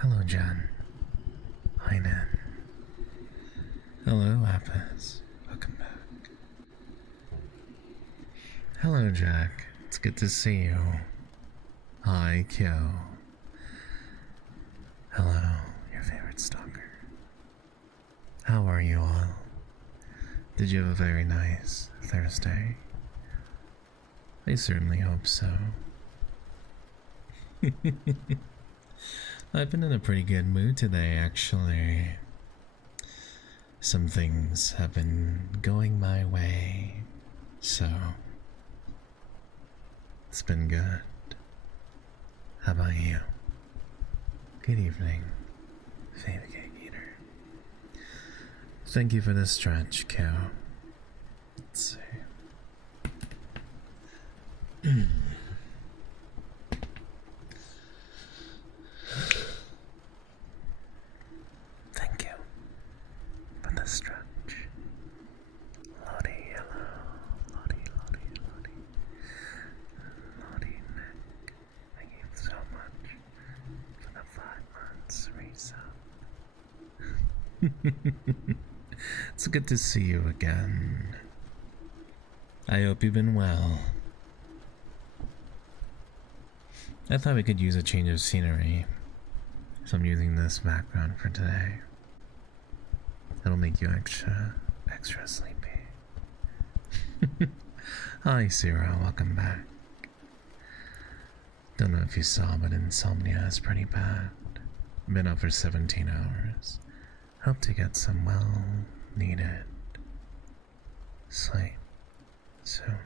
Hello, Jen. Hi, Nan. Hello, Apis. Welcome back. Hello, Jack. It's good to see you. Hi, Kyo. Hello, your favorite stalker. How are you all? Did you have a very nice Thursday? I certainly hope so. I've been in a pretty good mood today, actually. Some things have been going my way, so it's been good. How about you? Good evening, Fave Cake Eater. Thank you for the stretch, Cal. Let's see. Thank you for the stretch. Lottie Yellow, Lottie Nick. Thank you so much for the 5 months resub. It's good to see you again. I hope you've been well. I thought we could use a change of scenery, so I'm using this background for today. It'll make you extra sleepy. Hi, Zero, welcome back. Don't know if you saw, but insomnia is pretty bad. Been up for 17 hours. Hope to get some well-needed sleep soon.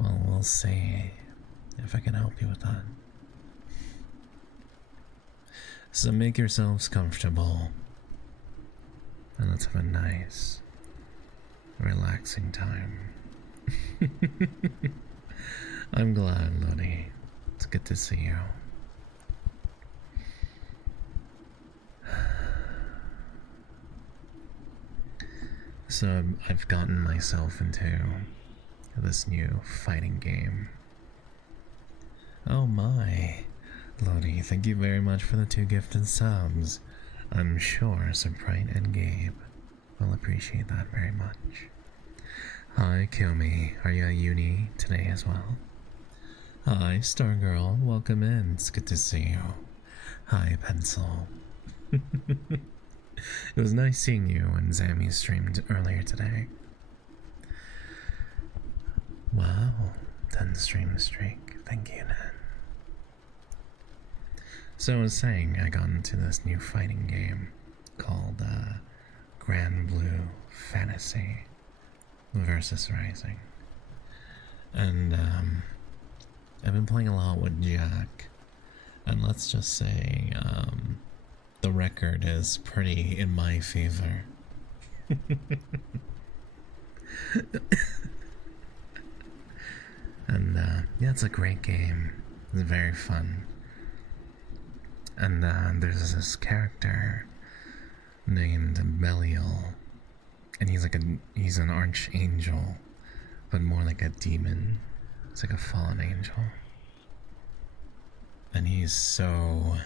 Well, we'll see if I can help you with that. So make yourselves comfortable and let's have a nice, relaxing time. I'm glad, Lodi. It's good to see you. So I've gotten myself into this new fighting game. Oh my, Lodi, thank you very much for the 2 gifted subs. I'm sure Surprite and Gabe will appreciate that very much. Hi, Kyomi, are you at uni today as well? Hi, Stargirl, welcome in, it's good to see you. Hi, Pencil. It was nice seeing you when Zammy streamed earlier today. Wow, 10 stream streak, thank you, Nan. So I was saying, I got into this new fighting game called Grand Blue Fantasy versus Rising. And I've been playing a lot with Jack, and let's just say the record is pretty in my favor. And yeah, it's a great game. It's very fun. And there's this character named Belial, and he's an archangel, but more like a demon. It's like a fallen angel, and he's so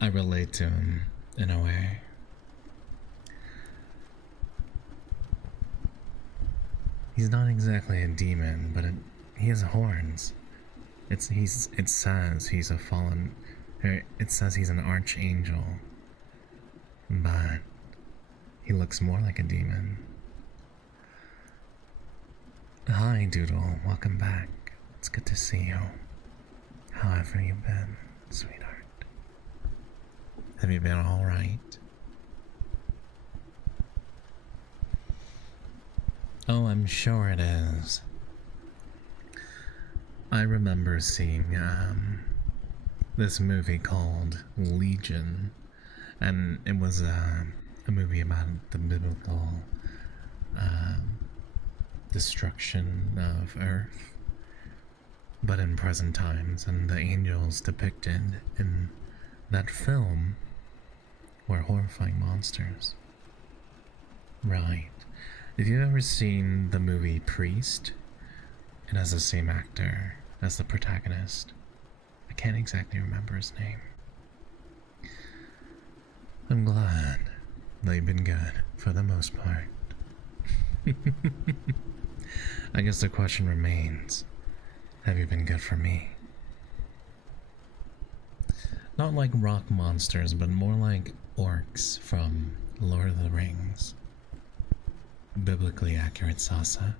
I relate to him in a way. He's not exactly a demon, but he has horns. It says he's a fallen. It says he's an archangel, but he looks more like a demon. Hi, Doodle. Welcome back. It's good to see you. How have you been, sweetheart? Have you been all right? Oh, I'm sure it is. I remember seeing this movie called Legion, and it was a movie about the biblical destruction of Earth, but in present times, and the angels depicted in that film were horrifying monsters. Right. Have you ever seen the movie Priest? It has the same actor as the protagonist. I can't exactly remember his name. I'm glad they've been good for the most part. I guess the question remains, have you been good for me? Not like rock monsters, but more like orcs from Lord of the Rings. Biblically accurate, Sasa.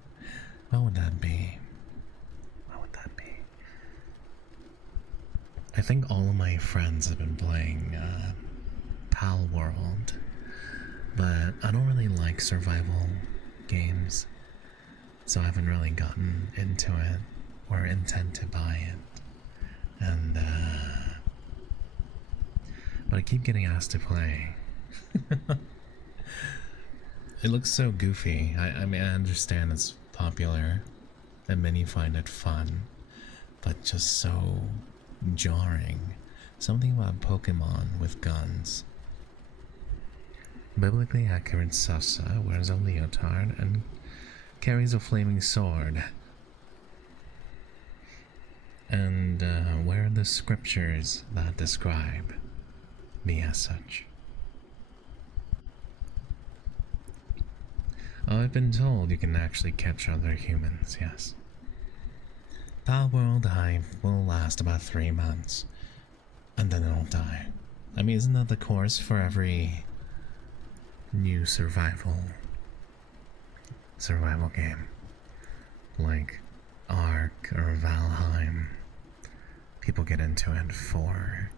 What would that be? What would that be? I think all of my friends have been playing Pal World, but I don't really like survival games, so I haven't really gotten into it or intend to buy it. And but I keep getting asked to play. It looks so goofy. I mean, I understand it's popular and many find it fun, but just so jarring. Something about Pokemon with guns. Biblically accurate Sasa wears a leotard and carries a flaming sword. And where are the scriptures that describe me as such? Oh, I've been told you can actually catch other humans, yes. Pal World Hive will last about 3 months, and then it'll die. I mean, isn't that the course for every new survival game? Like Ark or Valheim. People get into it for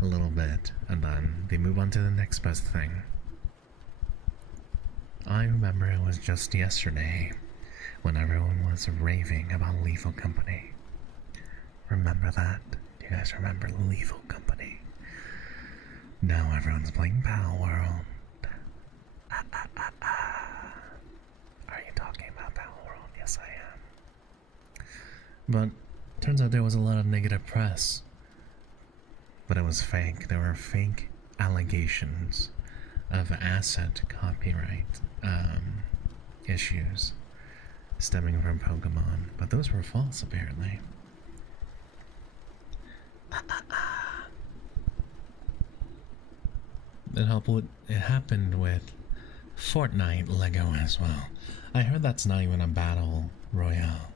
a little bit, and then they move on to the next best thing. I remember it was just yesterday when everyone was raving about Lethal Company. Remember that? Do you guys remember Lethal Company? Now everyone's playing Pal World. Are you talking about Pal World? Yes, I am. But turns out there was a lot of negative press. But it was fake. There were fake allegations of asset copyright issues stemming from Pokemon, but those were false apparently. It happened with Fortnite Lego as well. I heard that's not even a battle royale,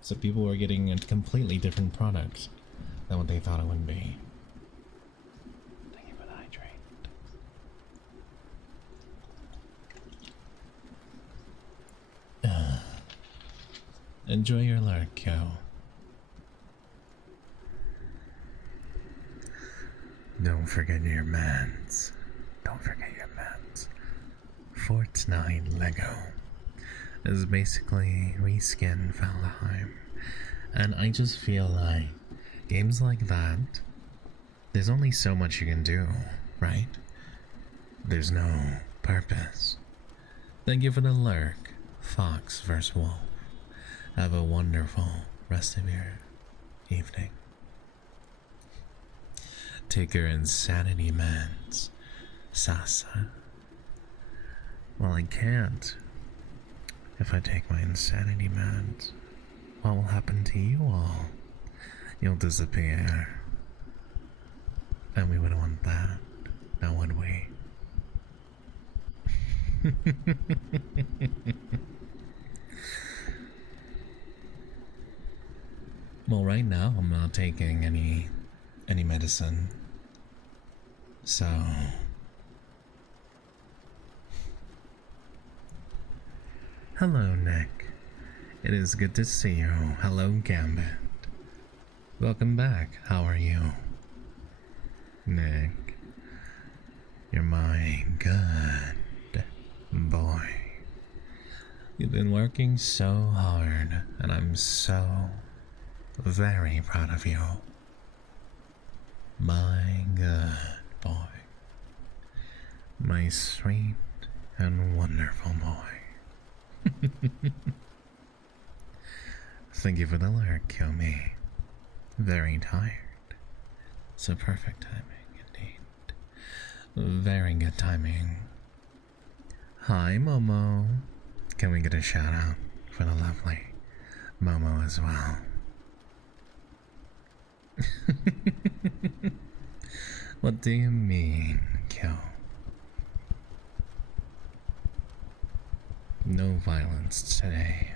so people were getting a completely different product than what they thought it would be. Thank you for the hydrate. Enjoy your lurk, Kyo. Don't forget your mans. Don't forget your mans. Fortnite Lego is basically reskin Valheim, and I just feel like games like that, there's only so much you can do, right? There's no purpose. Thank you for the lurk, Fox vs. Wolf. Have a wonderful rest of your evening. Take your insanity meds, Sasa. Well, I can't. If I take my insanity meds, what will happen to you all? You'll disappear. And we wouldn't want that, now would we? Well, right now I'm not taking any medicine. So hello, Nick. It is good to see you. Hello, Gambit. Welcome back. How are you? Nick, you're my good boy. You've been working so hard, and I'm so very proud of you. My good boy. My sweet and wonderful boy. Thank you for the lurk, kill me. Very tired. So perfect timing, indeed. Very good timing. Hi, Momo. Can we get a shout out for the lovely Momo as well? What do you mean, kill? No violence today.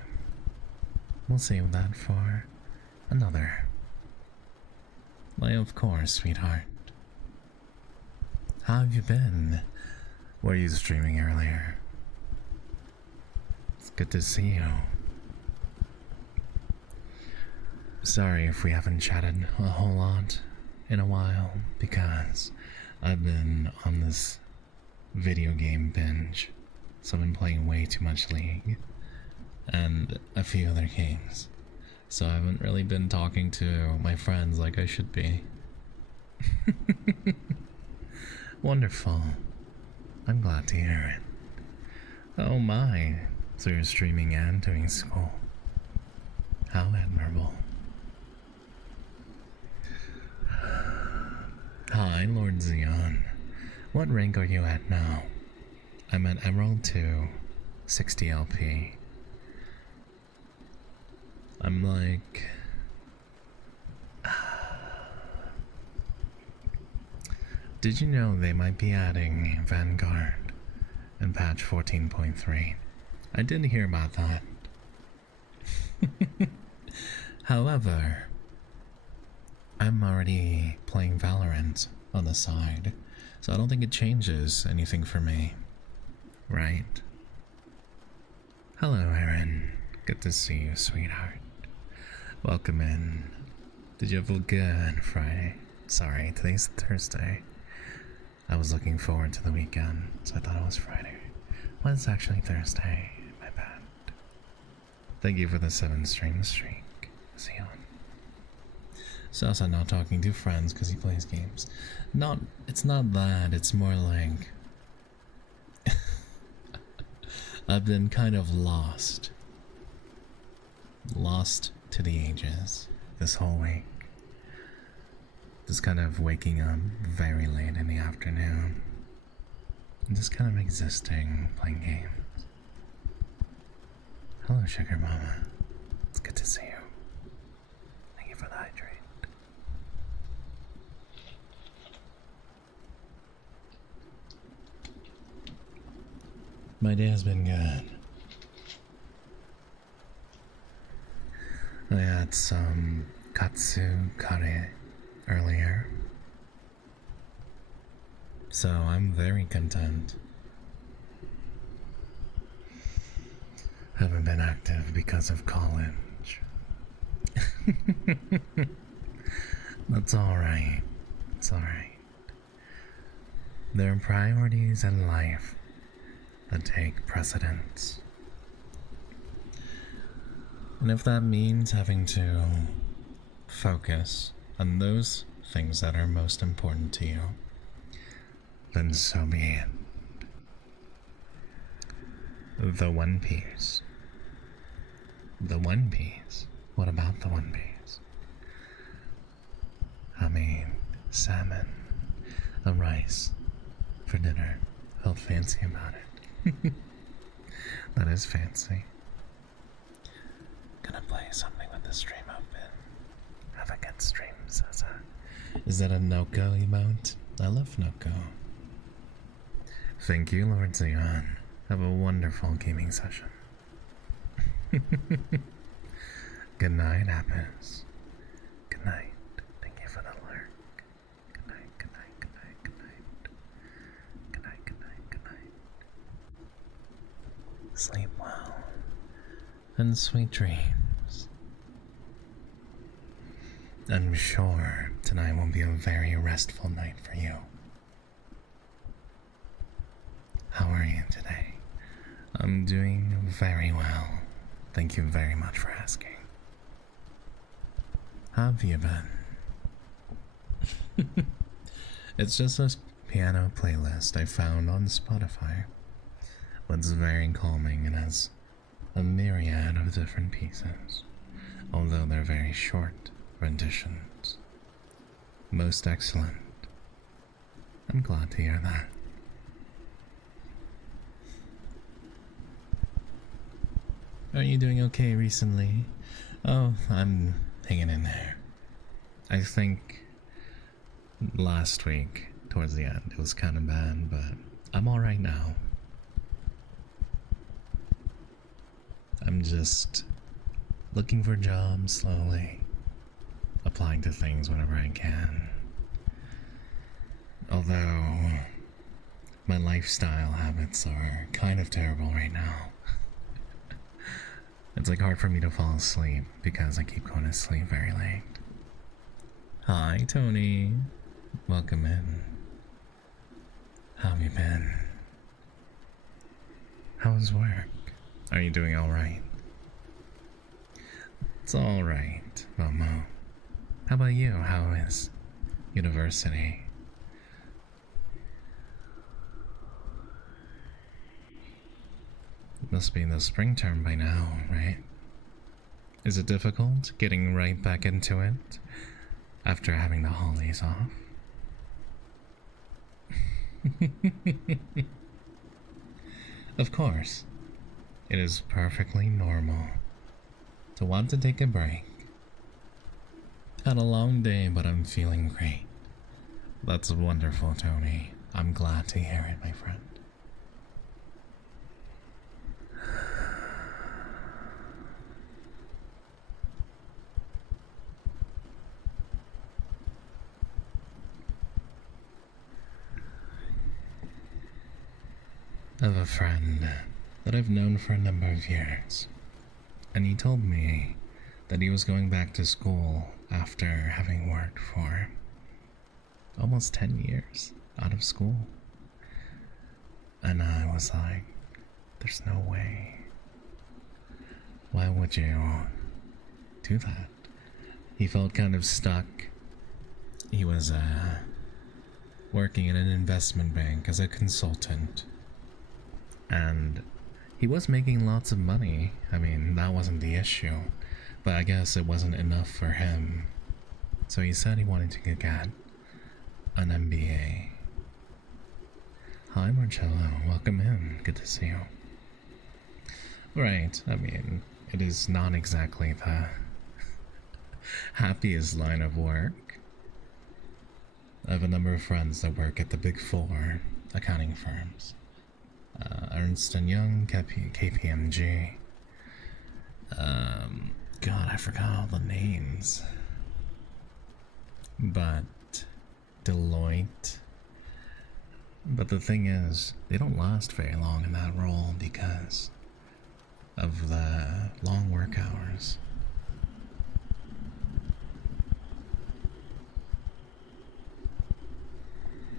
We'll save that for another. Why, of course, sweetheart. How have you been? Were you streaming earlier? It's good to see you. Sorry if we haven't chatted a whole lot in a while, because I've been on this video game binge, so I've been playing way too much League and a few other games, so I haven't really been talking to my friends like I should be. Wonderful. I'm glad to hear it. Oh my, so you're streaming and doing school. How admirable. Hi, Lord Xeon. What rank are you at now? I'm at Emerald 2, 60 LP. I'm like... Did you know they might be adding Vanguard in patch 14.3? I did hear about that. However, I'm already playing Valorant on the side, so I don't think it changes anything for me, right? Hello, Aaron. Good to see you, sweetheart. Welcome in. Did you have a good Friday? Sorry, today's Thursday. I was looking forward to the weekend, so I thought it was Friday. Well, it's actually Thursday. My bad. Thank you for the 7-stream streak, Xeon. Sasa not talking to friends because he plays games. It's not that, it's more like... I've been kind of lost. Lost to the ages this whole week. Just kind of waking up very late in the afternoon. And just kind of existing, playing games. Hello, Sugar Mama. It's good to see you. Thank you for the hydrate. My day has been good. I had some katsu kare earlier, so I'm very content. Haven't been active because of college. That's alright. It's alright. There are priorities in life that take precedence. And if that means having to focus on those things that are most important to you, then so be it. The One Piece. The One Piece? What about the One Piece? I mean, salmon, a rice for dinner. Felt fancy about it. That is fancy. Gonna play something with the stream open. Have a good stream, Zaza. Is that a Noko emote? I love Noko. Thank you, Lord Xeon. Have a wonderful gaming session. Good night, Apis. Good night. Thank you for the lurk. Good night, good night, good night, good night. Good night, good night, good night. Sleep well. And sweet dreams. I'm sure tonight will be a very restful night for you. How are you today? I'm doing very well. Thank you very much for asking. How have you been? It's just a piano playlist I found on Spotify. It's very calming and has a myriad of different pieces, although they're very short renditions. Most excellent. I'm glad to hear that. Are you doing okay recently? Oh, I'm hanging in there. I think last week, towards the end, it was kind of bad, but I'm alright now. I'm just looking for jobs slowly, applying to things whenever I can. Although, my lifestyle habits are kind of terrible right now. It's like hard for me to fall asleep because I keep going to sleep very late. Hi, Tony. Welcome in. How have you been? How's work? Are you doing alright? It's alright, Momo. How about you? How is university? It must be in the spring term by now, right? Is it difficult getting right back into it after having the holidays off? Of course, it is perfectly normal to want to take a break. Had a long day, but I'm feeling great. That's wonderful, Tony. I'm glad to hear it, my friend. I have a friend that I've known for a number of years, and he told me that he was going back to school after having worked for almost 10 years out of school. And I was like, there's no way. Why would you do that? He felt kind of stuck. He was working in an investment bank as a consultant. And he was making lots of money. I mean, that wasn't the issue. But I guess it wasn't enough for him. So he said he wanted to get an MBA. Hi, Marcello. Welcome in. Good to see you. Right. I mean, it is not exactly the happiest line of work. I have a number of friends that work at the Big Four accounting firms. Ernst & Young, KPMG. God, I forgot all the names. But Deloitte. But the thing is, they don't last very long in that role because of the long work hours.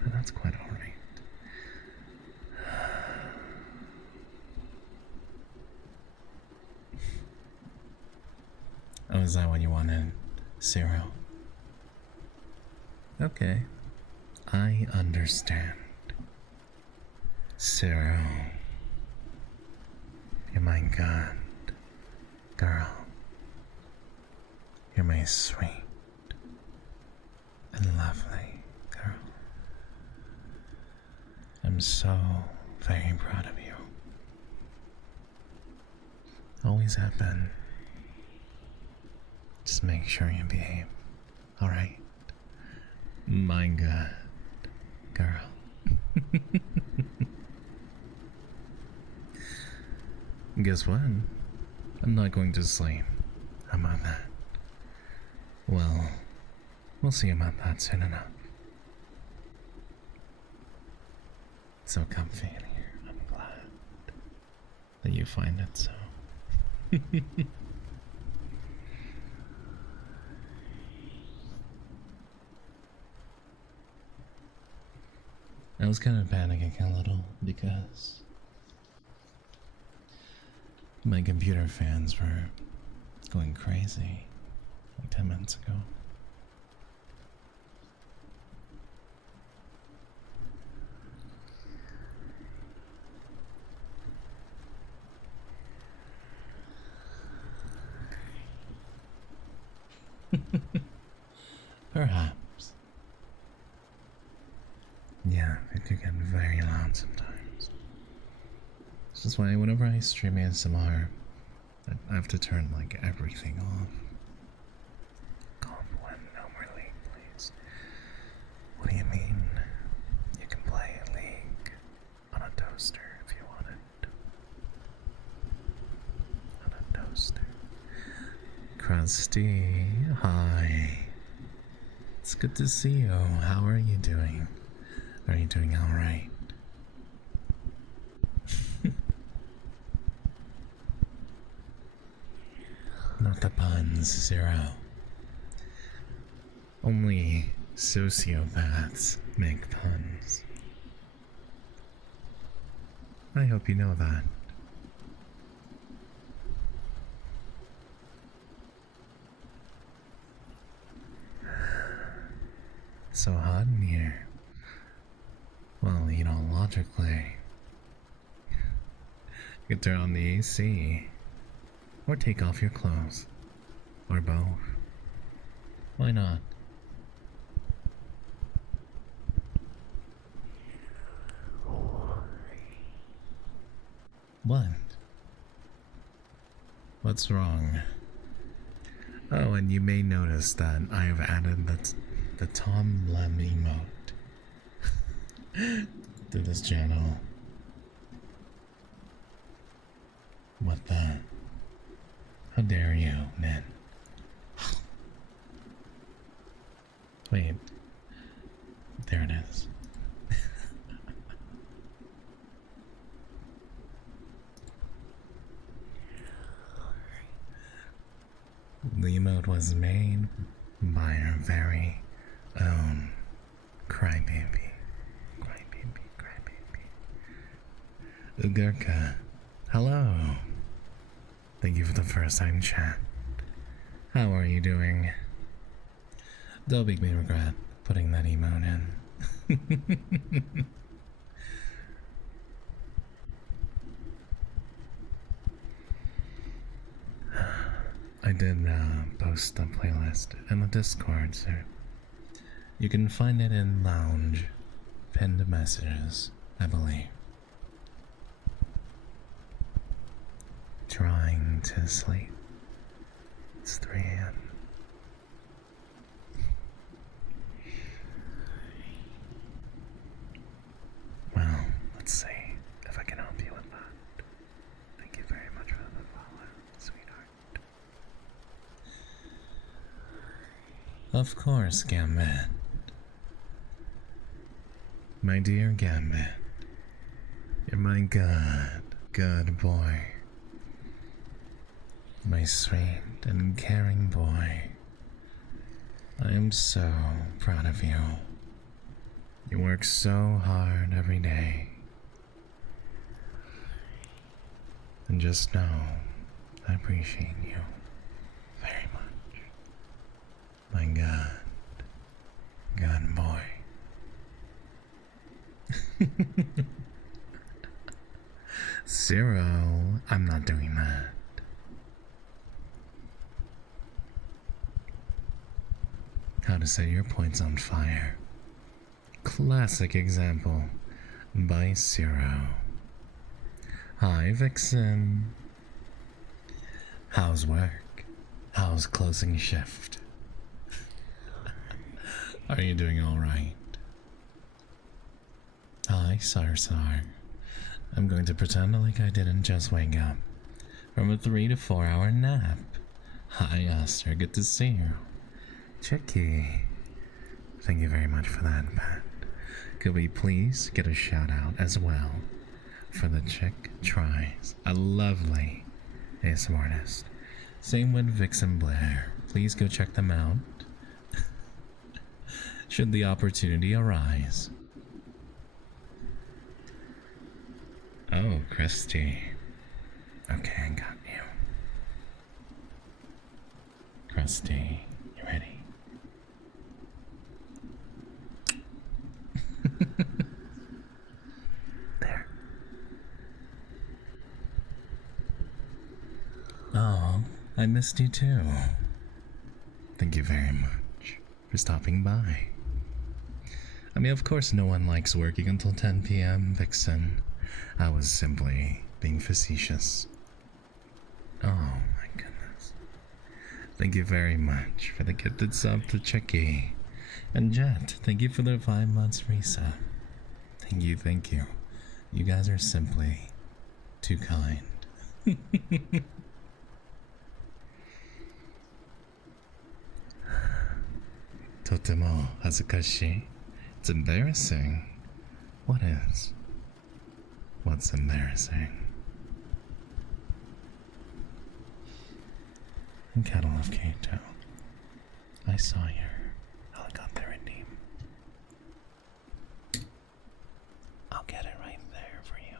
And that's quite alright. Oh, is that what you wanted, Cyril? Okay, I understand. Cyril, you're my god, girl. You're my sweet and lovely girl. I'm so very proud of you. Always have been. Just make sure you behave, alright? My god, girl. Guess what? I'm not going to sleep. How about that? Well, we'll see about that soon enough. It's so comfy in here. I'm glad that you find it so. I was kind of panicking a little because my computer fans were going crazy like 10 minutes ago. Perhaps. Yeah, it do get very loud sometimes. This is why whenever I stream ASMR, I have to turn like everything off. Calm when normally. Christy, hi. It's good to see you. How are you doing? Are you doing alright? Not the puns, Zero. Only sociopaths make puns. I hope you know that. So hot in here. Well, you know, logically, you could turn on the AC, or take off your clothes, or both. Why not? What? What's wrong? Oh, and you may notice that I have added the Tom Lem emote to this channel. What the? How dare you, man? Wait. There it is. The emote was made by our very own crybaby. Crybaby. Ugurka, hello. Thank you for the first time chat. How are you doing? Don't make me regret putting that emote in. I did post the playlist in the Discord, so you can find it in Lounge, pinned messages, I believe. Trying to sleep. It's 3 AM. Well, let's see if I can help you with that. Thank you very much for the follow, sweetheart. Of course, Gambit. My dear Gambit. You're my good boy. My sweet and caring boy. I am so proud of you. You work so hard every day. And just know, I appreciate you very much. My good boy. Zero, I'm not doing that. How to set your points on fire. Classic example by Zero. Hi, Vixen. How's work? How's closing shift? Are you doing alright? Hi, Sarsar. I'm going to pretend like I didn't just wake up from a 3 to 4 hour nap. Hi, Aster. Good to see you. Chicky. Thank you very much for that, Pat. Could we please get a shout out as well for the Chick Tries, a lovely ASMR artist. Same with Vixen Blair. Please go check them out should the opportunity arise. Oh, Christy. Okay, I got you. Christy, you ready? There. Oh, I missed you too. Thank you very much for stopping by. I mean, of course no one likes working until 10 PM, Vixen. I was simply being facetious. Oh my goodness. Thank you very much for the gifted sub to Chicky. And Jet, thank you for the 5 months reset. Thank you. You guys are simply too kind. Totemo hazukashi. It's embarrassing. What is? What's embarrassing? In Cattle of Kato, I saw your helicopter redeem. I'll get it right there for you.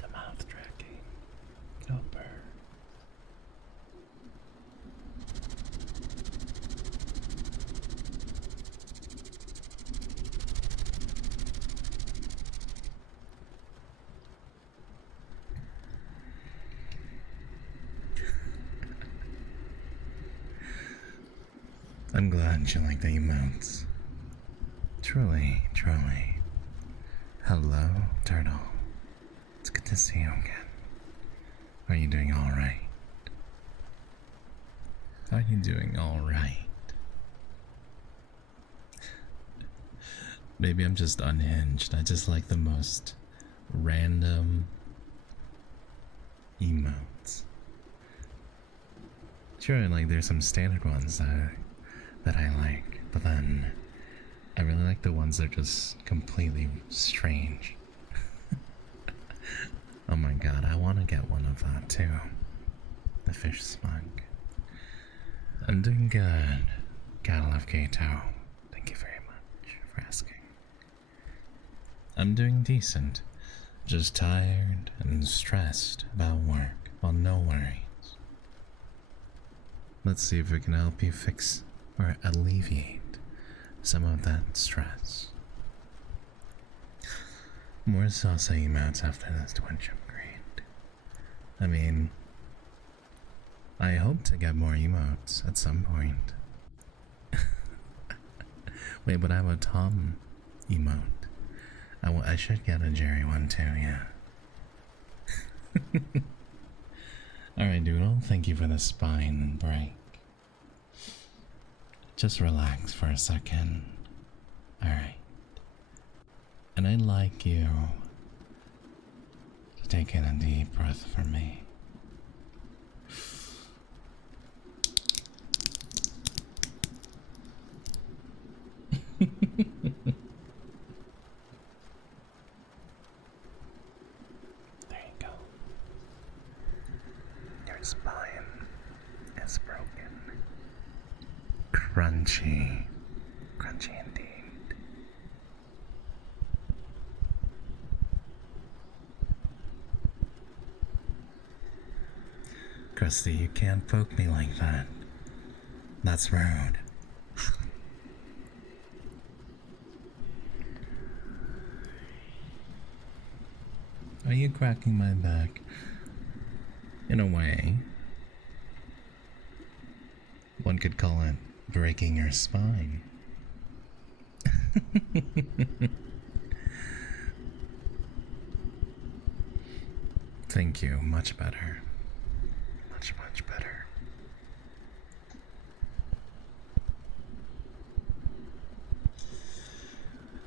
The mouth tracking. No burr. I'm glad you like the emotes. Truly, truly. Hello, Turtle. It's good to see you again. Are you doing alright? Are you doing alright? Maybe I'm just unhinged. I just like the most random emotes. Sure, like there's some standard ones that I like, but then I really like the ones that are just completely strange. Oh my god, I want to get one of that too. The fish smug. I'm doing good. Gotta love Kato. Thank you very much for asking. I'm doing decent. Just tired and stressed about work. Well, no worries. Let's see if we can help you fix or alleviate some of that stress. More salsa emotes after this Twitch upgrade. I mean, I hope to get more emotes at some point. Wait, but I have a Tom emote. I should get a Jerry one too, yeah. Alright, Doodle, thank you for the spine break. Just relax for a second. Alright. And I'd like you to take in a deep breath for me. There you go. Your spine is broken. Crunchy. Crunchy indeed. Krusty, you can't poke me like that. That's rude. Are you cracking my back? In a way. One could call it breaking your spine. Thank you, much better. Much, much better.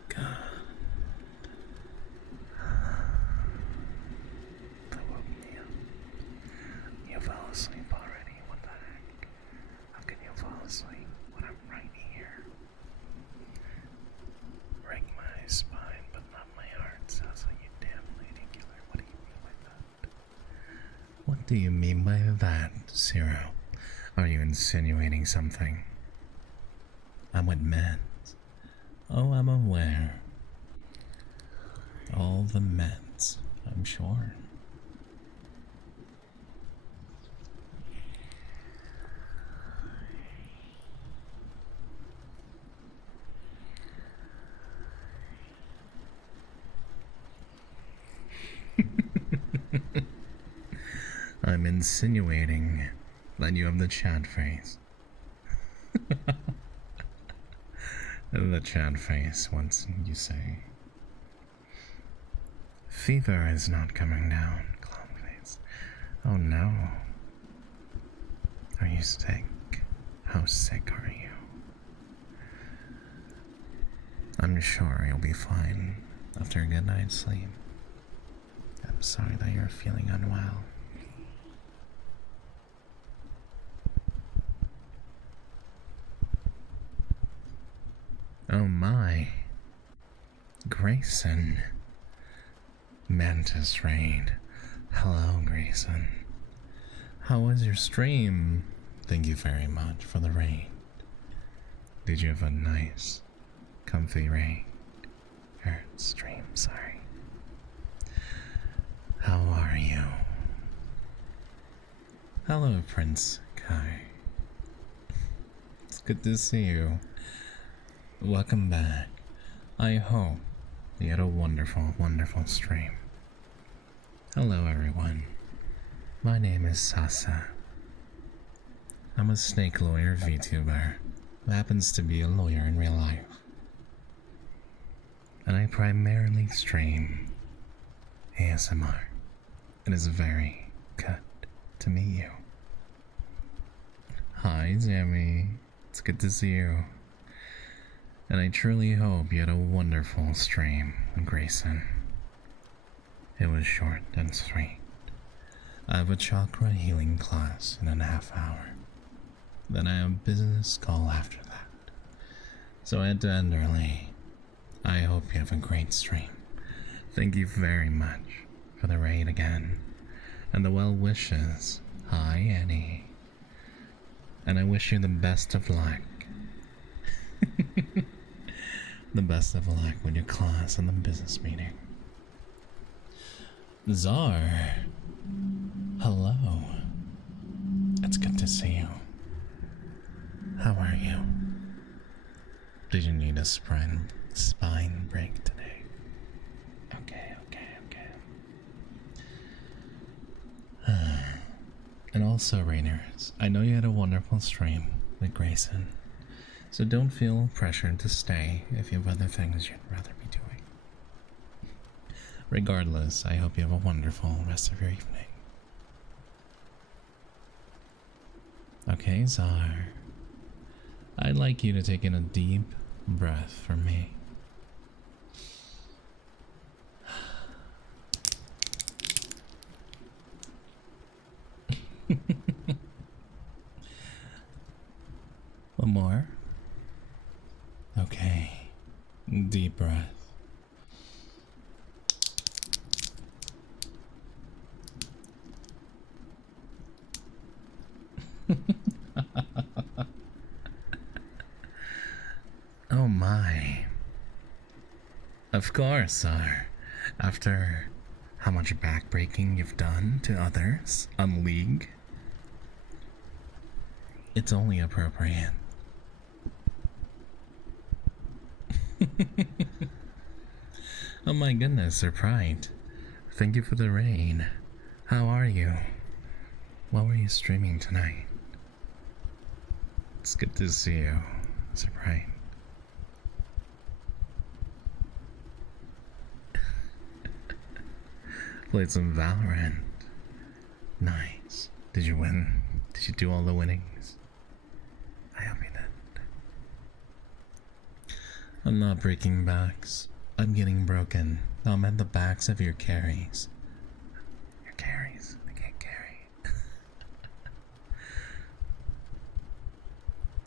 God. That woke me up. You fell asleep already, what the heck? How can you fall asleep when I'm right here? Break my spine, but not my heart, Sasa, you damn lady killer. What do you mean by that? What do you mean by that, Zero? Are you insinuating something? I'm with men. Oh, I'm aware. All the meds, I'm sure. I'm insinuating Then you have the chat face. The chat face once you say. Fever is not coming down, clown face. Oh no. Are you sick? How sick are you? I'm sure you'll be fine after a good night's sleep. I'm sorry that you're feeling unwell. Oh my. Grayson. Mantis Raid. Hello, Grayson. How was your stream? Thank you very much for the raid. Did you have a nice, comfy raid? Or stream, sorry. How are you? Hello, Prince Kai. It's good to see you. Welcome back. I hope you had a wonderful, wonderful stream. Hello, everyone. My name is Sasa. I'm a snake lawyer VTuber who happens to be a lawyer in real life. And I primarily stream ASMR. It is very good to meet you. Hi, Jamie. It's good to see you. And I truly hope you had a wonderful stream, Grayson. It was short and sweet. I have a chakra healing class in a half hour. Then I have a business call after that. So I had to end early. I hope you have a great stream. Thank you very much for the raid again. And the well wishes. Hi, Annie. And I wish you the best of luck. The best of luck with your class and the business meeting. Czar. Hello. It's good to see you. How are you? Did you need a spine break today? Okay. And also, Rainers, I know you had a wonderful stream with Grayson, so don't feel pressured to stay if you have other things you'd rather be doing. Regardless, I hope you have a wonderful rest of your evening. Okay, Czar. I'd like you to take in a deep breath for me. One more. Okay. Deep breath. Oh my. Of course, sir. After how much backbreaking you've done to others on League, it's only appropriate. Oh my goodness, Sir Pride. Thank you for the raid. How are you? What were you streaming tonight? It's good to see you, Sir Pride. Played some Valorant. Nice. Did you win? Did you do all the winnings? I hope you did. I'm not breaking backs. I'm getting broken. I'm at the backs of your carries. Your carries? I can't carry.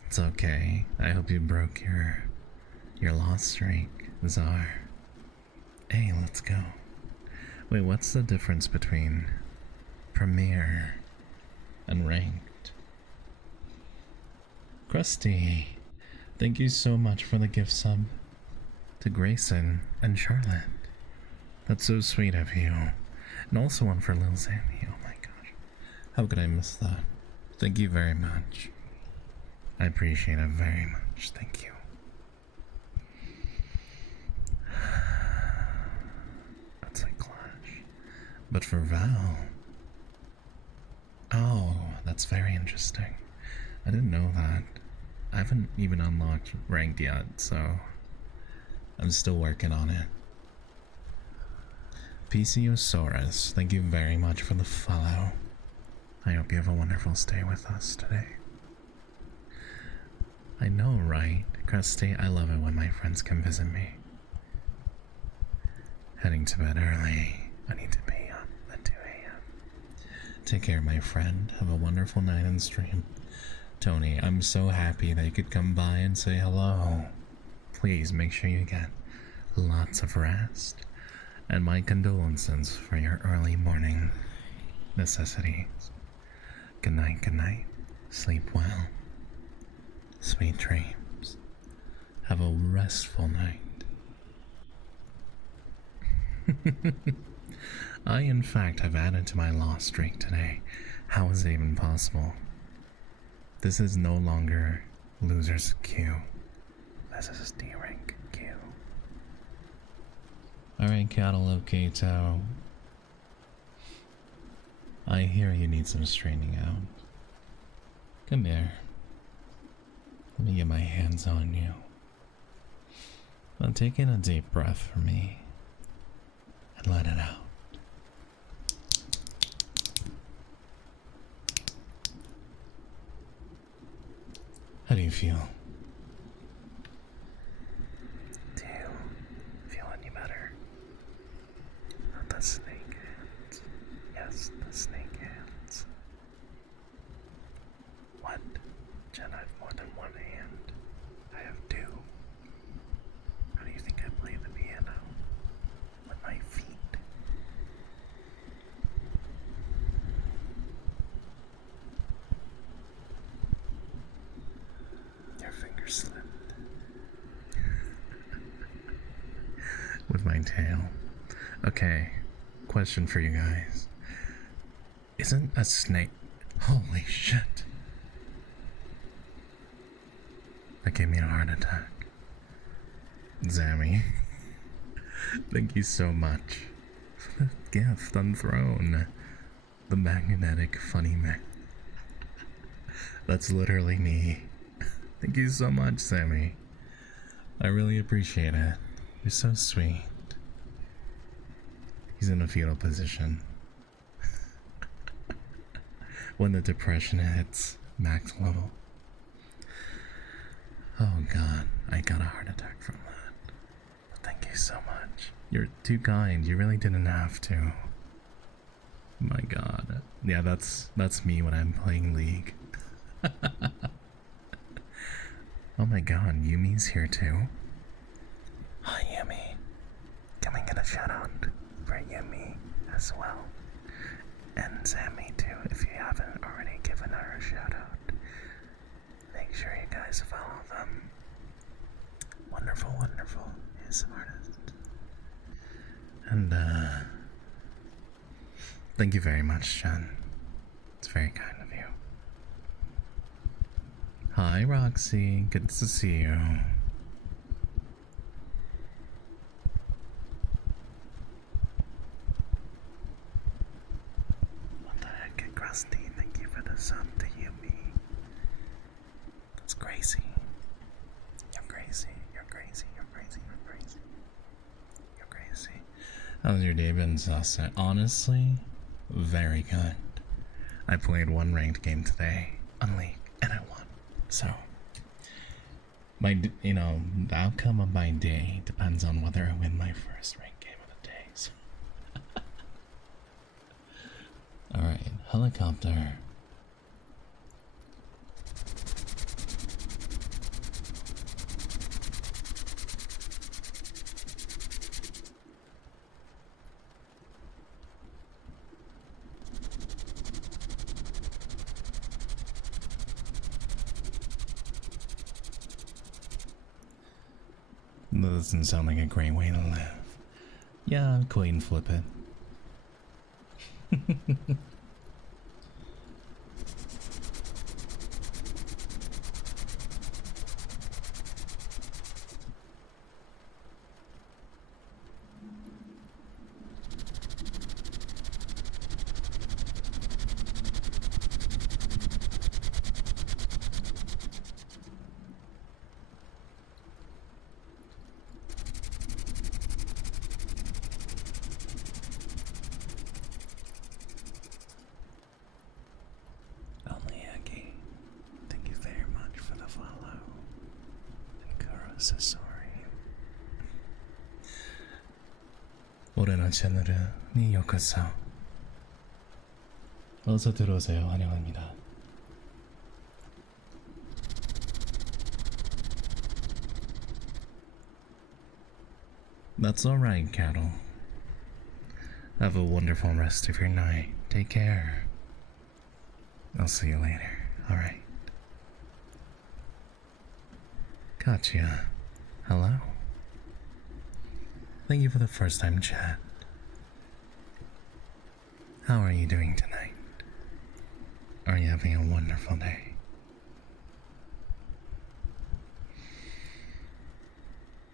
It's okay. I hope you broke your loss streak, Czar. Hey, let's go. Wait, what's the difference between Premier and Ranked? Krusty, thank you so much for the gift sub to Grayson and Charlotte. That's so sweet of you. And also one for Lil Sammy. Oh my gosh. How could I miss that? Thank you very much. I appreciate it very much. Thank you. That's like Clash. But for Val... Oh, that's That's very interesting. I didn't know that. I haven't even unlocked ranked yet, so I'm still working on it. PCOsaurus, thank you very much for the follow. I hope you have a wonderful stay with us today. I know, right? Krusty, I love it when my friends come visit me. Heading to bed early. I need to be up at 2 a.m. Take care, my friend. Have a wonderful night and stream. Tony, I'm so happy that you could come by and say hello. Please make sure you get lots of rest. And my condolences for your early morning necessities. Good night, good night. Sleep well. Sweet dreams. Have a restful night. I, in fact, have added to my loss streak today. How is it even possible? This is no longer loser's queue. This is D rank queue. Alright, Cattle Locato. I hear you need some straightening out. Come here. Let me get my hands on you. Now take in a deep breath for me and let it out. How do you feel? Do you feel any better? Not the snake hands. Yes, the snake hands. What? Jen, I have more than one hand. I have two. How do you think I play the piano? With my feet. Your finger slipped. With my tail. Okay, question for you guys. Isn't a snake... Holy shit. That gave me a heart attack. Zammy. Thank you so much for the gift on Throne. The magnetic funny man. That's literally me. Thank you so much, Sammy. I really appreciate it. You're so sweet. He's in a fetal position. When the depression hits max level. Oh god, I got a heart attack from that. Thank you so much. You're too kind. You really didn't have to. My god. Yeah, that's me when I'm playing League. Oh my god, Yumi's here too. Hi Yumi. Can we get a shout out for Yumi as well? And Sammy too, if you haven't already given her a shout out. Make sure you guys follow them. Wonderful, wonderful ASMR artist. And thank you very much, Jen. It's very kind of you. Hi, Roxy. Good to see you. What the heck, Krusty? Thank you for the sub to Yumi. That's crazy. You're crazy. You're crazy. You're crazy. You're crazy. You're crazy. How's your day been, Sasa? Honestly, very good. I played one ranked game today on League, and I won. So, the outcome of my day depends on whether I win my first ranked game of the day. So. Alright, helicopter. That doesn't sound like a great way to live. Yeah, coin flip it. so sorry. 오랜 채널에 요코소. 어서 들어오세요. 환영합니다. That's alright, cattle. Have a wonderful rest of your night. Take care. I'll see you later. Alright. Gotcha. Hello. Thank you for the first time chat. How are you doing tonight? Are you having a wonderful day?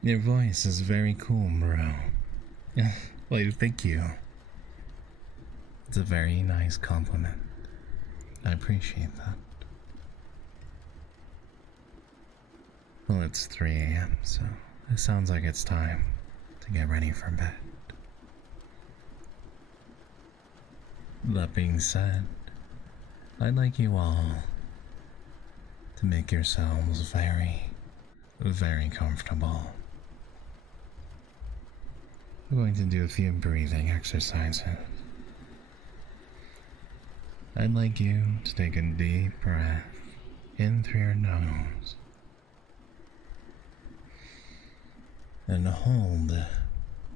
Your voice is very cool, bro. Well, thank you. It's a very nice compliment. I appreciate that. Well, it's 3 a.m., so it sounds like it's time to get ready for bed. That being said, I'd like you all to make yourselves very, very comfortable. We're going to do a few breathing exercises. I'd like you to take a deep breath in through your nose and hold.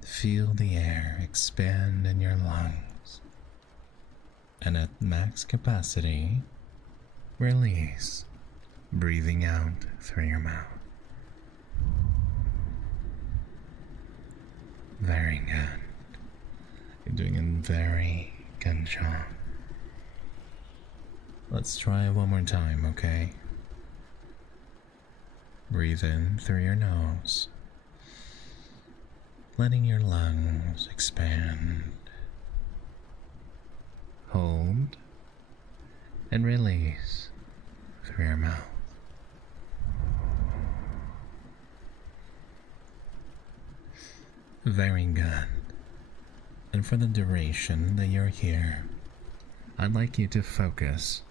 Feel the air expand in your lungs, and at max capacity, release, breathing out through your mouth. Very good. You're doing a very good job. Let's try it one more time, okay? Breathe in through your nose, letting your lungs expand. Hold and release through your mouth. Very good. And for the duration that you're here, I'd like you to focus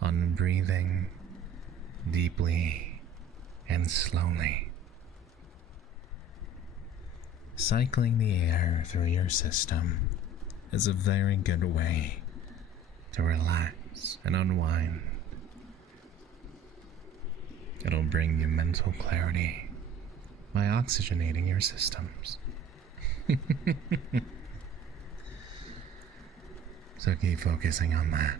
on breathing deeply and slowly. Cycling the air through your system is a very good way to relax and unwind. It'll bring you mental clarity by oxygenating your systems. So keep focusing on that.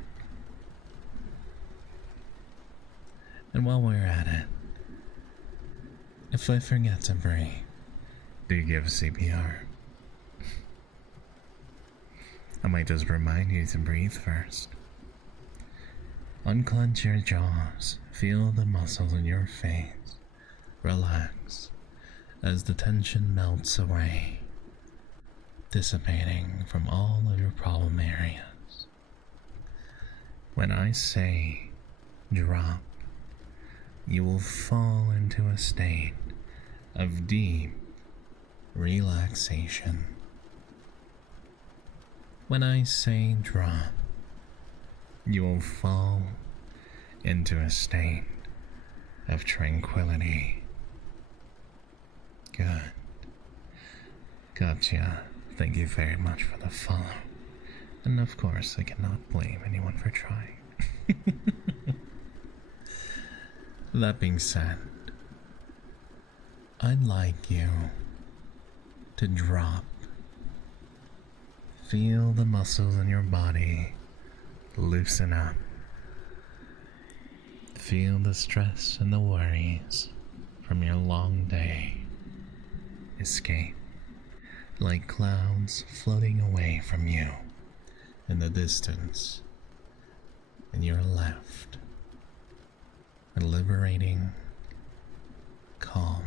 And while we're at it, if I forget to breathe, do give CPR. I might just remind you to breathe first. Unclench your jaws, feel the muscles in your face relax as the tension melts away, dissipating from all of your problem areas. When I say drop, you will fall into a state of deep relaxation. When I say drop, you will fall into a state of tranquility. Good. Gotcha. Thank you very much for the follow. And of course, I cannot blame anyone for trying. That being said, I'd like you to drop. Feel the muscles in your body loosen up. Feel the stress and the worries from your long day escape like clouds floating away from you in the distance, and you're left a liberating calm,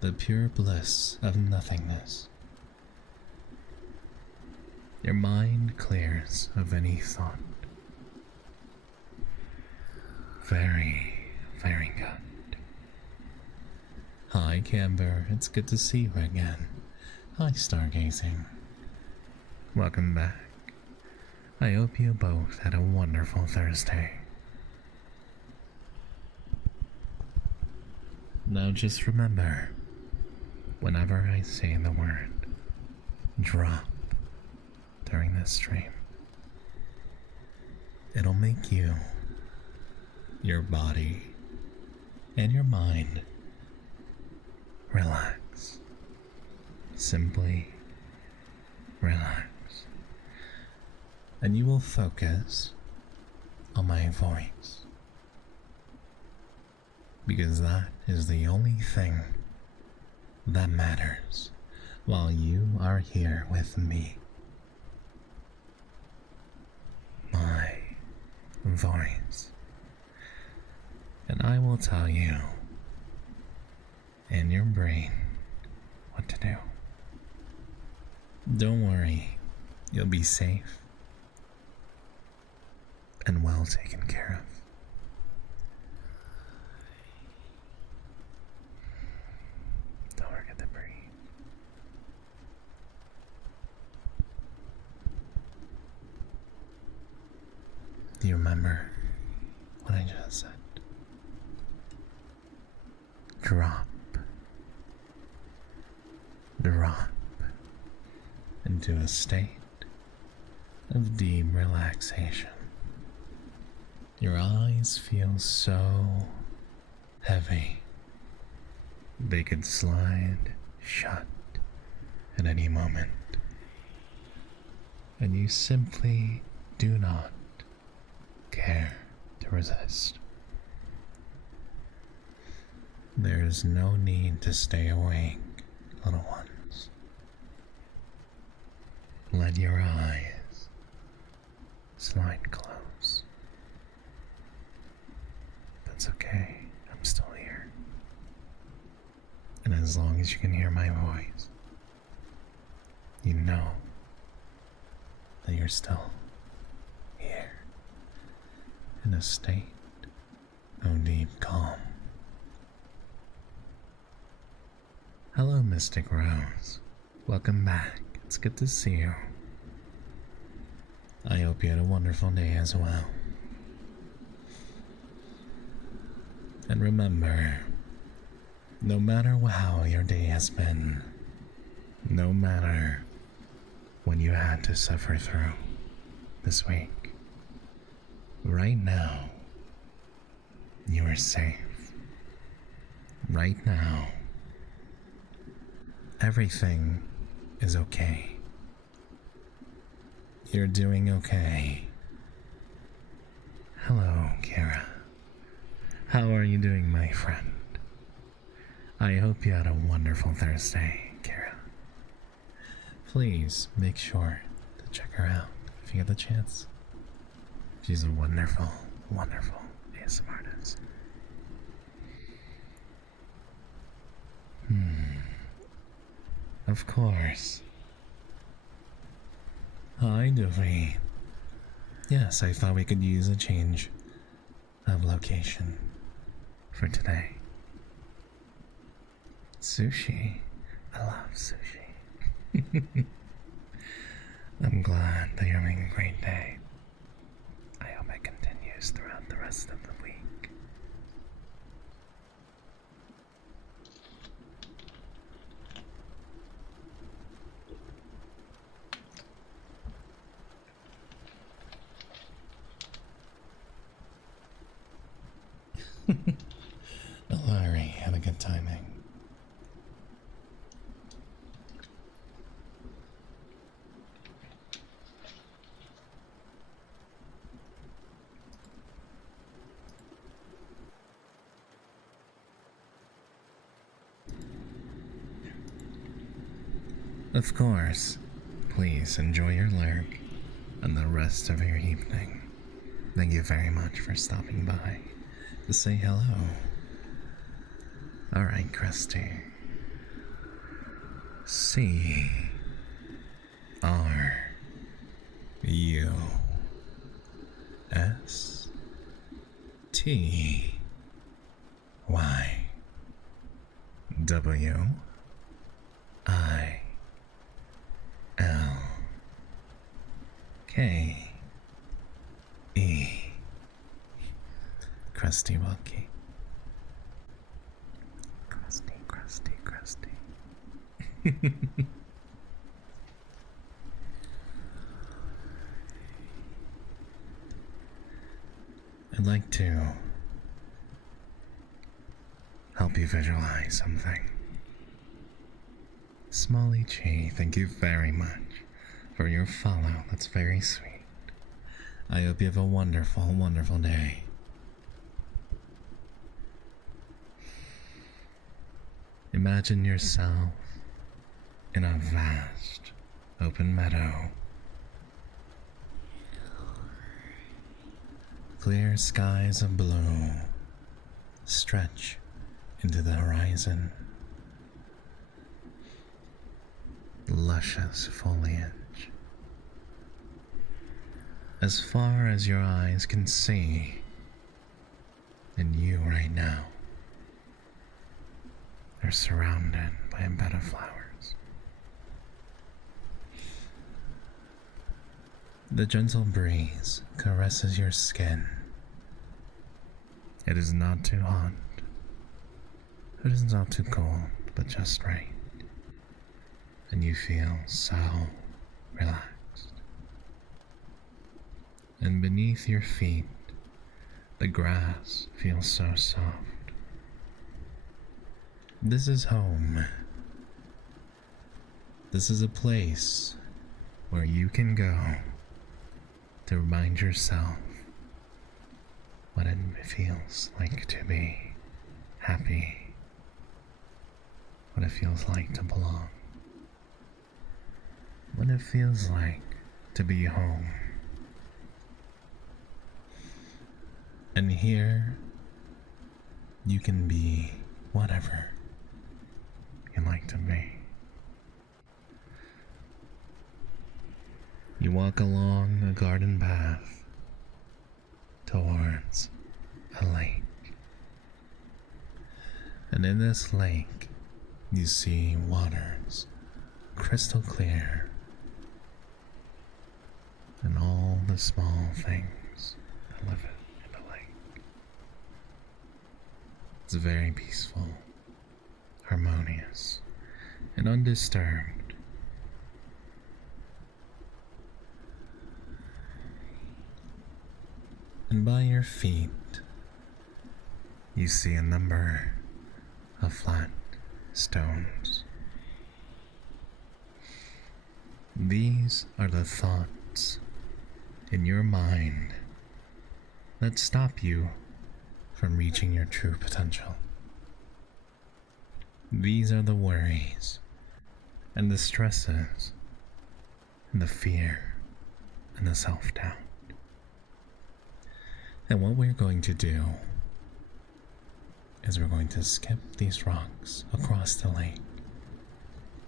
the pure bliss of nothingness. Your mind clears of any thought. Very, very good. Hi, Camber. It's good to see you again. Hi, Stargazing. Welcome back. I hope you both had a wonderful Thursday. Now just remember, whenever I say the word drop during this stream, it'll make you, your body, and your mind relax. Simply relax. And you will focus on my voice. Because that is the only thing that matters while you are here with me. My voice. And I will tell you in your brain what to do. Don't worry, you'll be safe and well taken care of. Don't forget to breathe. Do you remember what I just said? Drop into a state of deep relaxation. Your eyes feel so heavy they could slide shut at any moment, and you simply do not care to resist. There is no need to stay awake, little ones. Let your eyes slide close. That's okay, I'm still here. And as long as you can hear my voice, you know that you're still here in a state of deep calm. Hello, Mystic Rose. Welcome back. It's good to see you. I hope you had a wonderful day as well. And remember, no matter how your day has been, no matter what you had to suffer through this week, right now, you are safe. Right now, everything is okay. You're doing okay. Hello, Kira. How are you doing, my friend? I hope you had a wonderful Thursday, Kira. Please make sure to check her out if you get the chance. She's a wonderful, wonderful ASMR artist. Of course. Hi, Duffy. Yes, I thought we could use a change of location for today. Sushi. I love sushi. I'm glad that you're having a great day. I hope it continues throughout the rest of the week. Larry had a good timing. Of course, please enjoy your lurk and the rest of your evening. Thank you very much for stopping by to say hello. Alright, Christy. C R U S T Y W I L K E. Krusty Wookie. I'd like to help you visualize something. Smally Chi, thank you very much for your follow. That's very sweet. I hope you have a wonderful, wonderful day. Imagine yourself in a vast open meadow. Clear skies of blue stretch into the horizon. Luscious foliage. As far as your eyes can see, and you right now are surrounded by a bed of flowers. The gentle breeze caresses your skin. It is not too hot. It is not too cold, but just right. And you feel so relaxed. And beneath your feet, the grass feels so soft. This is home. This is a place where you can go to remind yourself what it feels like to be happy, what it feels like to belong, what it feels like to be home. And here, you can be whatever you like to be. You walk along a garden path towards a lake. And in this lake, you see waters crystal clear, and all the small things that live in the lake. It's very peaceful, harmonious, and undisturbed. And by your feet, you see a number of flat stones. These are the thoughts in your mind that stop you from reaching your true potential. These are the worries and the stresses and the fear and the self-doubt. And what we're going to do is we're going to skip these rocks across the lake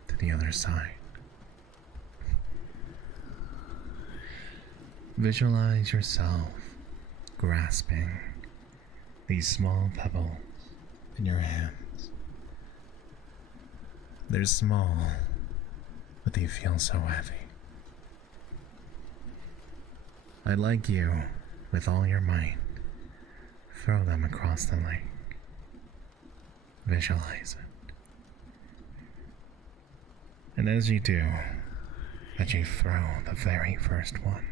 to the other side. Visualize yourself grasping these small pebbles in your hands. They're small, but they feel so heavy. I'd like you, with all your might, throw them across the lake. Visualize it. And as you do, as you throw the very first one,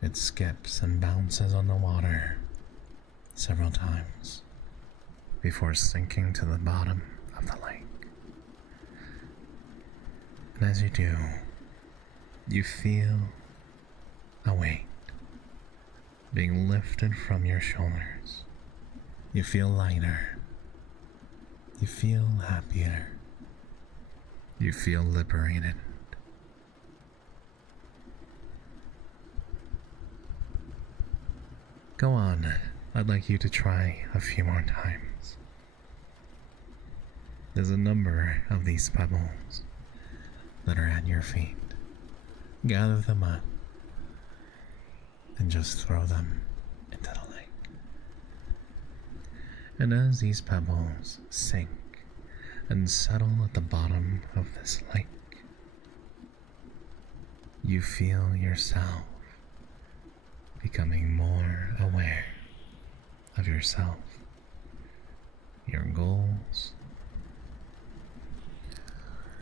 it skips and bounces on the water several times before sinking to the bottom of the lake. And as you do, you feel a weight being lifted from your shoulders. You feel lighter. You feel happier. You feel liberated. Go on, I'd like you to try a few more times. There's a number of these pebbles that are at your feet. Gather them up and just throw them into the lake. And as these pebbles sink and settle at the bottom of this lake, you feel yourself becoming more aware of yourself, your goals,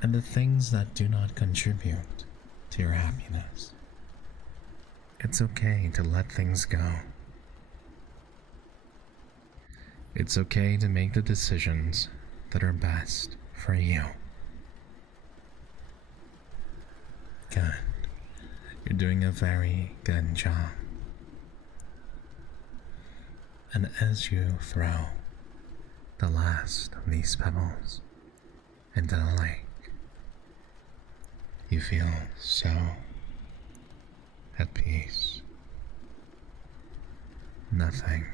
and the things that do not contribute to your happiness. It's okay to let things go. It's okay to make the decisions that are best for you. Good. You're doing a very good job. And as you throw the last of these pebbles into the lake, you feel so at peace. Nothing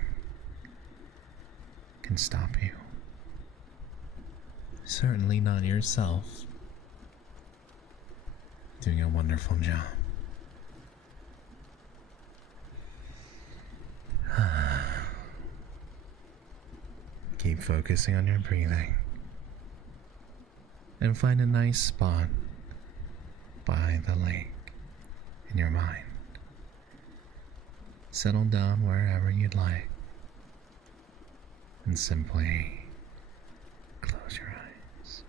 can stop you. Certainly not yourself. Doing a wonderful job. Keep focusing on your breathing and find a nice spot by the lake in your mind. Settle down wherever you'd like and simply close your eyes.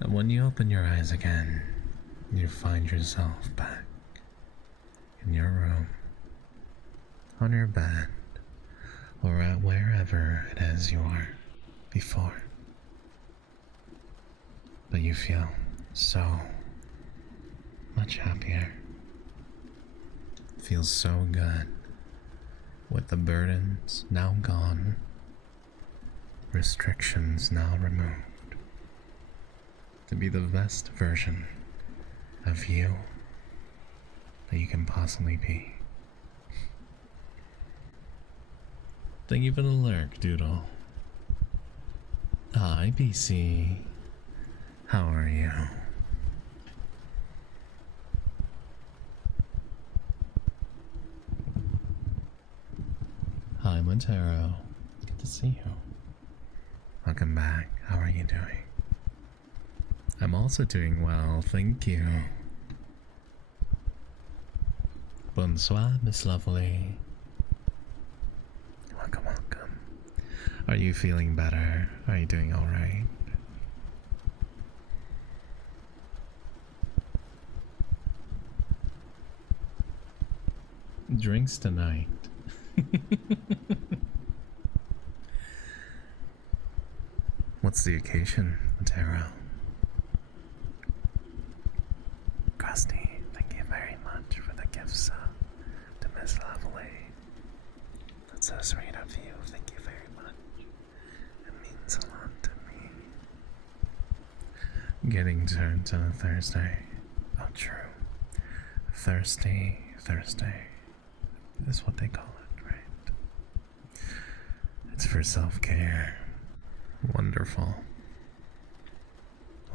And when you open your eyes again, you find yourself back in your room, on your bed, or at wherever it is you are before. But you feel so much happier. Feels so good with the burdens now gone, restrictions now removed, to be the best version of you that you can possibly be. Thank you for the lurk, Doodle. Hi, PC. How are you? Hi, Montero. Good to see you. Welcome back. How are you doing? I'm also doing well, thank you. Bonsoir, Miss Lovely. Welcome, welcome. Are you feeling better? Are you doing alright? Drinks tonight. What's the occasion, Matero? Krusty, thank you very much for the gift sub to Miss Lovely. That's so sweet of you. Thank you very much. It means a lot to me. Getting turned to Thursday. Oh, true. Thursday is what they call it, right? It's for self-care. Wonderful.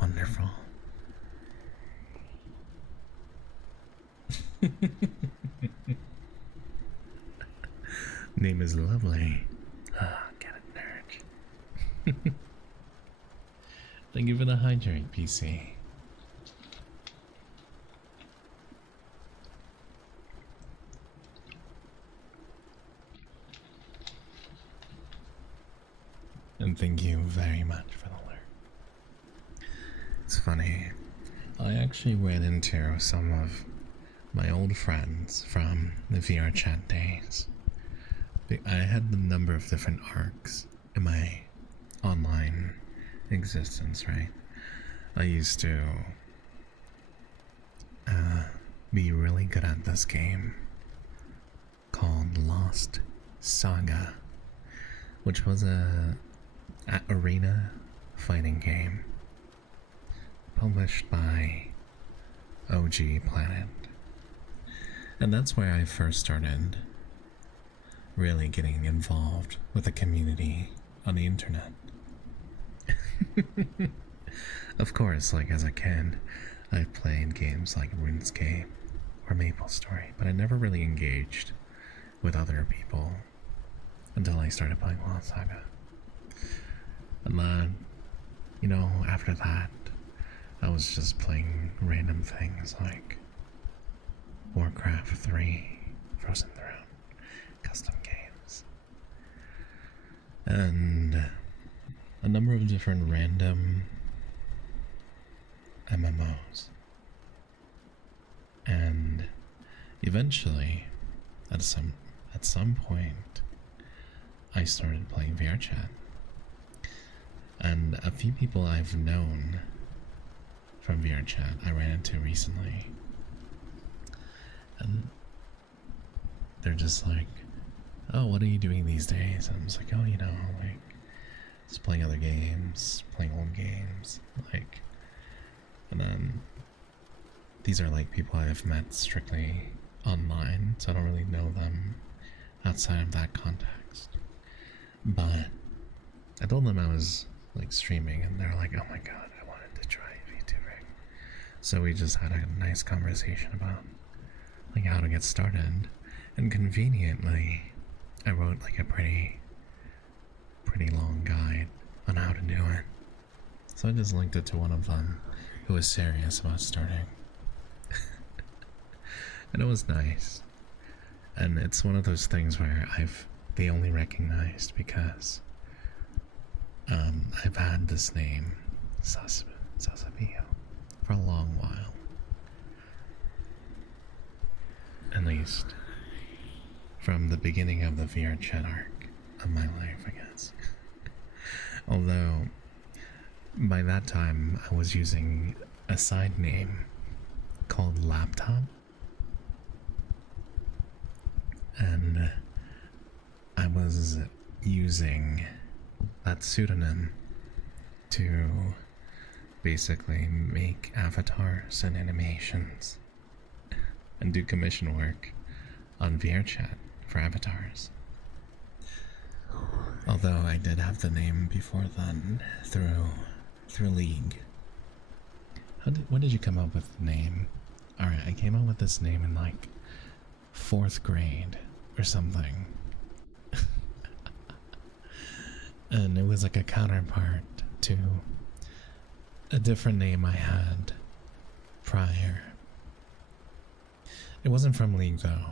Wonderful. Name is Lovely. Ah, get it, nerd. Thank you for the hydrate, PC. And thank you very much for the lurk. It's funny, I actually ran into some of my old friends from the VR chat days. I had a number of different arcs in my online existence, right? I used to be really good at this game called Lost Saga, which was a arena fighting game published by OG Planet. And that's where I first started really getting involved with the community on the internet. Of course, like as a kid, I've played games like RuneScape or MapleStory, but I never really engaged with other people until I started playing Lost Saga. And then, you know, after that, I was just playing random things like Warcraft 3, Frozen Throne, custom games. And a number of different random MMOs. And eventually, at some point, I started playing VRChat. And a few people I've known from VRChat I ran into recently. And they're just like, oh, what are you doing these days? And I'm just like, oh, you know, like, just playing other games, playing old games, like, and then these are like people I've met strictly online, so I don't really know them outside of that context. But I told them I was like streaming, and they're like, oh my god, I wanted to try VTubing. So we just had a nice conversation about like how to get started, and conveniently I wrote like a pretty long guide on how to do it. So I just linked it to one of them who was serious about starting. And it was nice. And it's one of those things where they only recognized because I've had this name, Sasabio, for a long while. At least from the beginning of the VRChat arc of my life, I guess. Although, by that time, I was using a side name called Laptop. And I was using that pseudonym to basically make avatars and animations and do commission work on VRChat for avatars. Although I did have the name before then through League. When did you come up with the name? Alright, I came up with this name in like 4th grade or something. And it was like a counterpart to a different name I had prior. It wasn't from League though.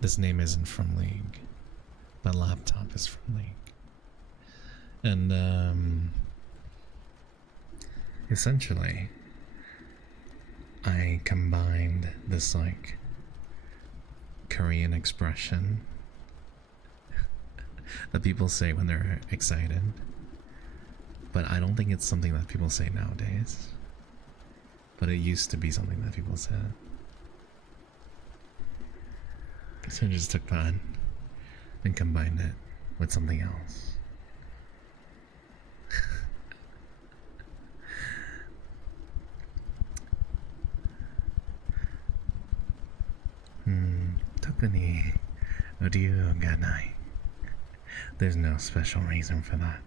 This name isn't from League. My laptop is from League. And essentially I combined this like Korean expression that people say when they're excited, but I don't think it's something that people say nowadays, but it used to be something that people said. So I just took that and combined it with something else. Tokuni Odiu Ganai. There's no special reason for that.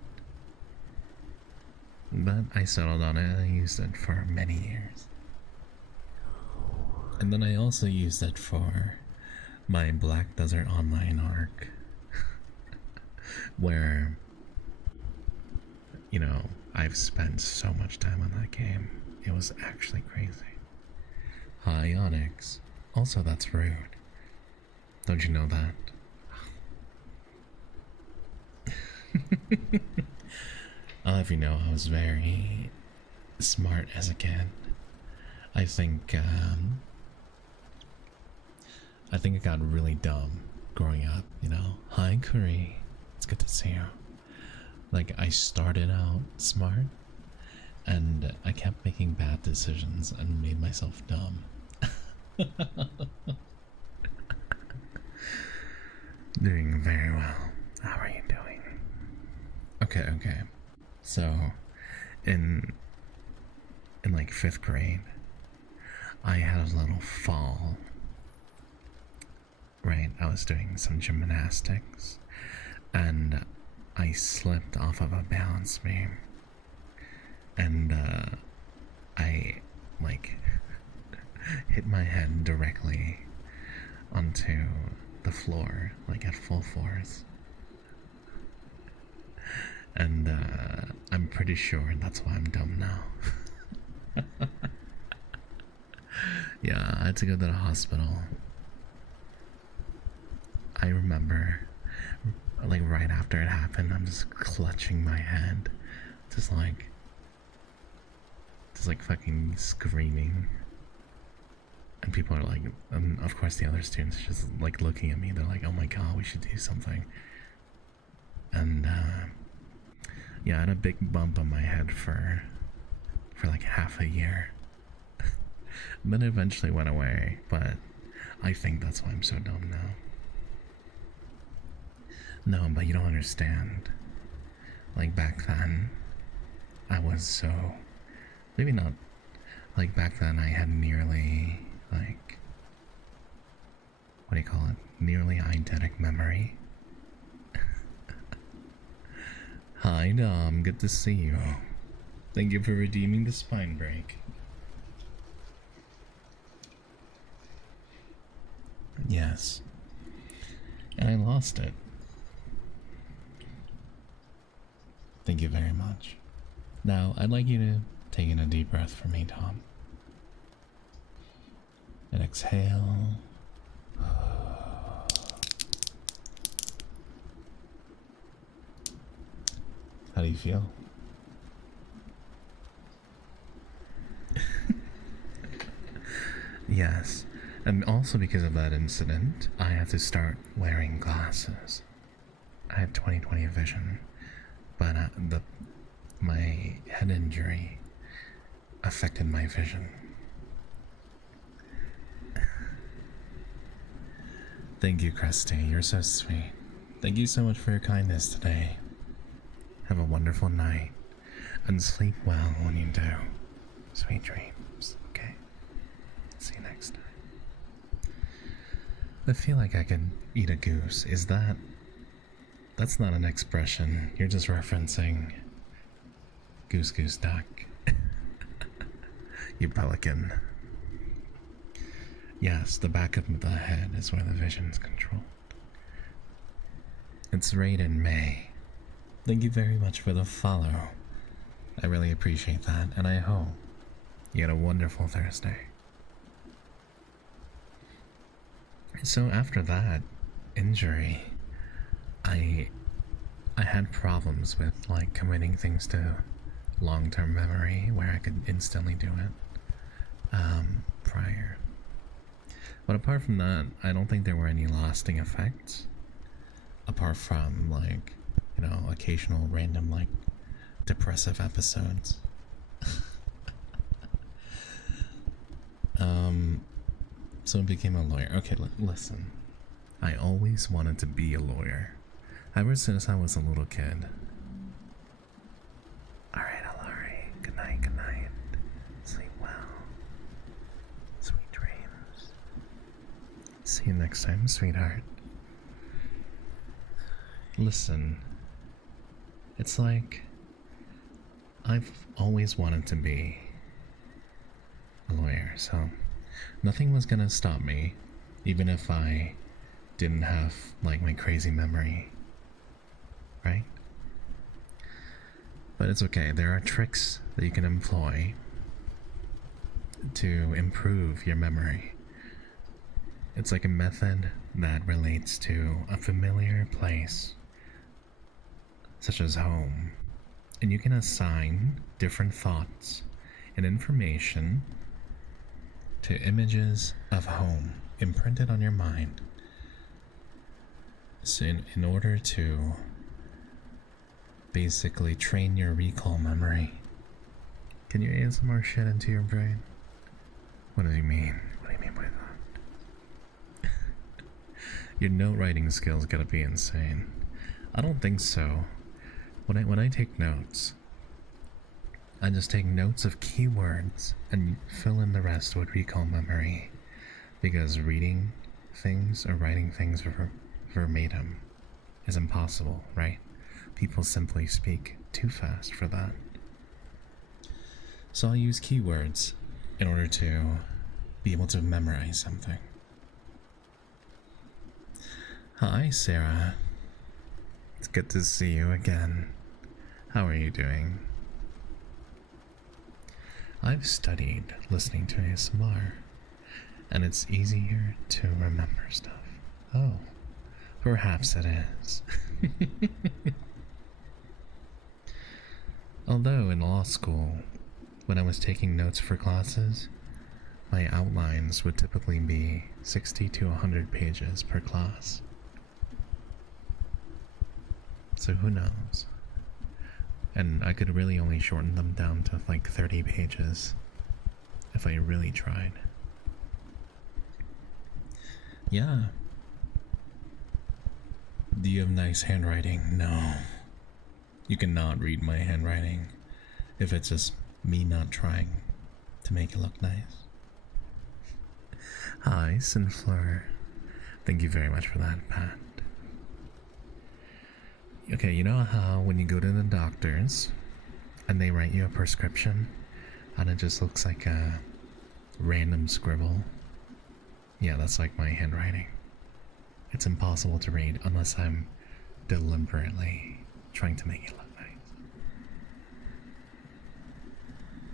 But I settled on it and I used it for many years. And then I also used it for my Black Desert Online arc. Where, you know, I've spent so much time on that game. It was actually crazy. Hi, Onyx. Also, that's rude. Don't you know that? I'll have you know I was very smart as a kid. I think I got really dumb growing up, you know. Hi, Curry. It's good to see you. Like, I started out smart, and I kept making bad decisions and made myself dumb. Doing very well. How are you doing? Okay. So, in like 5th grade, I had a little fall. Right, I was doing some gymnastics, and I slipped off of a balance beam, and I like hit my head directly onto the floor, like at full force. And I'm pretty sure that's why I'm dumb now. Yeah, I had to go to the hospital. I remember like right after it happened, I'm just clutching my head, just like fucking screaming. And people are like, of course the other students are just like looking at me. They're like, oh my god, we should do something. And yeah, I had a big bump on my head for like half a year. Then it eventually went away, but I think that's why I'm so dumb now. No, but you don't understand. Like back then, I was so, maybe not, like back then I had nearly, like, what do you call it? Nearly eidetic memory. Hi Dom, good to see you. Thank you for redeeming the spine break. Yes. And I lost it. Thank you very much. Now, I'd like you to take in a deep breath for me, Tom. And exhale. How do you feel? Yes. And also because of that incident, I had to start wearing glasses. I have 20/20 vision, but my head injury affected my vision. Thank you, Christy. You're so sweet. Thank you so much for your kindness today. Have a wonderful night, and sleep well when you do. Sweet dreams, okay? See you next time. I feel like I could eat a goose. Is that... That's not an expression. You're just referencing... Goose goose duck. You pelican. Yes, the back of the head is where the vision is controlled. It's Raiden May. Thank you very much for the follow. I really appreciate that, and I hope you had a wonderful Thursday. So after that injury, I had problems with like committing things to long-term memory where I could instantly do it prior. But apart from that, I don't think there were any lasting effects. Apart from like, you know, occasional random like depressive episodes. So I became a lawyer. Okay, listen. I always wanted to be a lawyer. Ever since I was a little kid. Alright, Alari. Good night, good night. Sleep well. Sweet dreams. See you next time, sweetheart. Listen. It's like... I've always wanted to be a lawyer, so... Nothing was gonna stop me, even if I didn't have, like, my crazy memory. Right? But it's okay, there are tricks that you can employ to improve your memory. It's like a method that relates to a familiar place, such as home, and you can assign different thoughts and information to images of home imprinted on your mind. So in order to basically train your recall memory. Can you add some more shit into your brain? What do you mean? What do you mean by that? Your note writing skills gotta be insane. I don't think so. When I take notes, I just take notes of keywords and fill in the rest with recall memory, because reading things or writing things verbatim is impossible, right? People simply speak too fast for that. So I'll use keywords in order to be able to memorize something. Hi, Sarah. It's good to see you again. How are you doing? I've studied listening to ASMR, and it's easier to remember stuff. Oh, Perhaps it is. Although in law school, when I was taking notes for classes, my outlines would typically be 60 to 100 pages per class. So who knows? And I could really only shorten them down to like 30 pages if I really tried. Yeah. Do you have nice handwriting? No. You cannot read my handwriting if it's just me not trying to make it look nice. Hi, Sinfleur. Thank you very much for that, Pat. Okay, you know how when you go to the doctors and they write you a prescription and it just looks like a random scribble? Yeah, that's like my handwriting. It's impossible to read unless I'm deliberately trying to make it look nice.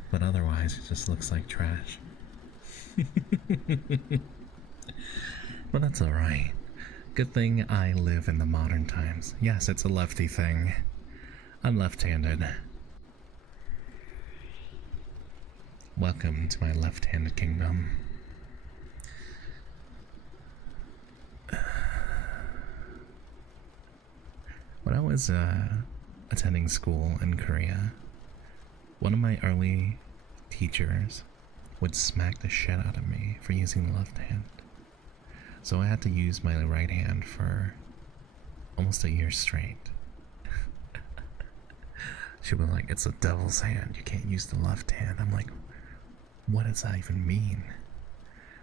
But otherwise, it just looks like trash. But that's alright. Good thing I live in the modern times. Yes, it's a lefty thing. I'm left-handed. Welcome to my left-handed kingdom. When I was attending school in Korea, one of my early teachers would smack the shit out of me for using the left hand. So I had to use my right hand for almost a year straight. She was like, it's a devil's hand, you can't use the left hand. I'm like, what does that even mean?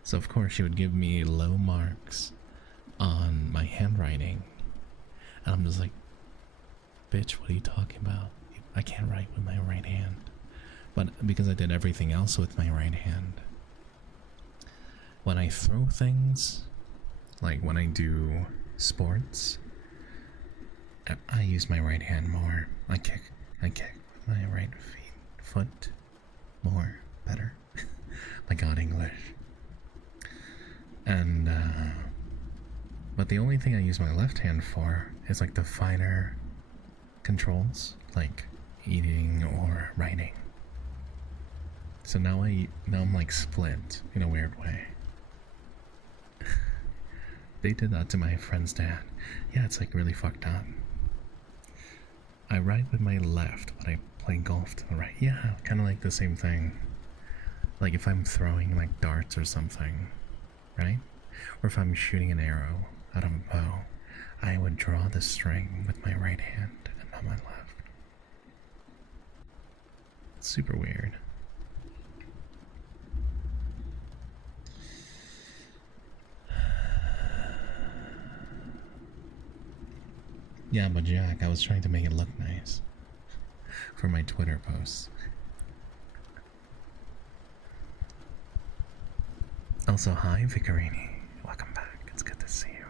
So of course she would give me low marks on my handwriting. And I'm just like, bitch, what are you talking about? I can't write with my right hand. But because I did everything else with my right hand, when I throw things, like when I do sports, I use my right hand more. I kick with my right foot more, better. My god, English. And, but the only thing I use my left hand for is like the finer controls, like eating or writing. So now I'm like split in a weird way. They did that to my friend's dad. Yeah, it's like really fucked up. I write with my left, but I play golf to the right. Yeah, kind of like the same thing. Like if I'm throwing like darts or something, right? Or if I'm shooting an arrow out of a bow, I would draw the string with my right hand and not my left. It's super weird. Yeah, but Jack, I was trying to make it look nice for my Twitter posts. Also, hi, Vicarini. Welcome back. It's good to see you.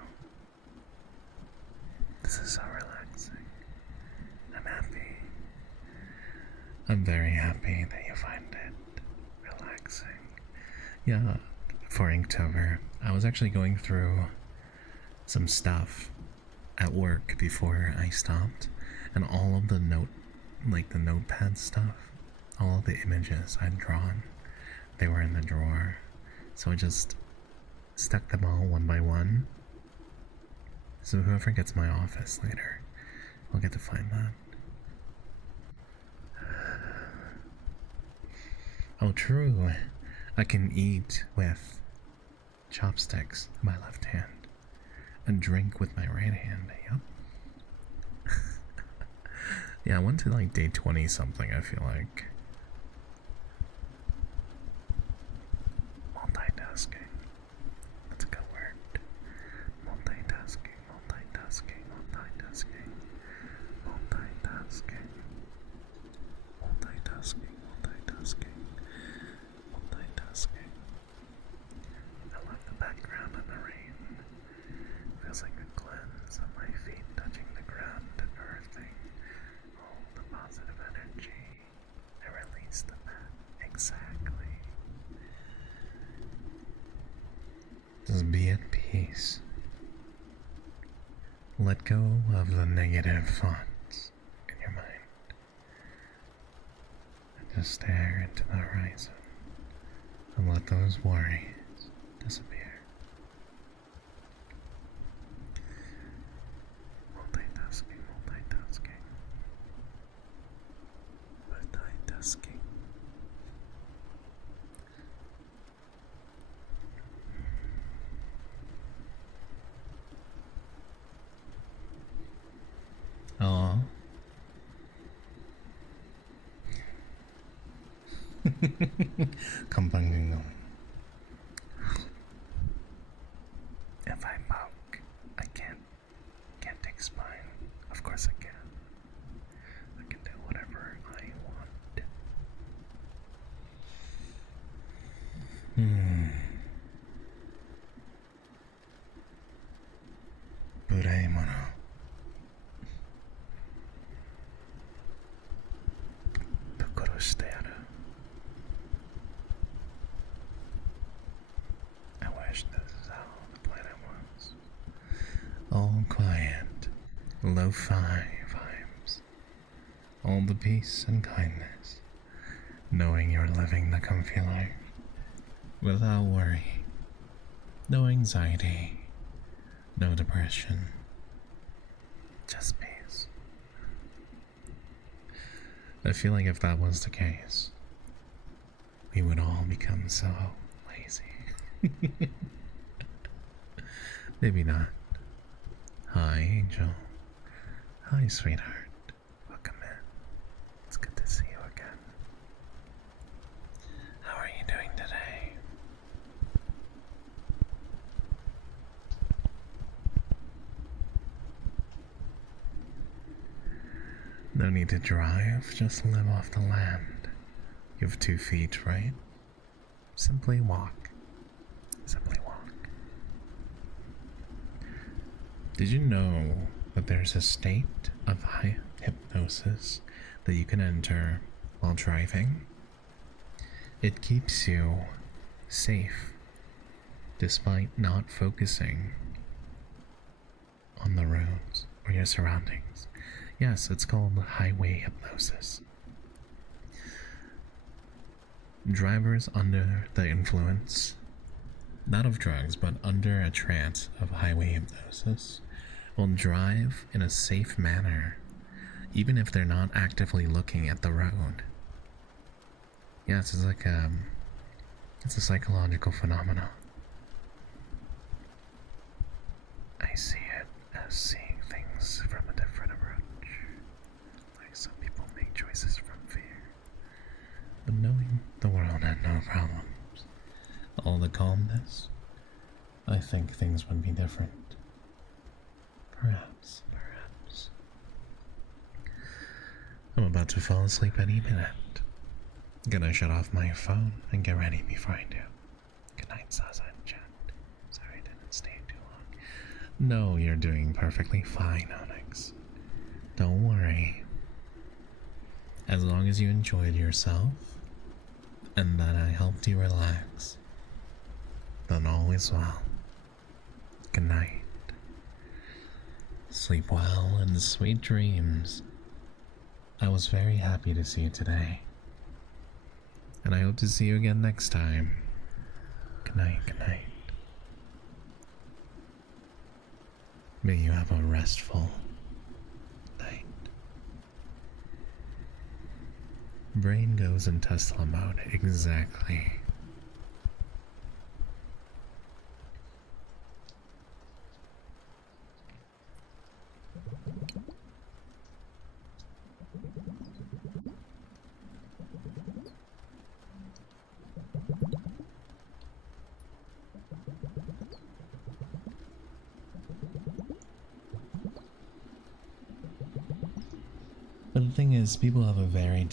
This is so relaxing. I'm happy. I'm very happy that you find it relaxing. Yeah, for Inktober, I was actually going through some stuff at work before I stopped, and all of the notepad stuff, all of the images I'd drawn, they were in the drawer. So I just stuck them all one by one. So whoever gets my office later will get to find that. Oh, true. I can eat with chopsticks in my left hand and drink with my right hand. Yep. Yeah, I went to like day 20 something, I feel like. Multitasking. That's a good word. Multitasking, multitasking, multitasking. Multitasking. Multitasking, multitasking. Multitasking. I love the background and the rain. Feels like a cleanse of my feet touching the ground and earthing all the positive energy. I release the mat. Exactly. Just be at peace. Let go of the negative thoughts in your mind and just stare into the horizon and let those worries disappear. Multitasking, multitasking, multitasking. Aww. Kampangingo. If I poke, I can't explain. Of course I can. I can do whatever I want. Burai mono. Kokoro shite yaru. I wish this is how the planet was. All quiet, lo-fi vibes. All the peace and kindness. Knowing you're living the comfy life. Without worry. No anxiety. No depression. Just peace. I feel like if that was the case, we would all become so lazy. Maybe not. Hi, Angel. Hi, sweetheart. Welcome in. It's good to see you again. How are you doing today? No need to drive, just live off the land. You have 2 feet, right? Simply walk. Simply walk. Did you know that there's a state of high hypnosis that you can enter while driving? It keeps you safe despite not focusing on the roads or your surroundings. Yes, it's called highway hypnosis. Drivers under the influence, not of drugs, but under a trance of highway hypnosis, will drive in a safe manner, even if they're not actively looking at the road. Yes, it's like it's a psychological phenomenon. I see it as seeing things from a different approach. Like some people make choices from fear, but knowing the world had no problems, all the calmness, I think things would be different. Perhaps. I'm about to fall asleep any minute. Gonna shut off my phone and get ready before I do. Good night, Zaza and chat. Sorry I didn't stay too long. No, you're doing perfectly fine, Onyx. Don't worry. As long as you enjoyed yourself and that I helped you relax, then all is well. Good night. Sleep well and sweet dreams. I was very happy to see you today, and I hope to see you again next time. Good night, good night. May you have a restful night. Brain goes in Tesla mode, exactly. But the thing is, people have a very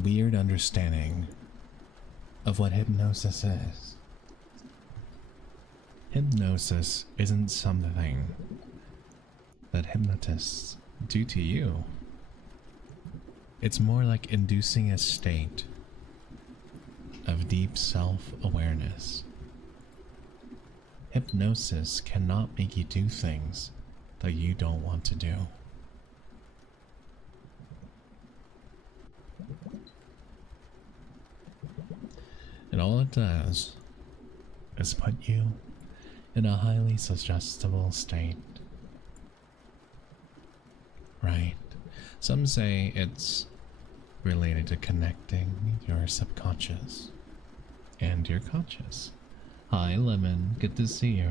weird understanding of what hypnosis is. Hypnosis isn't something that hypnotists do to you. It's more like inducing a state of deep self-awareness. Hypnosis cannot make you do things that you don't want to do. And all it does is put you in a highly suggestible state. Right? Some say it's related to connecting your subconscious and your conscious. Hi, Lemon. Good to see you.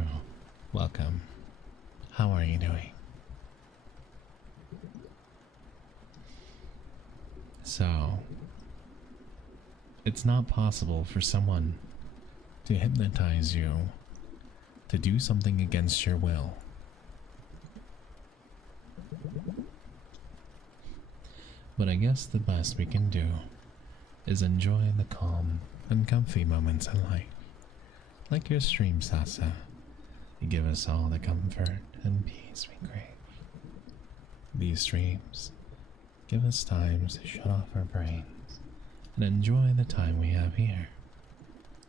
Welcome. How are you doing? So, it's not possible for someone to hypnotize you to do something against your will. But I guess the best we can do is enjoy the calm and comfy moments in life. Like your stream, Sasa. You give us all the comfort and peace we crave. These streams give us time to shut off our brains and enjoy the time we have here.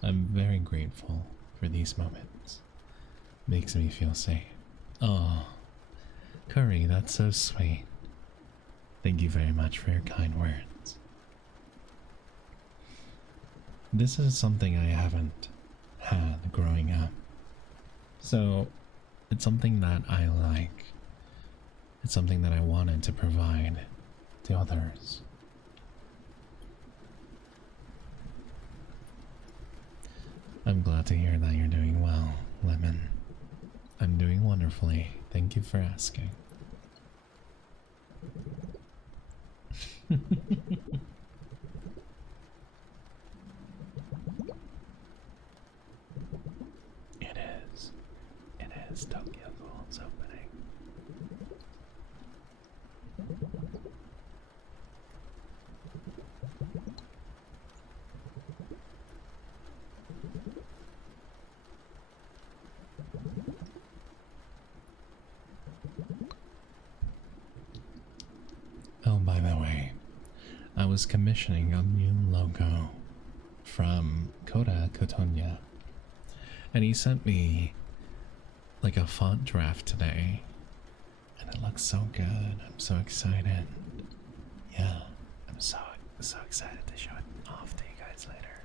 I'm very grateful for these moments. Makes me feel safe. Oh, Curry, that's so sweet. Thank you very much for your kind words. This is something I haven't had growing up. So, it's something that I like. It's something that I wanted to provide to others. I'm glad to hear that you're doing well, Lemon. I'm doing wonderfully. Thank you for asking. It is Tokyo Ghoul's opening. Oh, by the way, I was commissioning a new logo from Koda Kotonya, and he sent me like a font draft today, and it looks so good. I'm so excited. Yeah, I'm so excited to show it off to you guys later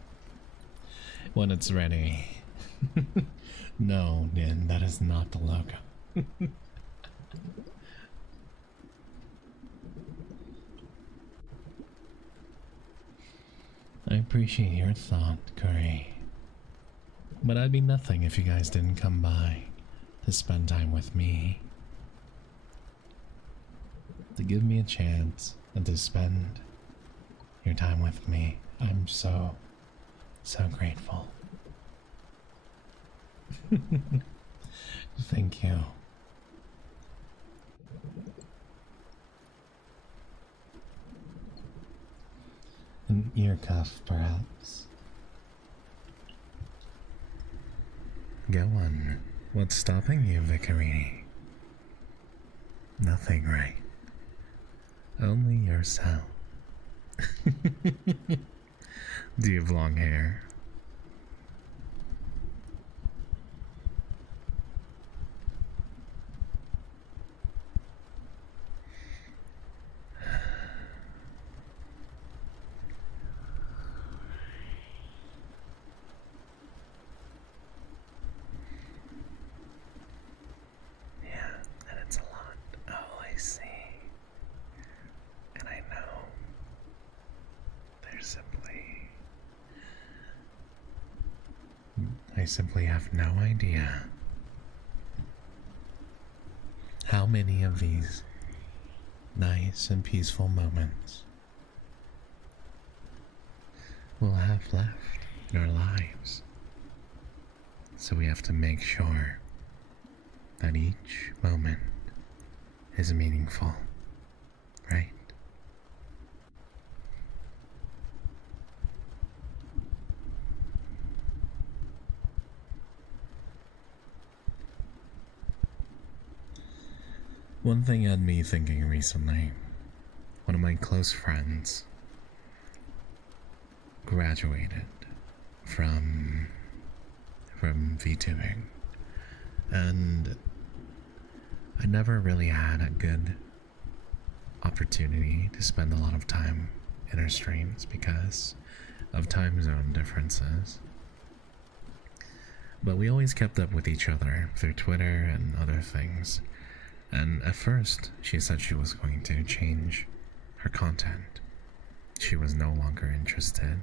when it's ready. No, Nin, that is not the logo. I appreciate your thought, Curry. But I'd be nothing if you guys didn't come by to spend time with me. To give me a chance and to spend your time with me. I'm so grateful. Thank you. An ear cuff, perhaps. Go on. What's stopping you, Vicarini? Nothing, right? Only yourself. Do you have long hair? I simply have no idea how many of these nice and peaceful moments we'll have left in our lives. So we have to make sure that each moment is meaningful, right? One thing had me thinking recently, one of my close friends graduated from VTubing, and I never really had a good opportunity to spend a lot of time in her streams because of time zone differences. But we always kept up with each other through Twitter and other things. And at first, she said she was going to change her content. She was no longer interested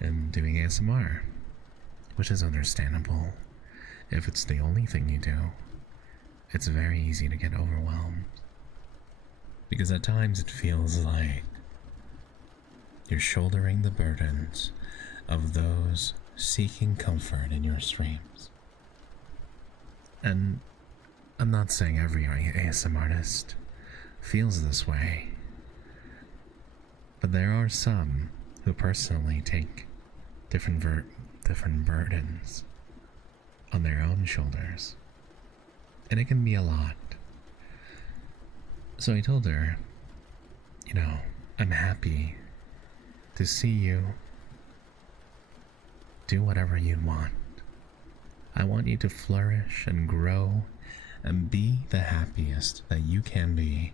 in doing ASMR, which is understandable. If it's the only thing you do, it's very easy to get overwhelmed. Because at times it feels like you're shouldering the burdens of those seeking comfort in your streams. And I'm not saying every ASMR artist feels this way, but there are some who personally take different burdens on their own shoulders, and it can be a lot. So I told her, you know, I'm happy to see you do whatever you want. I want you to flourish and grow and be the happiest that you can be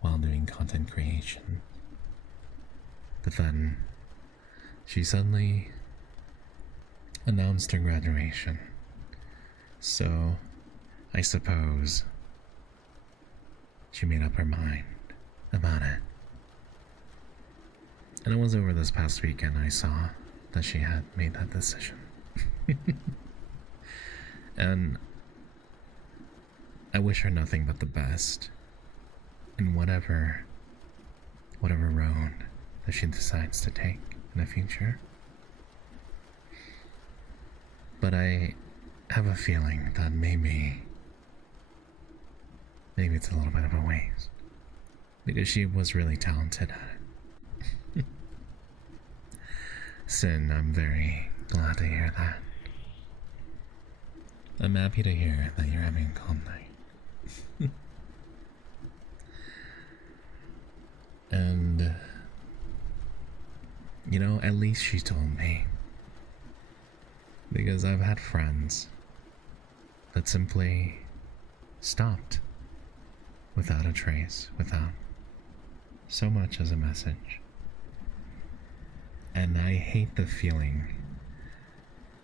while doing content creation. But then she suddenly announced her graduation. So I suppose she made up her mind about it. And it was over this past weekend I saw that she had made that decision. And I wish her nothing but the best in whatever road that she decides to take in the future. But I have a feeling that maybe it's a little bit of a waste, because she was really talented at it. Sin, I'm very glad to hear that. I'm happy to hear that you're having a calm night. And, you know, at least she told me. Because I've had friends that simply stopped without a trace, without so much as a message. And I hate the feeling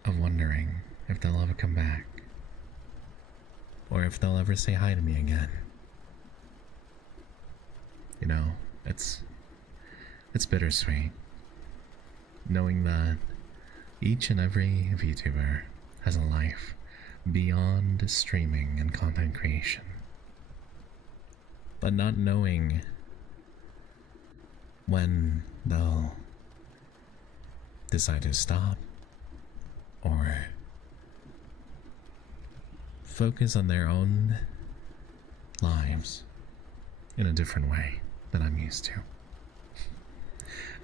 of wondering if they'll ever come back, or if they'll ever say hi to me again. You know, it's bittersweet knowing that each and every VTuber has a life beyond streaming and content creation, but not knowing when they'll decide to stop or focus on their own lives in a different way than I'm used to.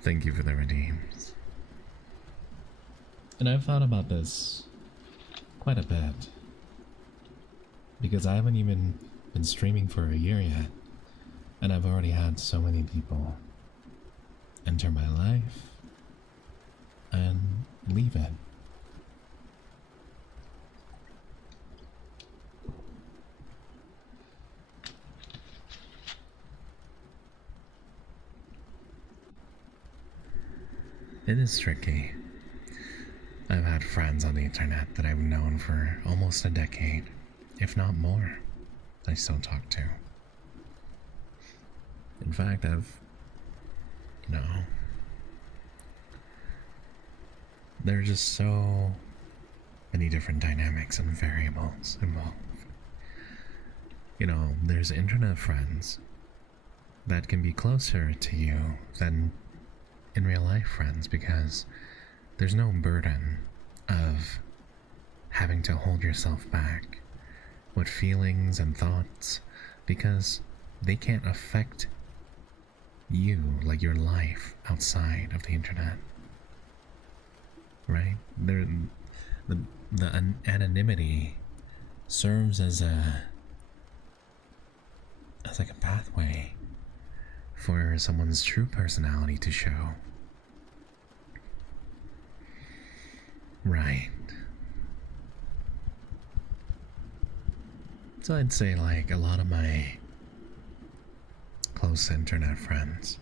Thank you for the redeems. And I've thought about this quite a bit, because I haven't even been streaming for a year yet, and I've already had so many people enter my life and leave it. It is tricky. I've had friends on the internet that I've known for almost a decade, if not more, I still talk to. In fact, there are just so many different dynamics and variables involved. You know, there's internet friends that can be closer to you than in real life friends, because there's no burden of having to hold yourself back with feelings and thoughts, because they can't affect you, like your life outside of the internet, right? The anonymity serves as like a pathway for someone's true personality to show. Right. So I'd say like a lot of my close internet friends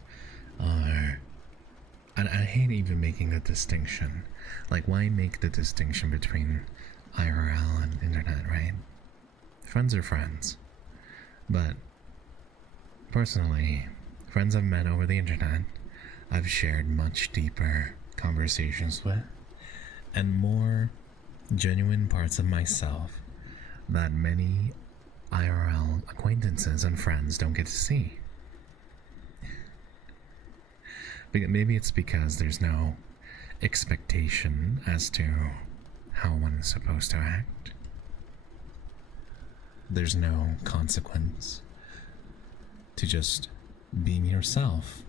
are, and I hate even making the distinction. Like, why make the distinction between IRL and internet, right? Friends are friends. But personally, friends I've met over the internet, I've shared much deeper conversations with, and more genuine parts of myself that many IRL acquaintances and friends don't get to see. Maybe it's because there's no expectation as to how one is supposed to act. There's no consequence to just being yourself.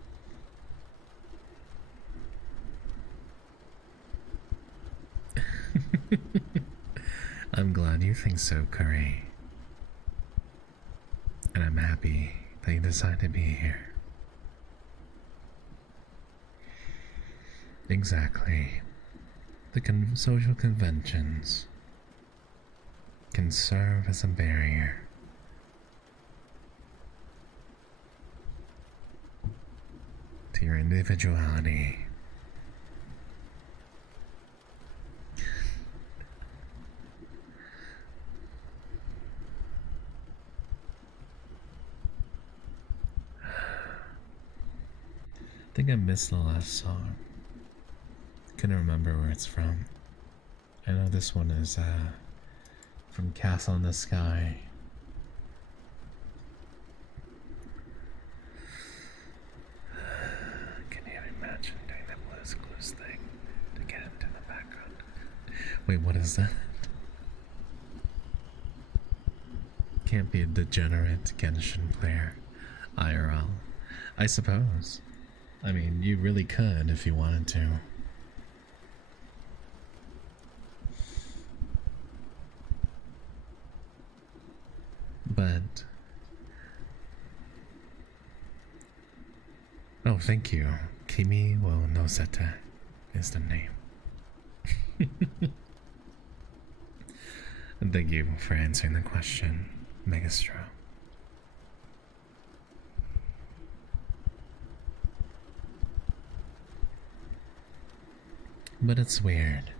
I'm glad you think so, Curry. And I'm happy that you decided to be here. Exactly. The social conventions can serve as a barrier to your individuality. I think I missed the last song. Couldn't remember where it's from. I know this one is from Castle in the Sky. Can you imagine doing the Blue's Clues thing to get into the background? Wait, what is that? Can't be a degenerate Genshin player. IRL. I suppose. I mean, you really could if you wanted to. But oh, thank you. Kimi wo Nosete is the name. And thank you for answering the question, Megastro. But it's weird.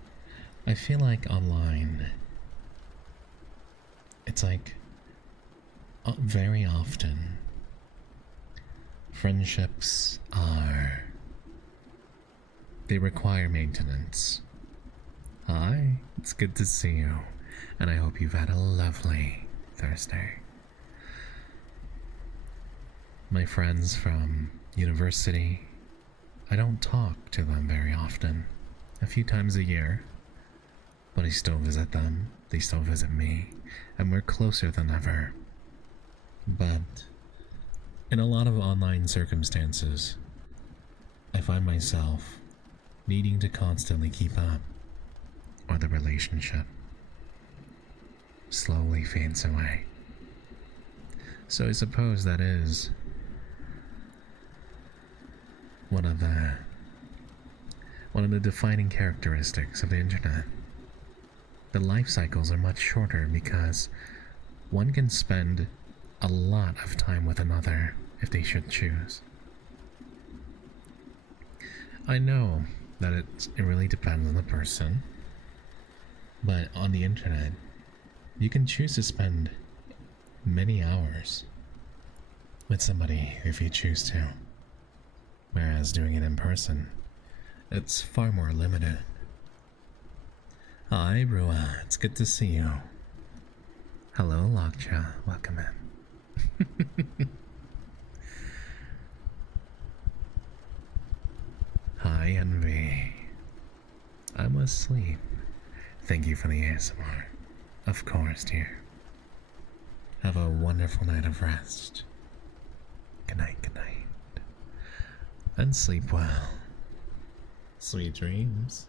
I feel like online, it's like very often friendships they require maintenance. Hi, it's good to see you, and I hope you've had a lovely Thursday. My friends from university, I don't talk to them very often, a few times a year, but I still visit them, they still visit me, and we're closer than ever. But in a lot of online circumstances, I find myself needing to constantly keep up, or the relationship slowly fades away. So I suppose that is one of the defining characteristics of the internet. The life cycles are much shorter because one can spend a lot of time with another if they should choose. I know that it really depends on the person, but on the internet, you can choose to spend many hours with somebody if you choose to, whereas doing it in person, it's far more limited. Hi, Rua, it's good to see you. Hello, Lokcha, welcome in. Hi, Envy. I'm asleep. Thank you for the ASMR. Of course, dear. Have a wonderful night of rest. Good night, good night. And sleep well. Sweet dreams.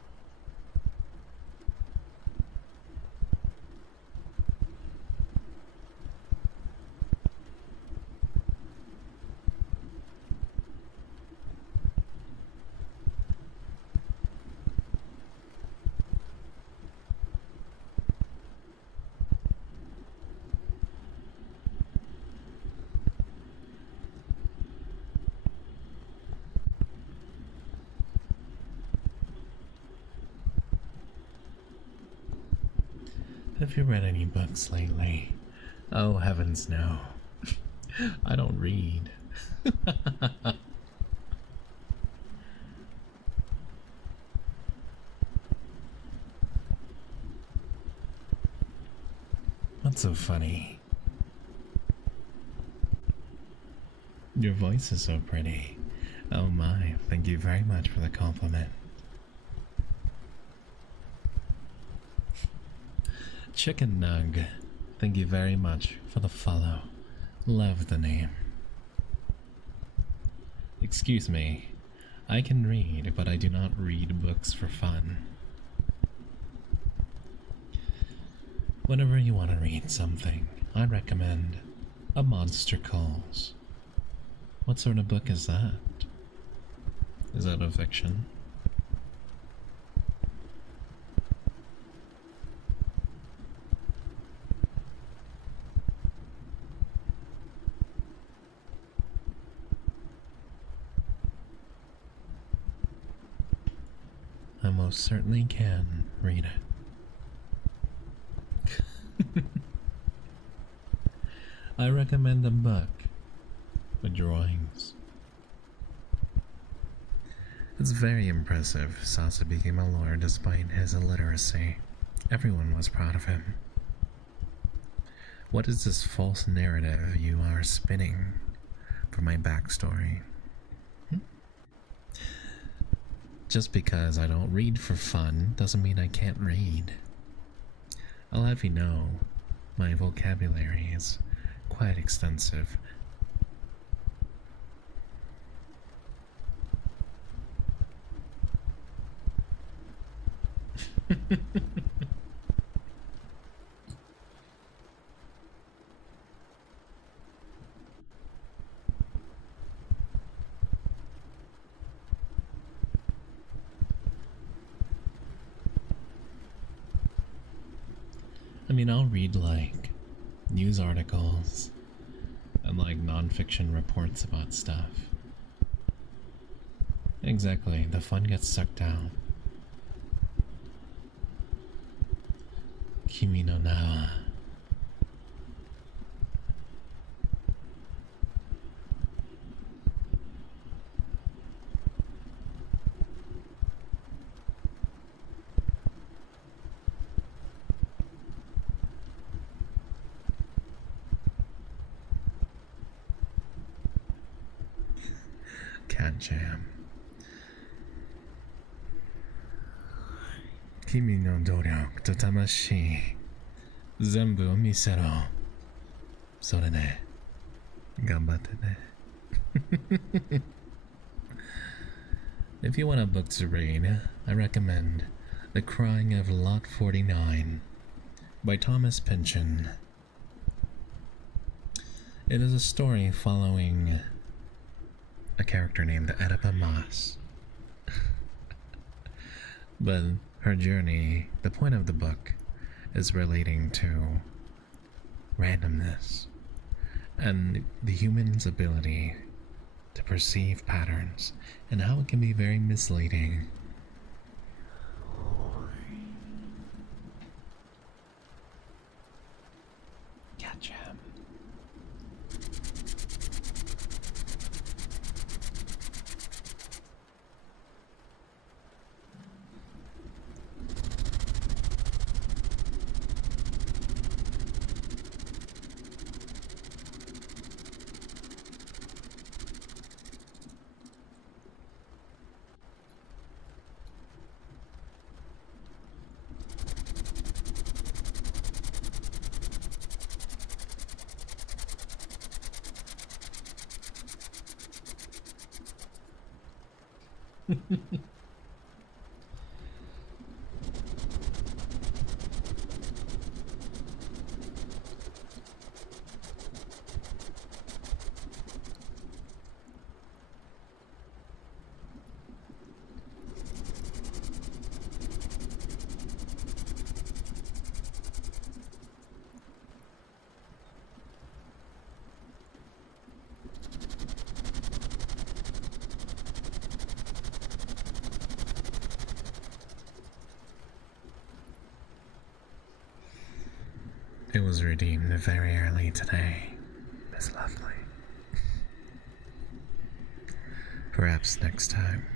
Have you read any books lately? Oh, heavens no. I don't read. What's so funny? Your voice is so pretty. Oh my, thank you very much for the compliment. Chicken Nug, thank you very much for the follow. Love the name. Excuse me, I can read, but I do not read books for fun. Whenever you want to read something, I recommend A Monster Calls. What sort of book is that? Is that a fiction? I most certainly can read it. I recommend a book with drawings. It's very impressive Sasa became a lawyer despite his illiteracy. Everyone was proud of him. What is this false narrative you are spinning for my backstory? Just because I don't read for fun doesn't mean I can't read. I'll have you know, my vocabulary is quite extensive. I mean, I'll read like news articles and like non-fiction reports about stuff. Exactly, the fun gets sucked out. Kimi no na. Cat Jam. Kimi no doryoku to tamashii zenbu o misero. Sore ne. Ganbatte ne. If you want a book to read, I recommend The Crying of Lot 49 by Thomas Pynchon. It is a story following a character named Oedipa Maas. But her journey, the point of the book, is relating to randomness and the human's ability to perceive patterns and how it can be very misleading. Catch him. It was redeemed very early today, Miss Lovely. Perhaps next time.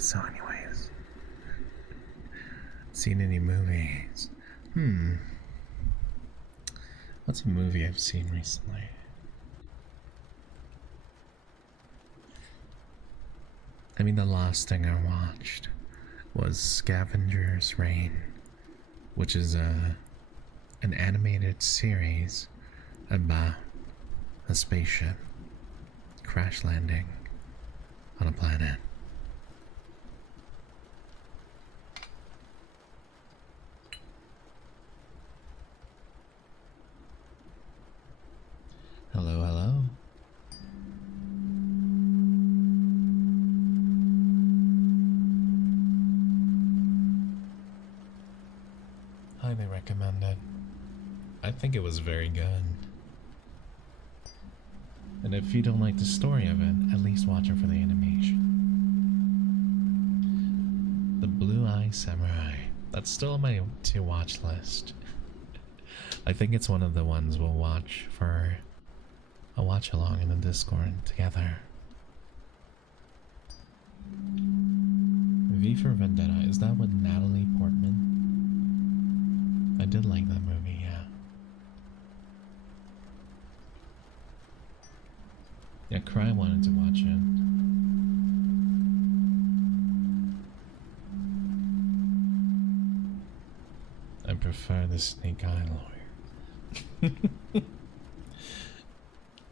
So anyways, seen any movies? What's a movie I've seen recently? I mean, the last thing I watched was Scavenger's Reign, which is an animated series about a spaceship crash landing on a planet. Hello, hello. Highly recommended. I think it was very good. And if you don't like the story of it, at least watch it for the animation. The Blue Eye Samurai. That's still on my to watch list. I think it's one of the ones we'll watch for a watch along in the Discord together. V for Vendetta. Is that with Natalie Portman? I did like that movie, yeah. Yeah, Cry wanted to watch it. I prefer the Snake Eye Lawyer.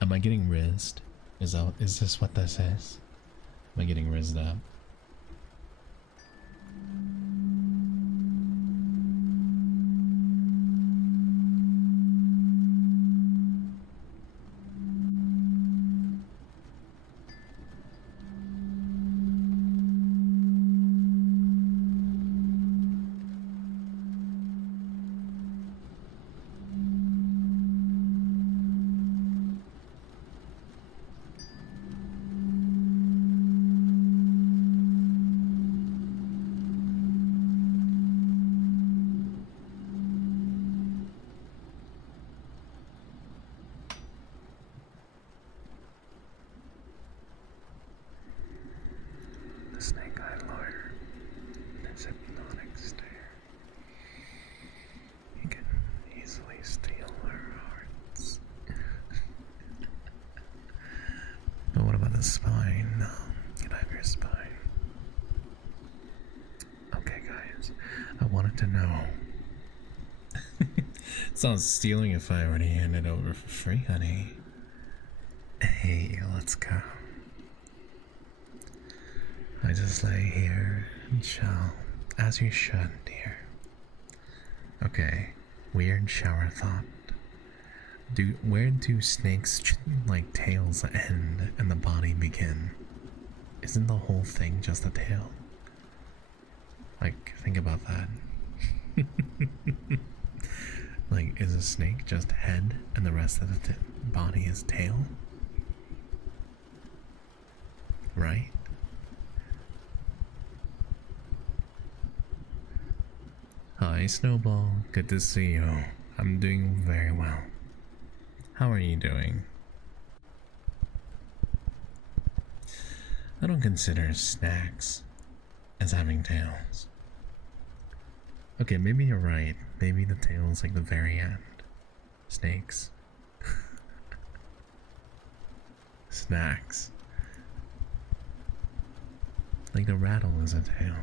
Am I getting rizzed? Is this what this is? Am I getting rizzed up? The Snake Eye Lawyer. His hypnotic stare. He can easily steal our hearts. But what about the spine? No. Can I have your spine? Okay, guys. I wanted to know. It's not stealing if I already handed it over for free, honey. Hey, let's go. I just lay here and chill, as you should, dear. Okay, weird shower thought. Where do snakes' like tails end and the body begin? Isn't the whole thing just a tail? Like, think about that. Like, is a snake just head and the rest of the body is tail? Right? Hi, Snowball. Good to see you. I'm doing very well. How are you doing? I don't consider snacks as having tails. Okay, maybe you're right. Maybe the tail's like the very end. Snakes. Snacks. Like the rattle is a tail.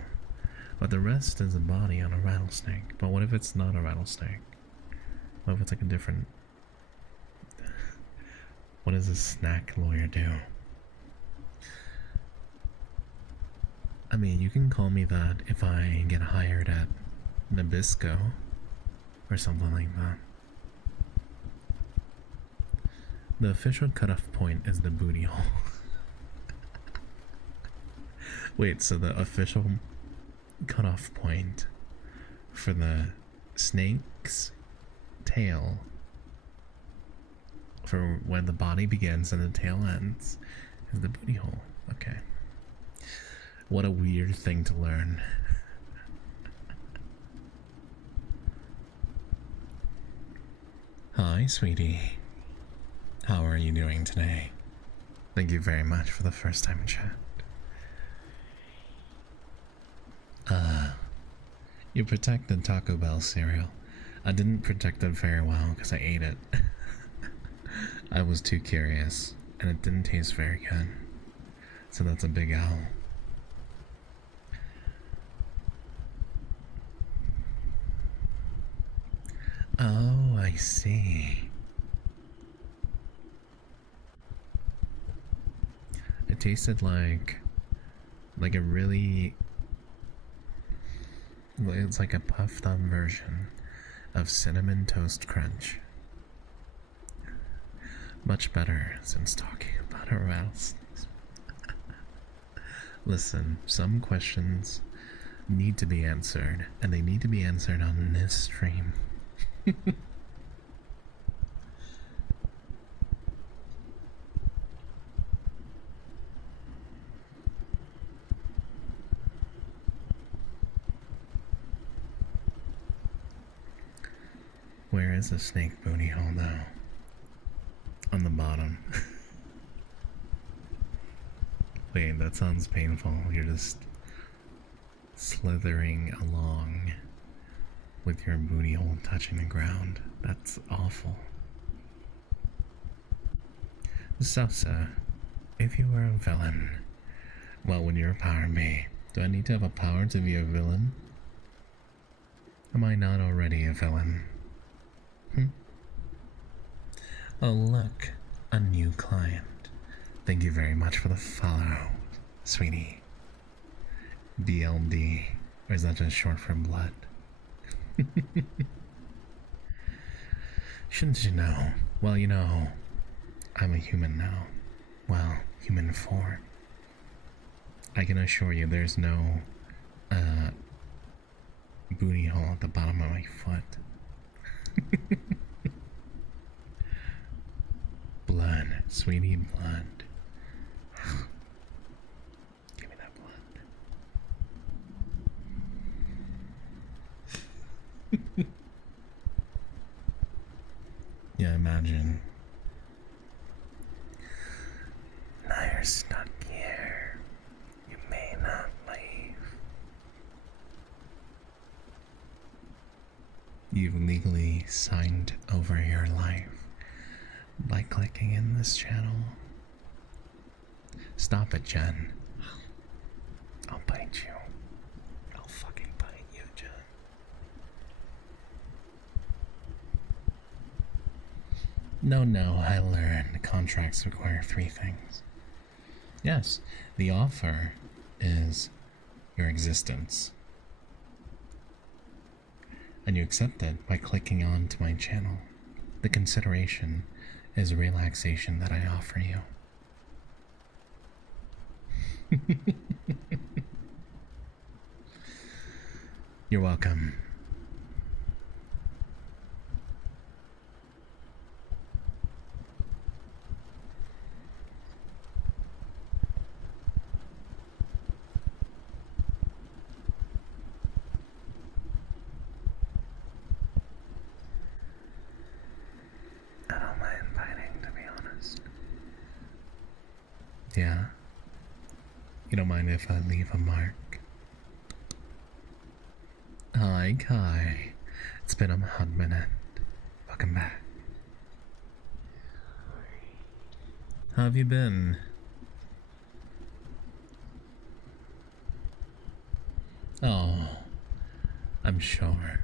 But the rest is a body on a rattlesnake. But what if it's not a rattlesnake? What if it's like a different... What does a snack lawyer do? I mean, you can call me that if I get hired at Nabisco or something like that. The official cutoff point is the booty hole. Wait, so the official cutoff point for the snake's tail, for when the body begins and the tail ends, is the booty hole. Okay. What a weird thing to learn. Hi, sweetie. How are you doing today? Thank you very much for the first time chat. You protected Taco Bell cereal. I didn't protect it very well because I ate it. I was too curious, and it didn't taste very good. So that's a big L. Oh, I see. It tasted like a really, it's like a puffed up version of Cinnamon Toast Crunch. Much better since talking about arousals. Listen, some questions need to be answered, and they need to be answered on this stream. Where is the snake booty hole now? On the bottom. Wait, that sounds painful. You're just slithering along with your booty hole touching the ground. That's awful. Sasa, if you were a villain, what would your power be? Do I need to have a power to be a villain? Am I not already a villain? Oh look, a new client. Thank you very much for the follow, sweetie. DLD, or is that just short for blood? Shouldn't you know? Well, you know, I'm a human now. Well, human form. I can assure you there's no booty hole at the bottom of my foot. Blood, sweetie, blood. Give me that blood. Yeah, imagine. Now you're stuck here. You may not leave. You've legally signed over your life by clicking in this channel. Stop it, Jen. I'll bite you. I'll fucking bite you, Jen. No, I learned contracts require 3 things. Yes, the offer is your existence. And you accept it by clicking on to my channel. The consideration is relaxation that I offer you. You're welcome. I don't mind biting, to be honest. Yeah? You don't mind if I leave a mark? Hi, Kai. It's been a hot minute. Welcome back. How have you been? Oh, I'm sure.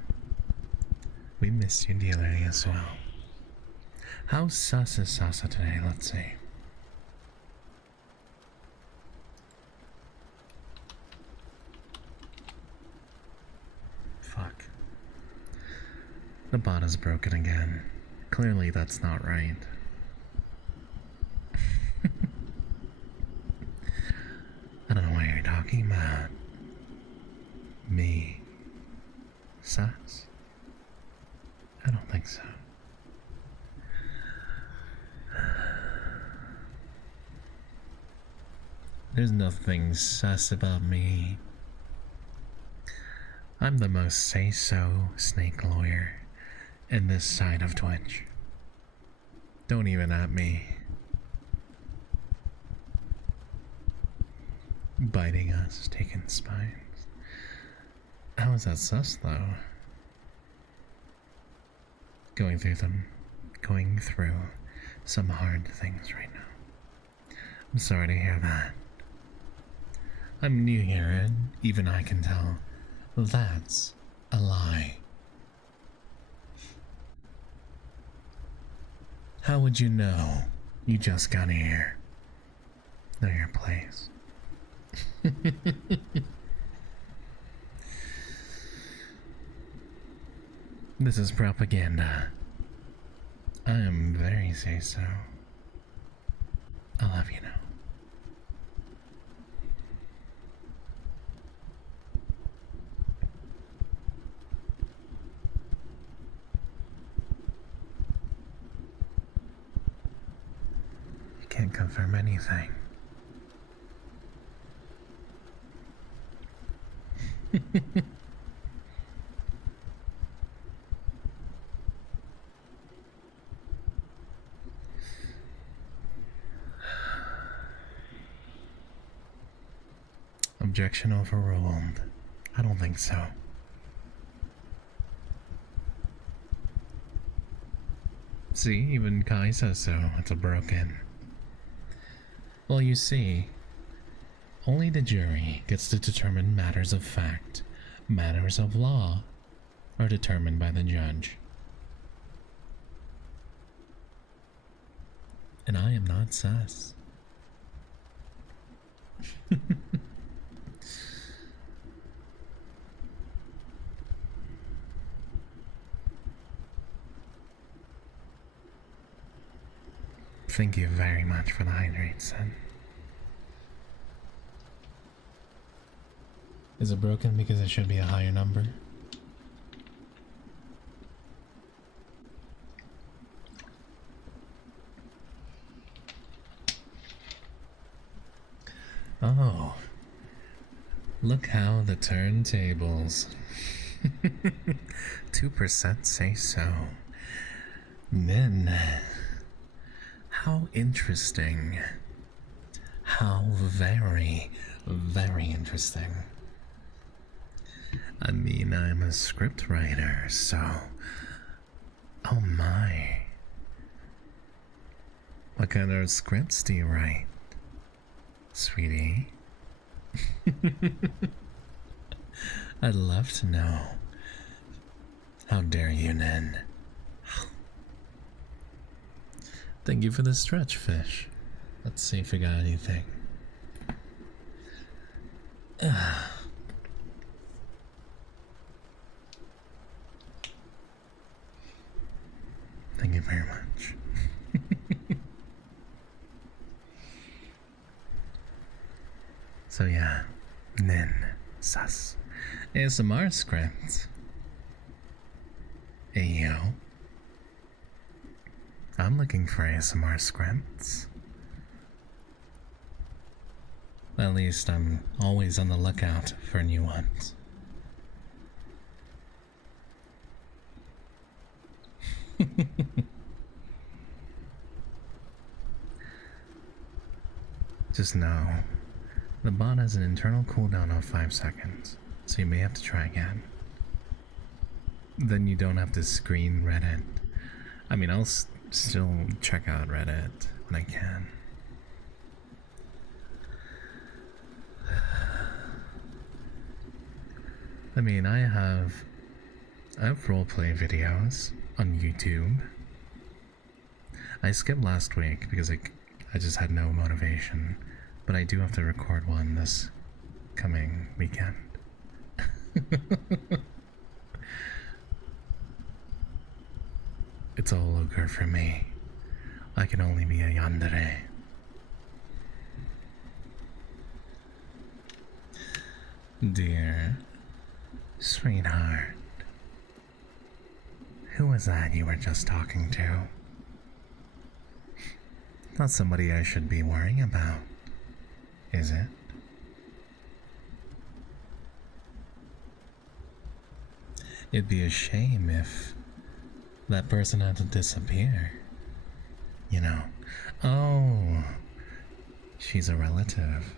We missed you dearly as well. How's Sasa today? Let's see. The bot is broken again. Clearly that's not right. I don't know what you're talking about. Me? Sus? I don't think so. There's nothing sus about me. I'm the most say-so snake lawyer in this side of Twitch. Don't even at me. Biting us, taking spines. How is that sus though? Going through some hard things right now. I'm sorry to hear that. I'm new here and even I can tell that's a lie. How would you know? You just got here. Know your place. This is propaganda. I am very say-so. I'll have you know. You can't confirm anything. Objection overruled. I don't think so. See, even Kai says so. It's a broken. Well, you see, only the jury gets to determine matters of fact. Matters of law are determined by the judge. And I am not sus. Thank you very much for the hydrate, son. Is it broken because it should be a higher number? Oh, look how the turntables. 2% say so. Then, how interesting. How very, very interesting. I mean, I'm a script writer, so... Oh my. What kind of scripts do you write, sweetie? I'd love to know. How dare you, Nen? Thank you for the stretch, fish. Let's see if we got anything. Thank you very much. So yeah, Nen, sus. ASMR script. Ayo. I'm looking for ASMR scripts. At least I'm always on the lookout for new ones. Just know, the bot has an internal cooldown of 5 seconds, so you may have to try again. Then you don't have to screen Reddit. I mean, I'll still check out Reddit when I can. I mean, I have roleplay videos on YouTube. I skipped last week because I just had no motivation, but I do have to record one this coming weekend. good for me. I can only be a yandere. Dear sweetheart, who was that you were just talking to? Not somebody I should be worrying about, is it? It'd be a shame if that person had to disappear. You know. Oh, she's a relative.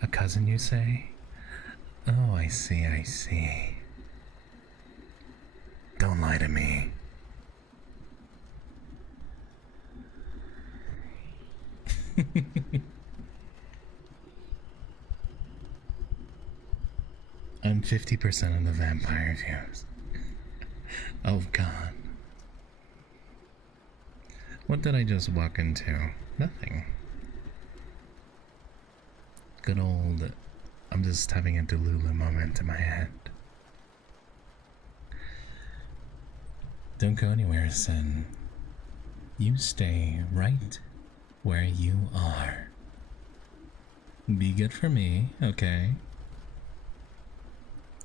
A cousin, you say? Oh, I see, I see. Don't lie to me. I'm 50% of the vampire views. Oh god. What did I just walk into? Nothing. Good old... I'm just having a Delulu moment in my head. Don't go anywhere, Sin. You stay right where you are. Be good for me, okay?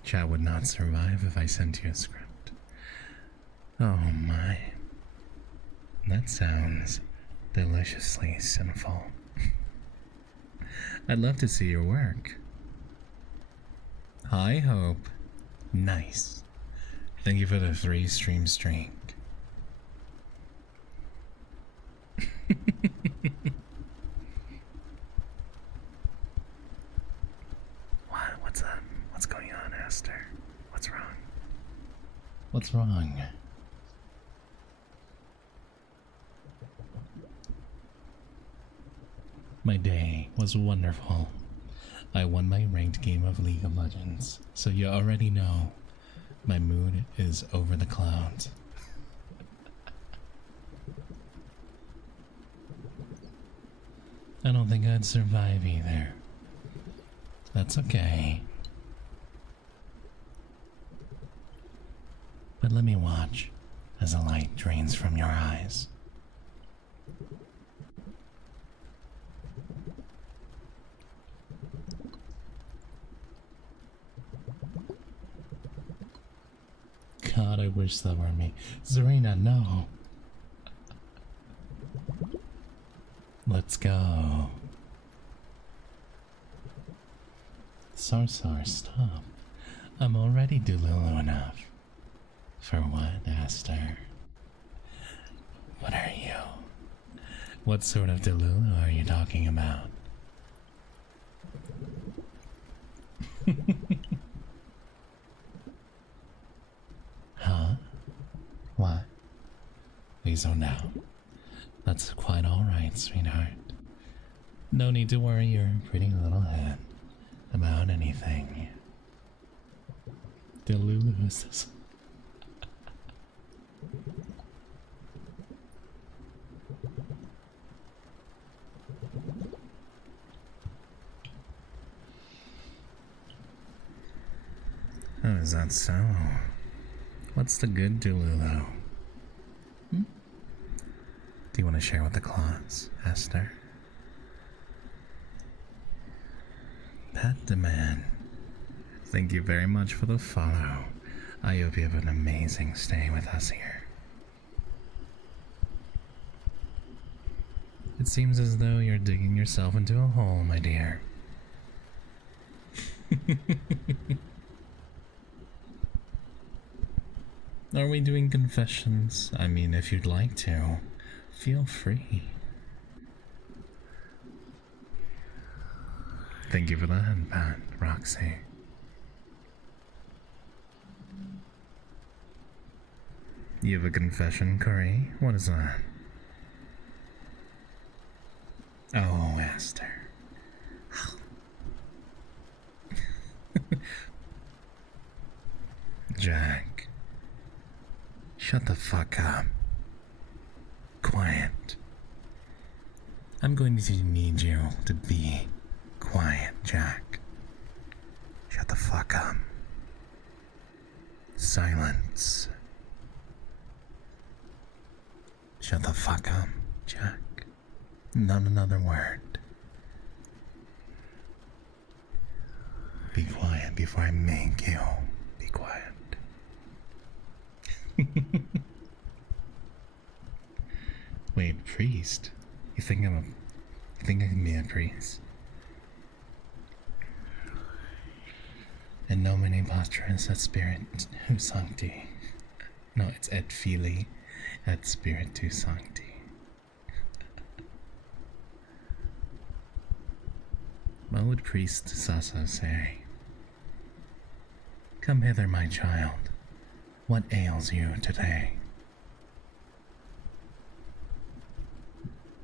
Chat would not survive if I sent you a script. Oh my. That sounds deliciously sinful. I'd love to see your work. High hope. Nice. Thank you for the 3 stream streak. What's up? What's going on, Esther? What's wrong? What's wrong? My day was wonderful. I won my ranked game of League of Legends, so you already know my mood is over the clouds. I don't think I'd survive either. That's okay. But let me watch as the light drains from your eyes. God, I wish that were me. Zarina, no. Let's go. Sarsar, stop. I'm already Delulu enough. For what, Aster? What are you? What sort of Delulu are you talking about? Huh? What? Please don't doubt. That's quite alright, sweetheart. No need to worry your pretty little head about anything. Delulu is this. Oh, is that so? What's the good Delulu? Hmm? Do you want to share with the claws, Esther? Pet demand. Thank you very much for the follow. I hope you have an amazing stay with us here. It seems as though you're digging yourself into a hole, my dear. Are we doing confessions? I mean, if you'd like to, feel free. Thank you for the headband, Roxy. You have a confession, Curry? What is that? Oh, Esther. Jack. Shut the fuck up. Quiet. I'm going to need you to be quiet, Jack. Shut the fuck up. Silence. Shut the fuck up, Jack. Not another word. Be quiet before I make you. Be quiet. Wait, priest? You think I can be a priest? In nomine Patris et Spiritus Sancti. No, it's et Filii et Spiritus Sancti. What would priest Sasso say? Come hither, my child. What ails you today?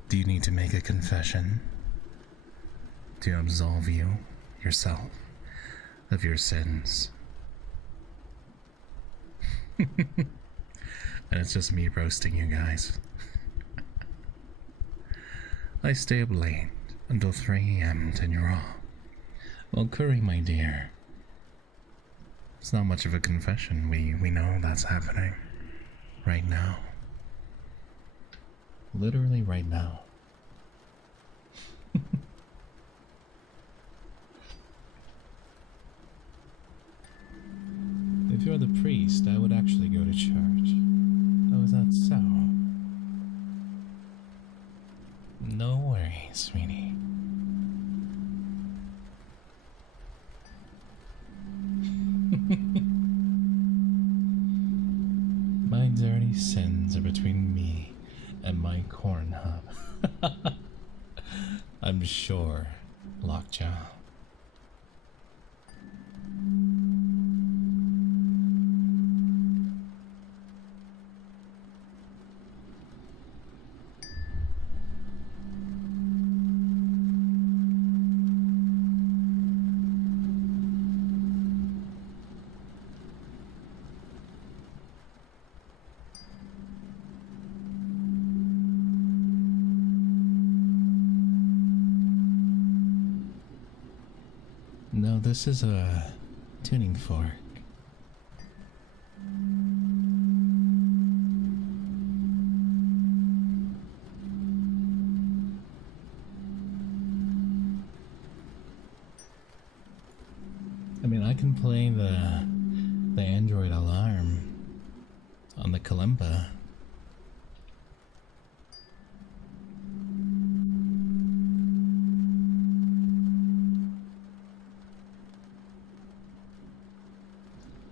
Do you need to make a confession to absolve you, yourself, of your sins? And it's just me roasting you guys. I stay up late until 3 AM to your raw. Well, Curry, my dear, it's not much of a confession. We know that's happening right now. Literally right now. If you're the priest, I would actually go to church. Oh, is that so? No worries, sweetie. My dirty sins are between me and my corn hub. I'm sure, Lockjaw. No, this is a tuning fork. I mean, I can play the Android alarm on the kalimba.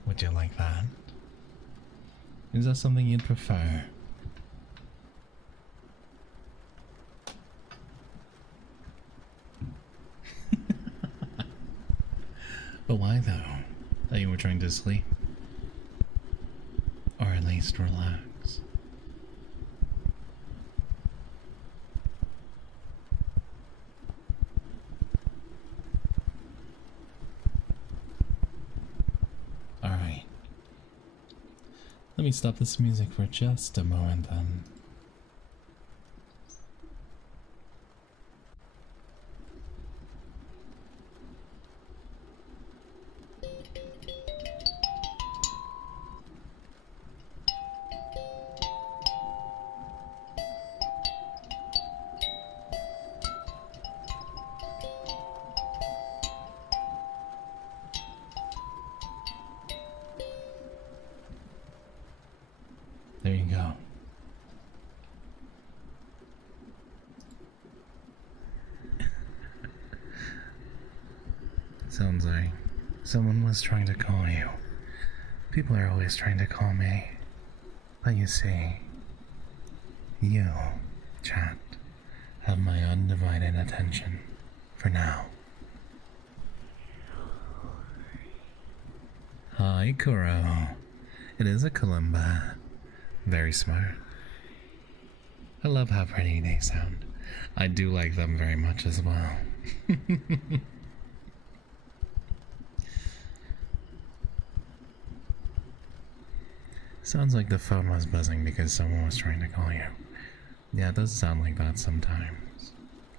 Would you like that? Is that something you'd prefer? But why though? Thought you were trying to sleep. Or at least relax. Alright. Let me stop this music for just a moment then. There you go. Sounds like someone was trying to call you. People are always trying to call me. But you see, you, chat, have my undivided attention for now. Hi, Kuro. It is a kalimba. Very smart. I love how pretty they sound. I do like them very much as well. Sounds like the phone was buzzing because someone was trying to call you. Yeah, it does sound like that sometimes,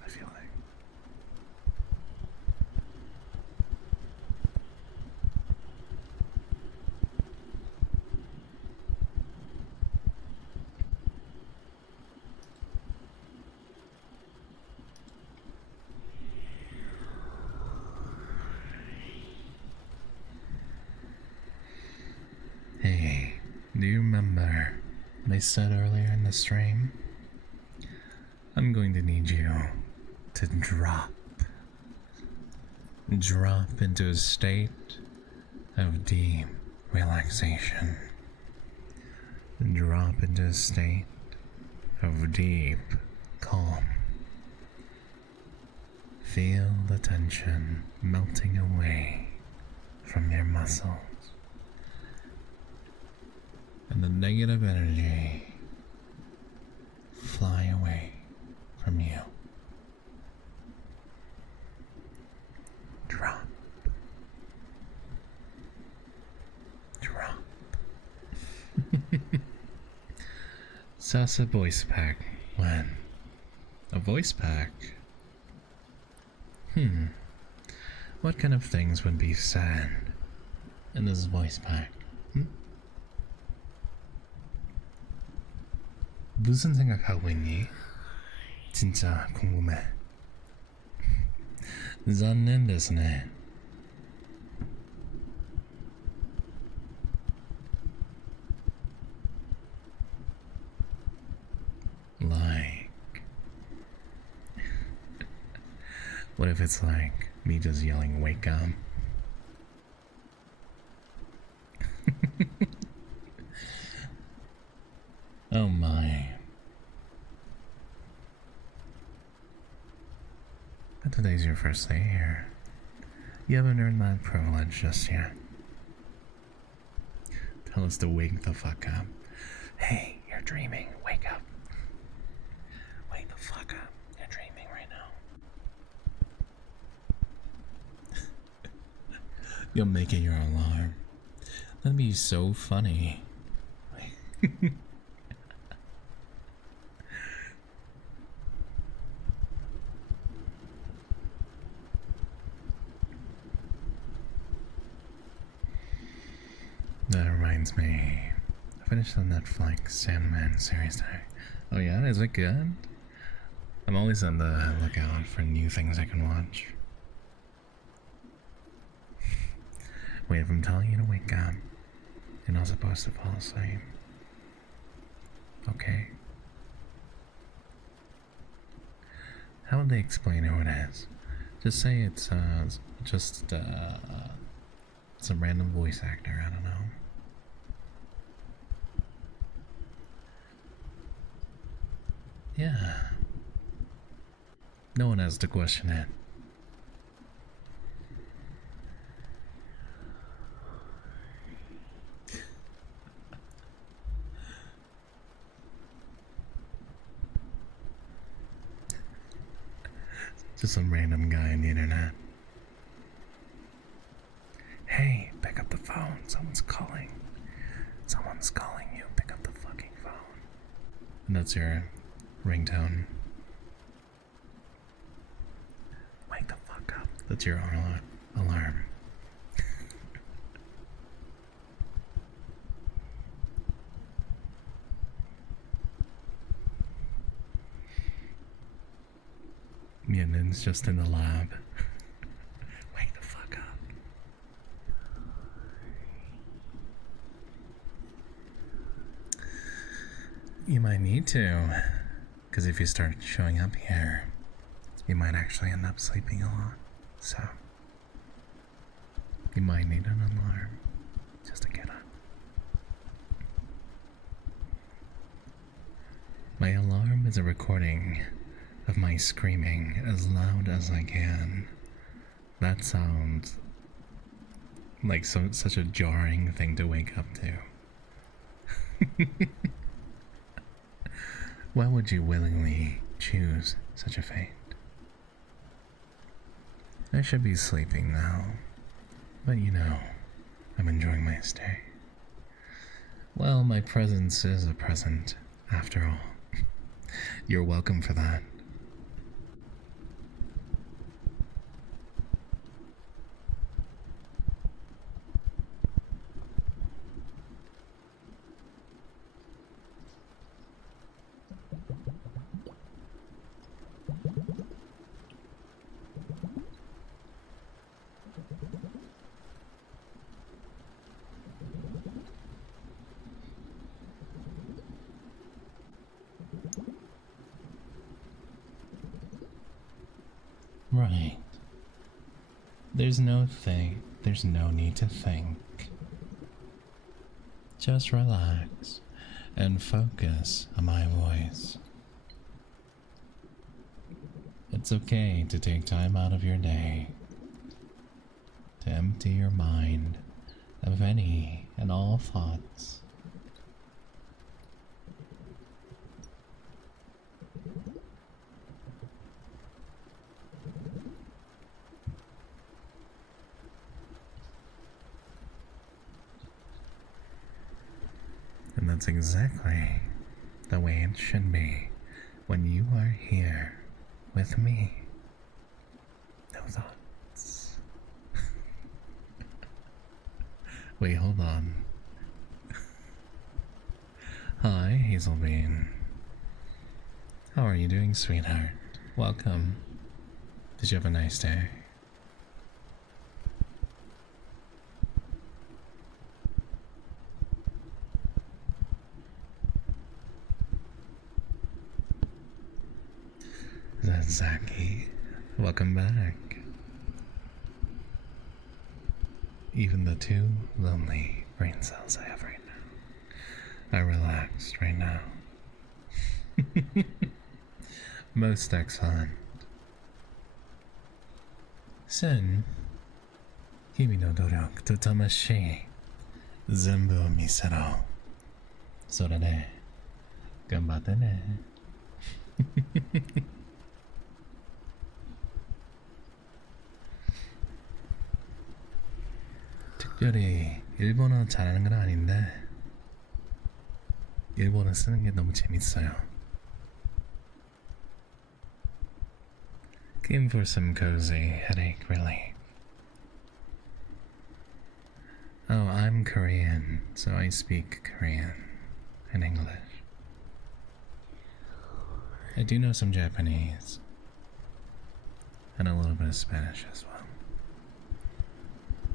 I feel like. I said earlier in the stream, I'm going to need you to drop into a state of deep relaxation. Drop into a state of deep calm. Feel the tension melting away from your muscles and the negative energy fly away from you. Drop. Sus a voice pack when? A voice pack? What kind of things would be said in this voice pack? 무슨 생각하고 있니? 진짜 궁금해.残念ですね. Like, what if it's like me just yelling, wake up? Oh my. But today's your first day here. You haven't earned that privilege just yet. Tell us to wake the fuck up. Hey, you're dreaming. Wake up. Wake the fuck up. You're dreaming right now. You'll make it your alarm. That'd be so funny. That reminds me, I finished the Netflix Sandman series today. Oh yeah, is it good? I'm always on the lookout for new things I can watch. Wait, if I'm telling you to wake up, you're not supposed to fall asleep. Okay. How would they explain who it is? Just say it's just some random voice actor, I don't know. Yeah. No one has to question it. Just some random guy on the internet. Hey, pick up the phone. Someone's calling. Someone's calling you. Pick up the fucking phone. And that's your ringtone. Wake the fuck up. That's your alarm. Mutton's just in the lab. Wake the fuck up. You might need to, because if you start showing up here, you might actually end up sleeping a lot. So, you might need an alarm just to get up. My alarm is a recording of my screaming as loud as I can. That sounds like such a jarring thing to wake up to. Why would you willingly choose such a fate? I should be sleeping now, but you know, I'm enjoying my stay. Well, my presence is a present, after all. You're welcome for that. right. There's no need to think. Just relax and focus on my voice. It's okay to take time out of your day to empty your mind of any and all thoughts. And that's exactly the way it should be when you are here with me. No thoughts. Wait, hold on. Hi, Hazelbean. How are you doing, sweetheart? Welcome. Did you have a nice day? That's Zaki. Welcome back. Even the two lonely brain cells I have right now are relaxed right now. Most excellent. Sen, Kimi no doryoku to tamashi zenbu o misero. Sore de ganbatte ne. 특별히 일본어 잘하는 건 아닌데 일본어 쓰는 게 너무 재밌어요. Came for some cozy headache relief. Oh, I'm Korean, so I speak Korean and English. I do know some Japanese and a little bit of Spanish as well.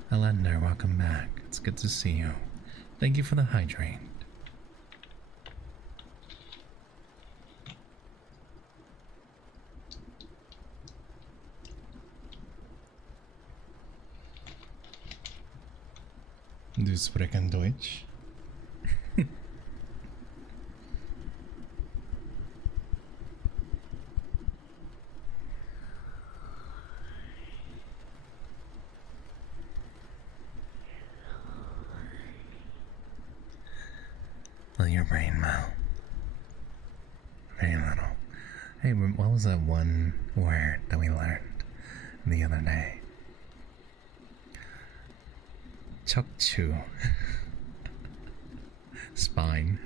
Alender, welcome back. It's good to see you. Thank you for the hydrate. Du sprechen Deutsch? Let your brain melt. Very little. Hey, what was that one word that we learned the other day? 척추. Spine.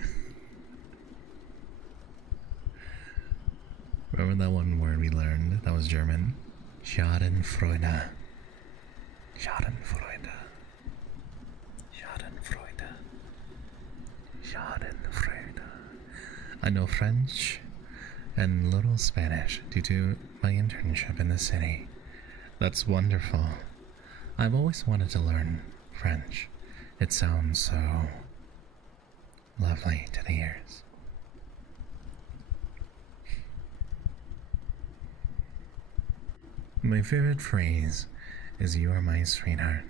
Remember that one word we learned that was German? Schadenfreude. Schadenfreude. Schadenfreude. Schadenfreude. I know French and little Spanish due to my internship in the city. That's wonderful. I've always wanted to learn French. It sounds so lovely to the ears. My favorite phrase is "You are my sweetheart"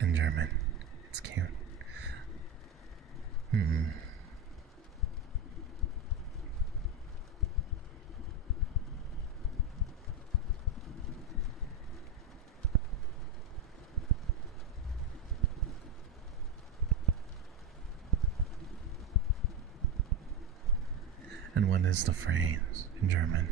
in German. It's cute. And what is the phrase in German?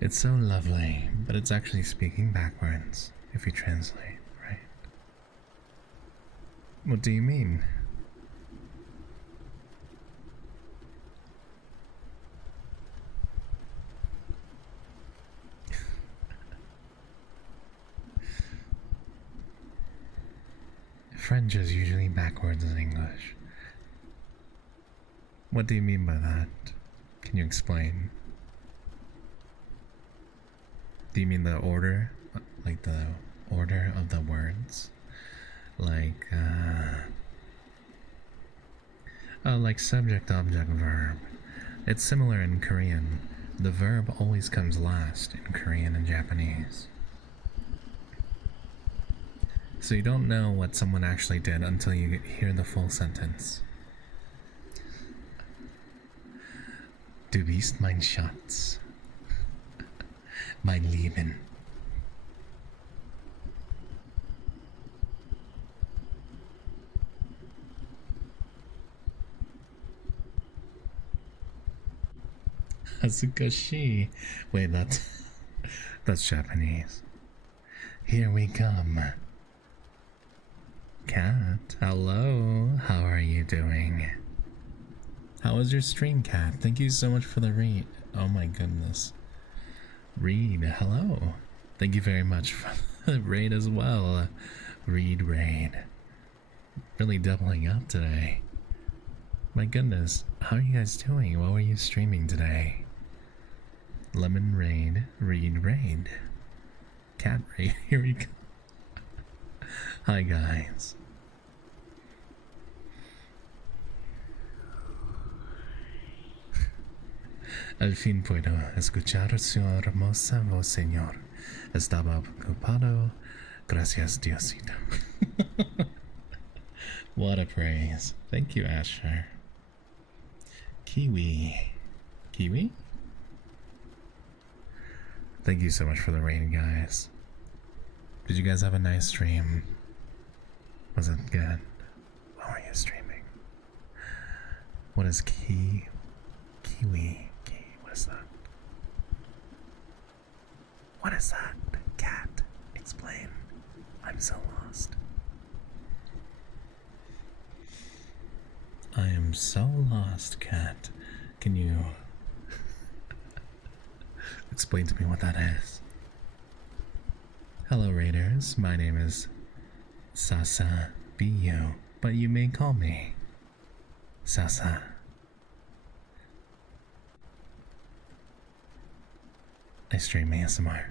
It's so lovely, but it's actually speaking backwards if you translate, right? What do you mean? French is usually backwards in English. What do you mean by that? Can you explain? Do you mean the order? Like the order of the words? Like subject, object, verb. It's similar in Korean. The verb always comes last in Korean and Japanese. So you don't know what someone actually did until you hear the full sentence. Du bist mein Schatz, mein Lieben. Hazukashi. Wait, that's Japanese. Here we come. Cat, hello. How are you doing? How was your stream, Cat? Thank you so much for the read. Oh my goodness. Reed, hello. Thank you very much for the raid as well. Reed raid. Really doubling up today. My goodness, how are you guys doing? What were you streaming today? Lemon raid, Reed raid. Cat raid, here we go. Hi guys. Al fin puedo escuchar su hermosa voz, señor. Estaba ocupado. Gracias, Diosito. What a praise. Thank you, Asher. Kiwi. Kiwi? Thank you so much for the raid, guys. Did you guys have a nice stream? Was it good? What were you streaming? What is Kiwi? What is that? What is that? Cat, explain. I'm so lost. I am so lost, Cat. Can you explain to me what that is? Hello, Raiders. My name is Sasa BU, but you may call me Sasa. I stream ASMR.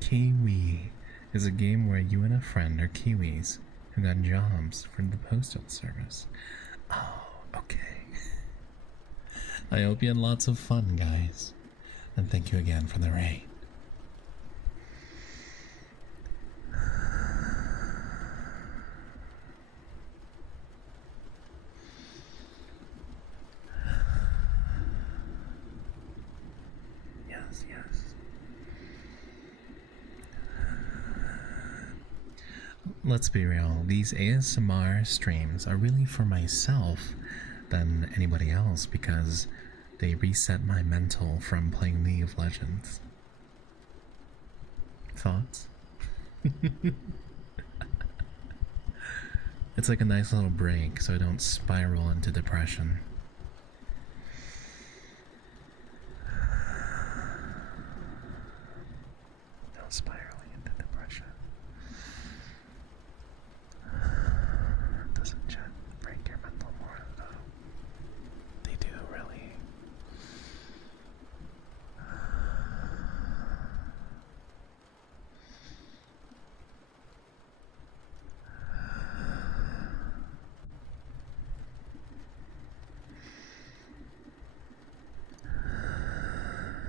Kiwi is a game where you and a friend are Kiwis who got jobs for the postal service. Oh, okay. I hope you had lots of fun, guys. And thank you again for the raid. Yes, yes. Let's be real, these ASMR streams are really for myself than anybody else because they reset my mental from playing League of Legends. Thoughts? It's like a nice little break so I don't spiral into depression. No spiraling into depression. Doesn't chat break your mental more though? They do, really.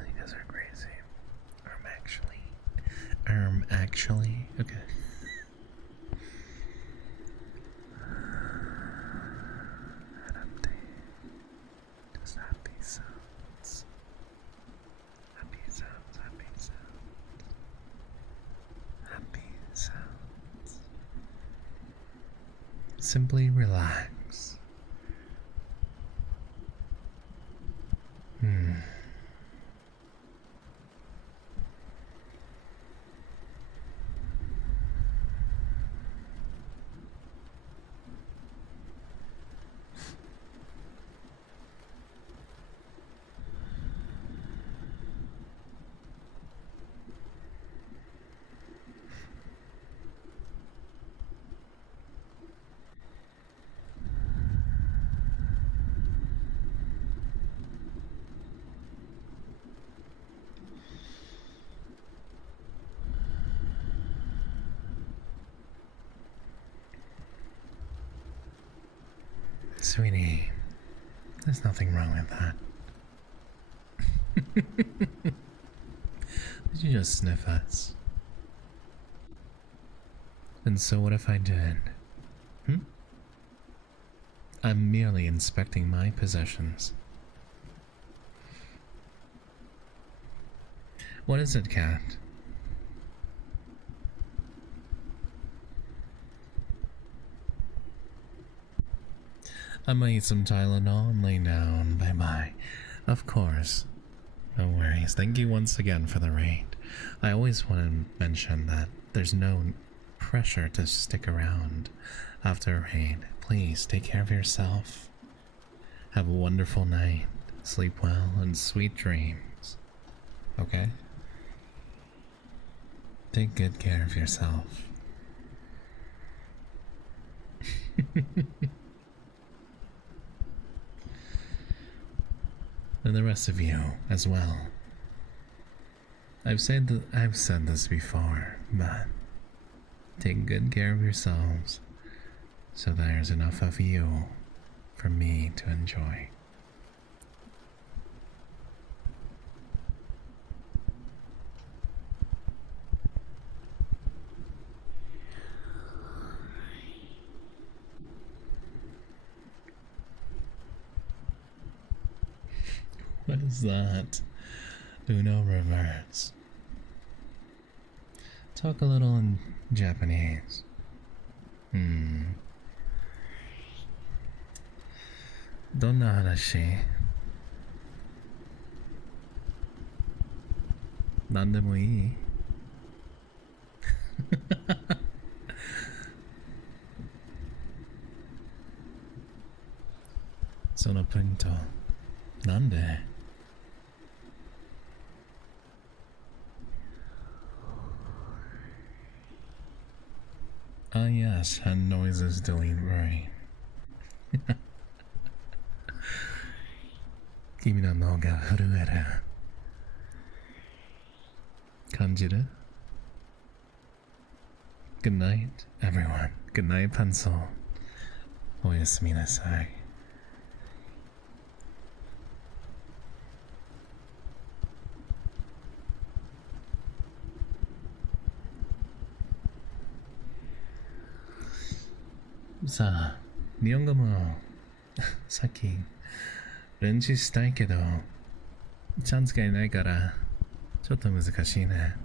You guys are crazy. Actually. Okay. Just happy sounds. Happy sounds, happy sounds. Happy sounds. Simply relax. Sweetie, there's nothing wrong with that. Did you just sniff us? And so what if I did? I'm merely inspecting my possessions. What is it, cat? I'm gonna eat some Tylenol and lay down. Bye-bye. Of course. No worries. Thank you once again for the raid. I always want to mention that there's no pressure to stick around after a raid. Please take care of yourself. Have a wonderful night. Sleep well and sweet dreams. Okay? Take good care of yourself. And the rest of you as well. I've said this before, but take good care of yourselves so there's enough of you for me to enjoy. What is that? Uno reverse. Talk a little in Japanese. どんな話？何でもいい？そのプリント、なんで？Ah yes, hand noises delete right. 君の脳が震える。感じる？ Good night, everyone. Good night, pencil. おやすみなさい。さあ、日本語もさっき練習したいけど、チャンスがいないからちょっと難しいね。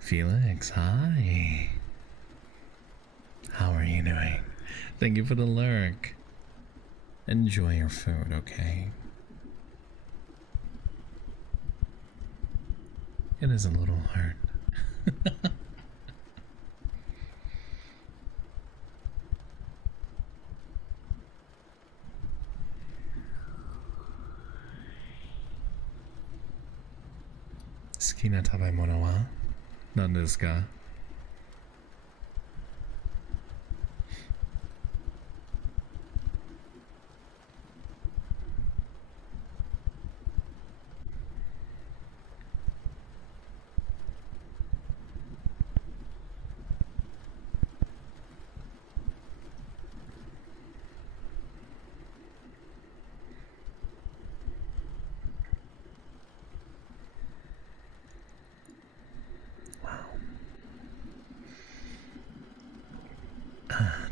Felix, hi. How are you doing? Thank you for the lurk. Enjoy your food, okay? It is a little hard. Skina tabemono wa nan desu ka?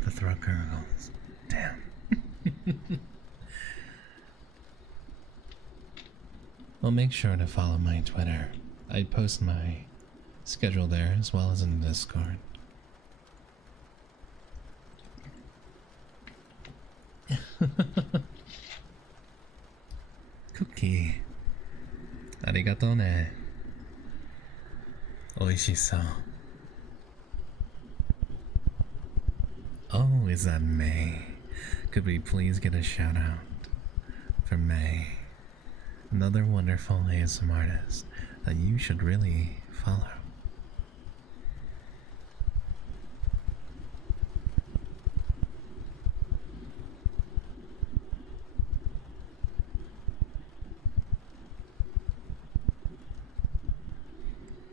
The throat gurgles. Damn. Well, make sure to follow my Twitter. I post my schedule there as well as in the Discord. Cookie. Arigato ne. Oishisou. Oh, is that May? Could we please get a shout out for May? Another wonderful ASM artist that you should really follow.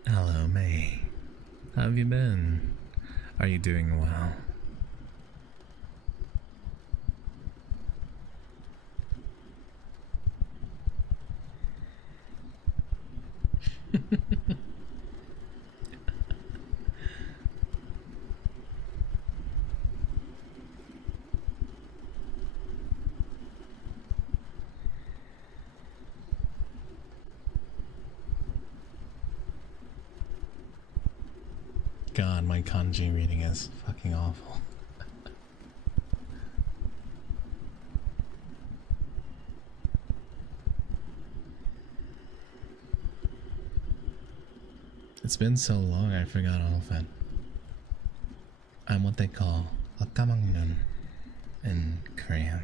Hello, May. How have you been? Are you doing well? God, my kanji reading is fucking awful. It's been so long, I forgot all of it. I'm what they call a kamangnun in Korean,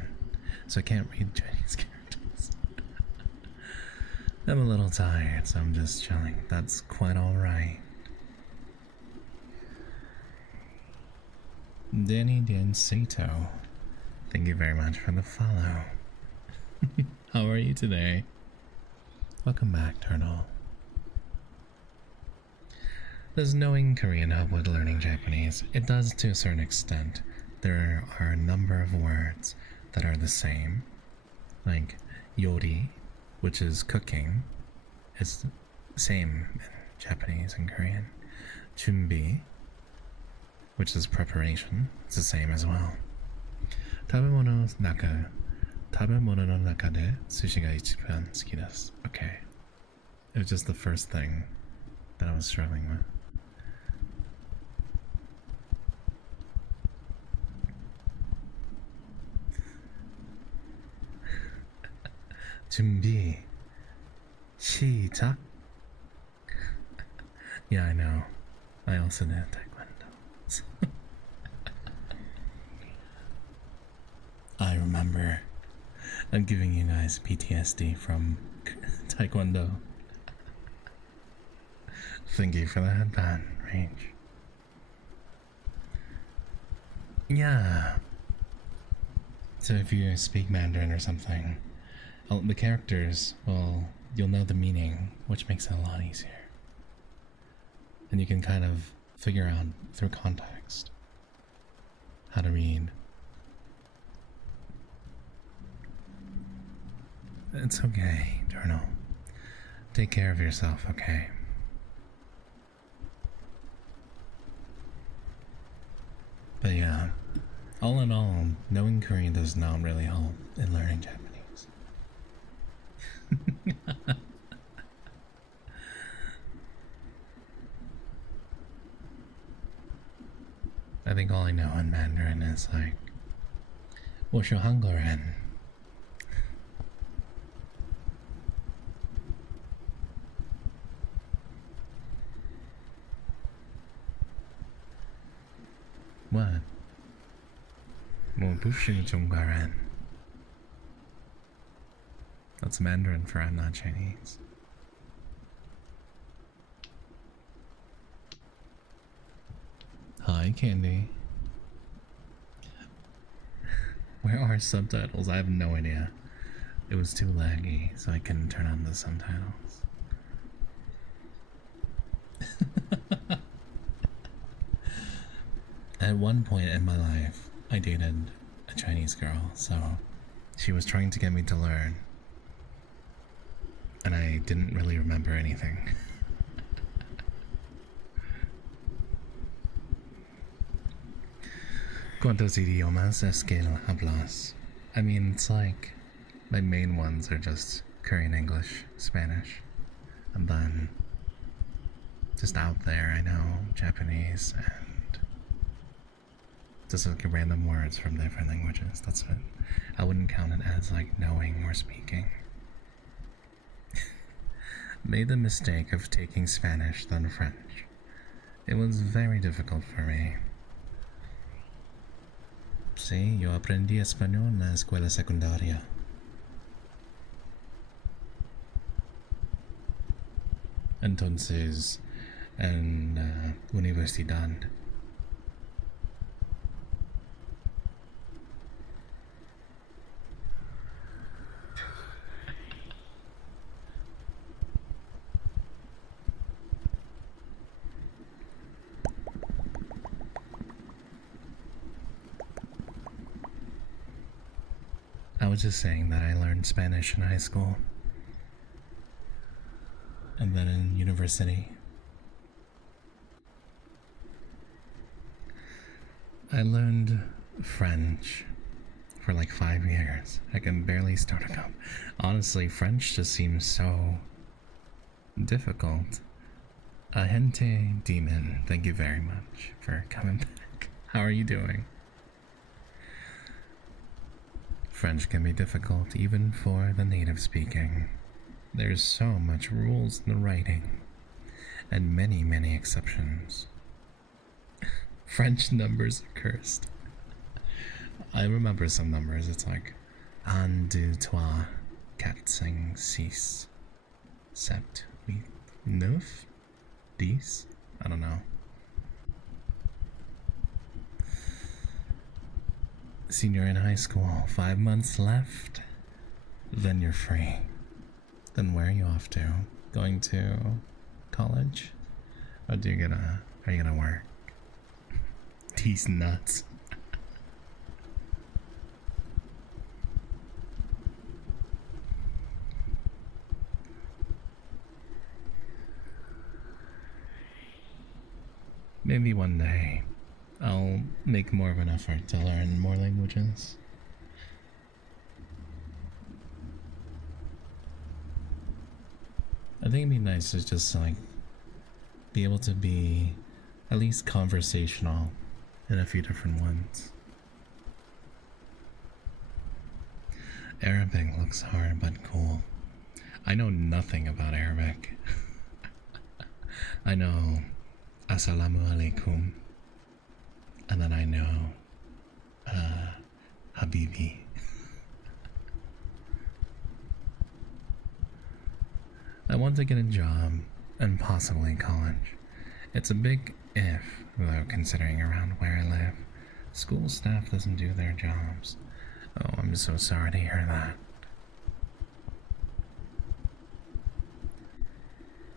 so I can't read Chinese characters. I'm a little tired, so I'm just chilling. That's quite alright. Danny Dan Sato, thank you very much for the follow. How are you today? Welcome back, Turtle. Does knowing Korean help with learning Japanese? It does to a certain extent. There are a number of words that are the same, like yori, which is cooking, is the same in Japanese and Korean. Chunbi, which is preparation, it's the same as well. Tabemono no naka de sushi ga ichiban suki desu. Okay. It was just the first thing that I was struggling with. 준비 시작. Yeah, I know. I also did taekwondo. I remember. I'm giving you guys PTSD from taekwondo. Thank you for the headband, Range. Yeah. So if you speak Mandarin or something, the characters, well, you'll know the meaning, which makes it a lot easier. And you can kind of figure out through context how to read. It's okay, Journal. Take care of yourself, okay? But yeah, all in all, knowing Korean does not really help in learning Japanese. I think all I know in Mandarin is like, 我是韩国人. What? 我不是中国人. That's Mandarin for I'm not Chinese. Hi, Candy. Where are subtitles? I have no idea. It was too laggy, so I couldn't turn on the subtitles. At one point in my life, I dated a Chinese girl, so she was trying to get me to learn. And I didn't really remember anything. ¿Cuántos idiomas es que hablas? I mean, it's like my main ones are just Korean, English, Spanish, and then just out there I know Japanese and just like random words from different languages. That's it. I wouldn't count it as like knowing or speaking. Made the mistake of taking Spanish then French. It was very difficult for me. Sí, yo aprendí español en la escuela secundaria. Entonces, en la universidad. was just saying that I learned Spanish in high school. And then in university. I learned French for like 5 years. I can barely start a cup. Honestly, French just seems so difficult. Ahente Demon, thank you very much for coming back. How are you doing? French can be difficult even for the native speaking. There's so much rules in the writing, and many, many exceptions. French numbers are cursed. I remember some numbers. It's like 1, 2, 3, 4, 5, 6, 7, 8, 9, 10. I don't know. Senior in high school, 5 months left. Then you're free. Then where are you off to? Going to college? Or are you gonna work? These nuts. Maybe one day I'll make more of an effort to learn more languages. I think it'd be nice to just like be able to be at least conversational in a few different ones. Arabic looks hard but cool. I know nothing about Arabic. I know Assalamu alaikum, and then I know Habibi. I want to get a job and possibly college. It's a big if, though, considering around where I live. School staff doesn't do their jobs. Oh, I'm so sorry to hear that.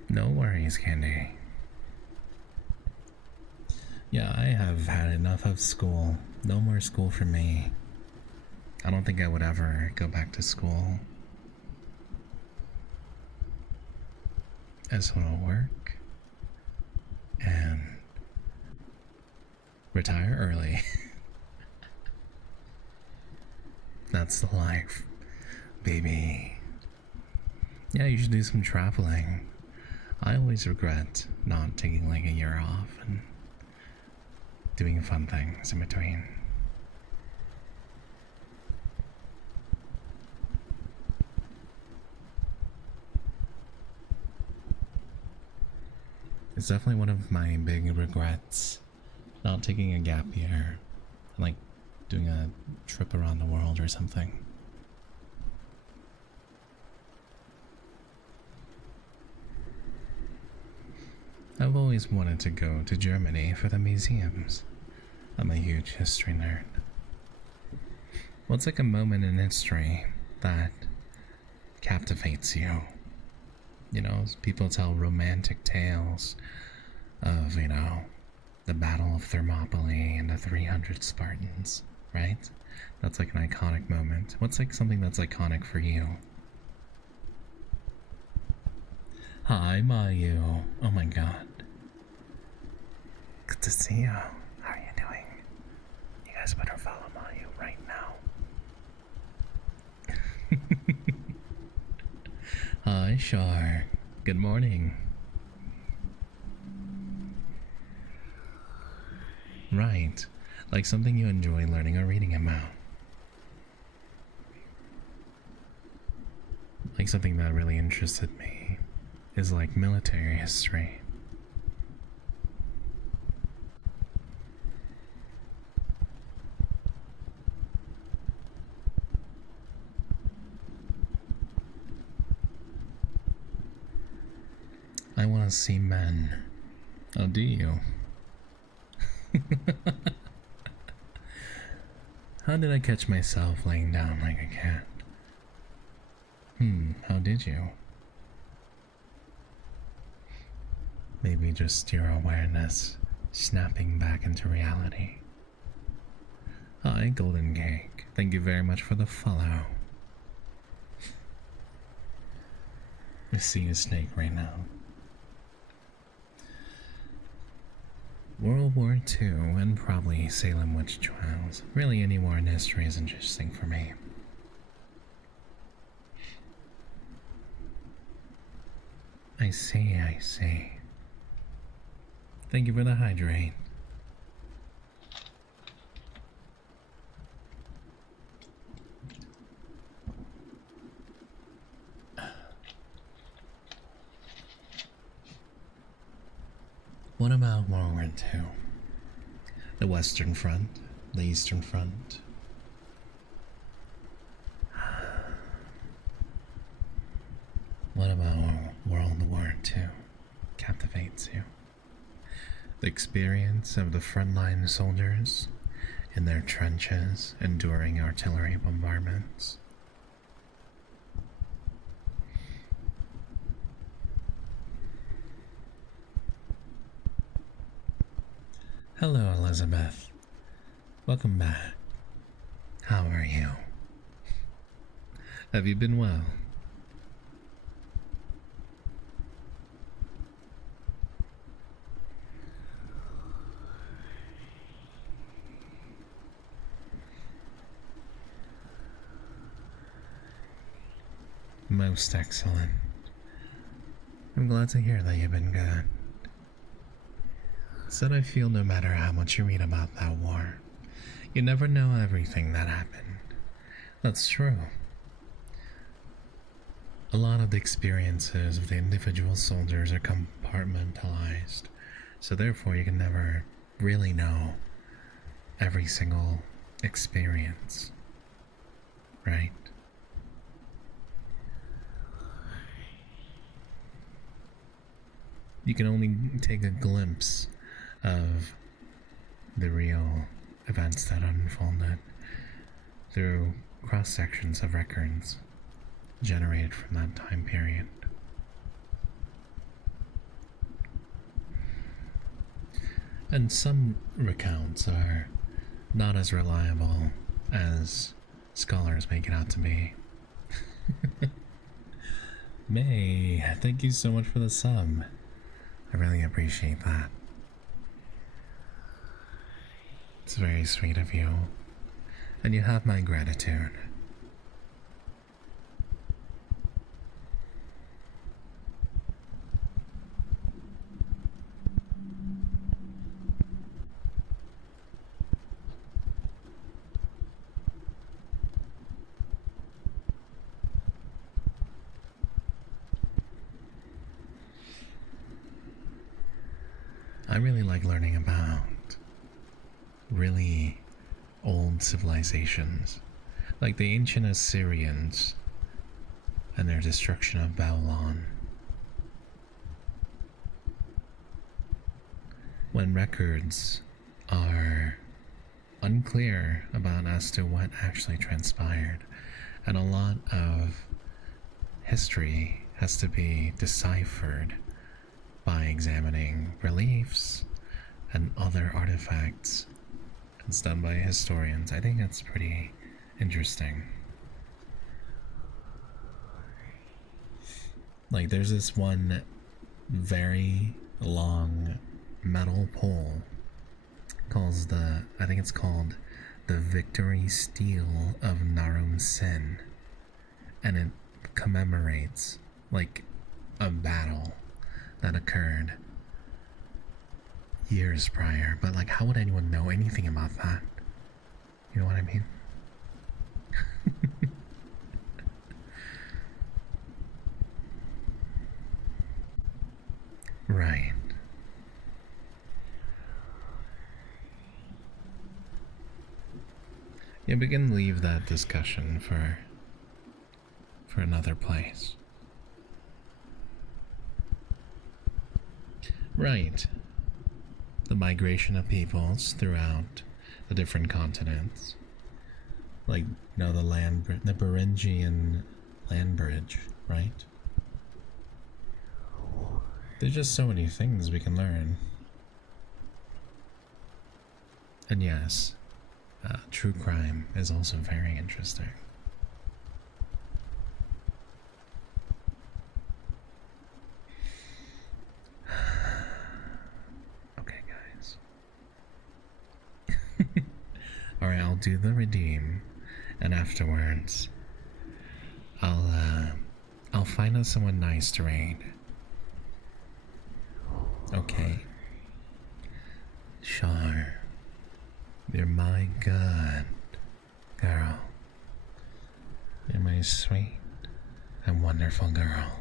No worries, Candy. Yeah, I have had enough of school. No more school for me. I don't think I would ever go back to school. I just want to work and retire early. That's the life, baby. Yeah, you should do some traveling. I always regret not taking like a year off and doing fun things in between. It's definitely one of my big regrets, not taking a gap year, like doing a trip around the world or something. I've always wanted to go to Germany for the museums. I'm a huge history nerd. What's like a moment in history that captivates you? You know, people tell romantic tales of, you know, the Battle of Thermopylae and the 300 Spartans, right? That's like an iconic moment. What's like something that's iconic for you? Hi, Mayu. Oh my god. Good to see you. How are you doing? You guys better follow Mayu right now. Hi, Shar. Good morning. Right. Like something you enjoy learning or reading about. Like something that really interested me is like military history. I want to see men. Oh, do you? How did I catch myself laying down like a cat? How did you? Maybe just your awareness snapping back into reality. Hi, Golden Cake. Thank you very much for the follow. I see a snake right now. World War II and probably Salem witch trials. Really, any war in history is interesting for me. I see, I see. Thank you for the hydrate. What about World War II? The Western Front, the Eastern Front. What about World War II captivates you? The experience of the frontline soldiers in their trenches enduring artillery bombardments. Hello, Elizabeth. Welcome back. How are you? Have you been well? Most excellent. I'm glad to hear that you've been good. Said I feel no matter how much you read about that war, you never know everything that happened. That's true. A lot of the experiences of the individual soldiers are compartmentalized, so therefore you can never really know every single experience, right? You can only take a glimpse of the real events that unfolded through cross-sections of records generated from that time period. And some recounts are not as reliable as scholars make it out to be. May, thank you so much for the sub. I really appreciate that. It's very sweet of you, and you have my gratitude. I really like learning about really old civilizations, like the ancient Assyrians and their destruction of Babylon. When records are unclear about as to what actually transpired, and a lot of history has to be deciphered by examining reliefs and other artifacts. It's done by historians. I think that's pretty interesting. Like, there's this one very long metal pole I think it's called the Victory Steel of Narum Sin, and it commemorates like a battle that occurred years prior. But like, how would anyone know anything about that? You know what I mean? Right. Yeah, we can leave that discussion for another place. Right. The migration of peoples throughout the different continents. Like, you know, the Beringian land bridge, right? There's just so many things we can learn. And yes, true crime is also very interesting. Alright, I'll do the redeem, and afterwards, I'll find us someone nice to raid. Okay. Sure. You're my good girl. You're my sweet and wonderful girl.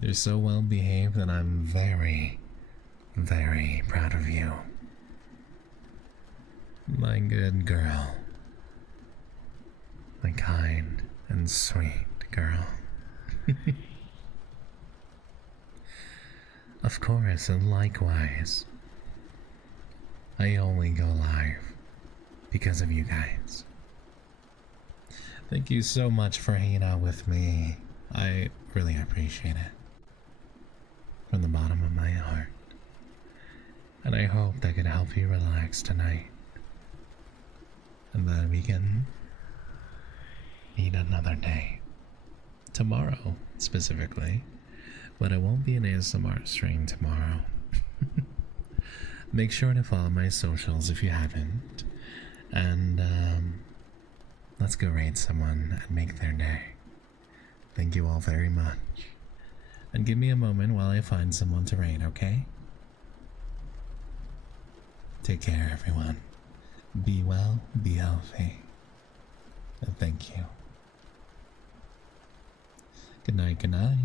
You're so well behaved that I'm very, very proud of you. My good girl. My kind and sweet girl. Of course, and likewise, I only go live because of you guys. Thank you so much for hanging out with me. I really appreciate it. From the bottom of my heart. And I hope that could help you relax tonight. And that we can meet another day. Tomorrow, specifically. But it won't be an ASMR stream tomorrow. Make sure to follow my socials if you haven't. And let's go raid someone and make their day. Thank you all very much. And give me a moment while I find someone to raid, okay? Take care, everyone. Be well, be healthy. And thank you. Good night, good night.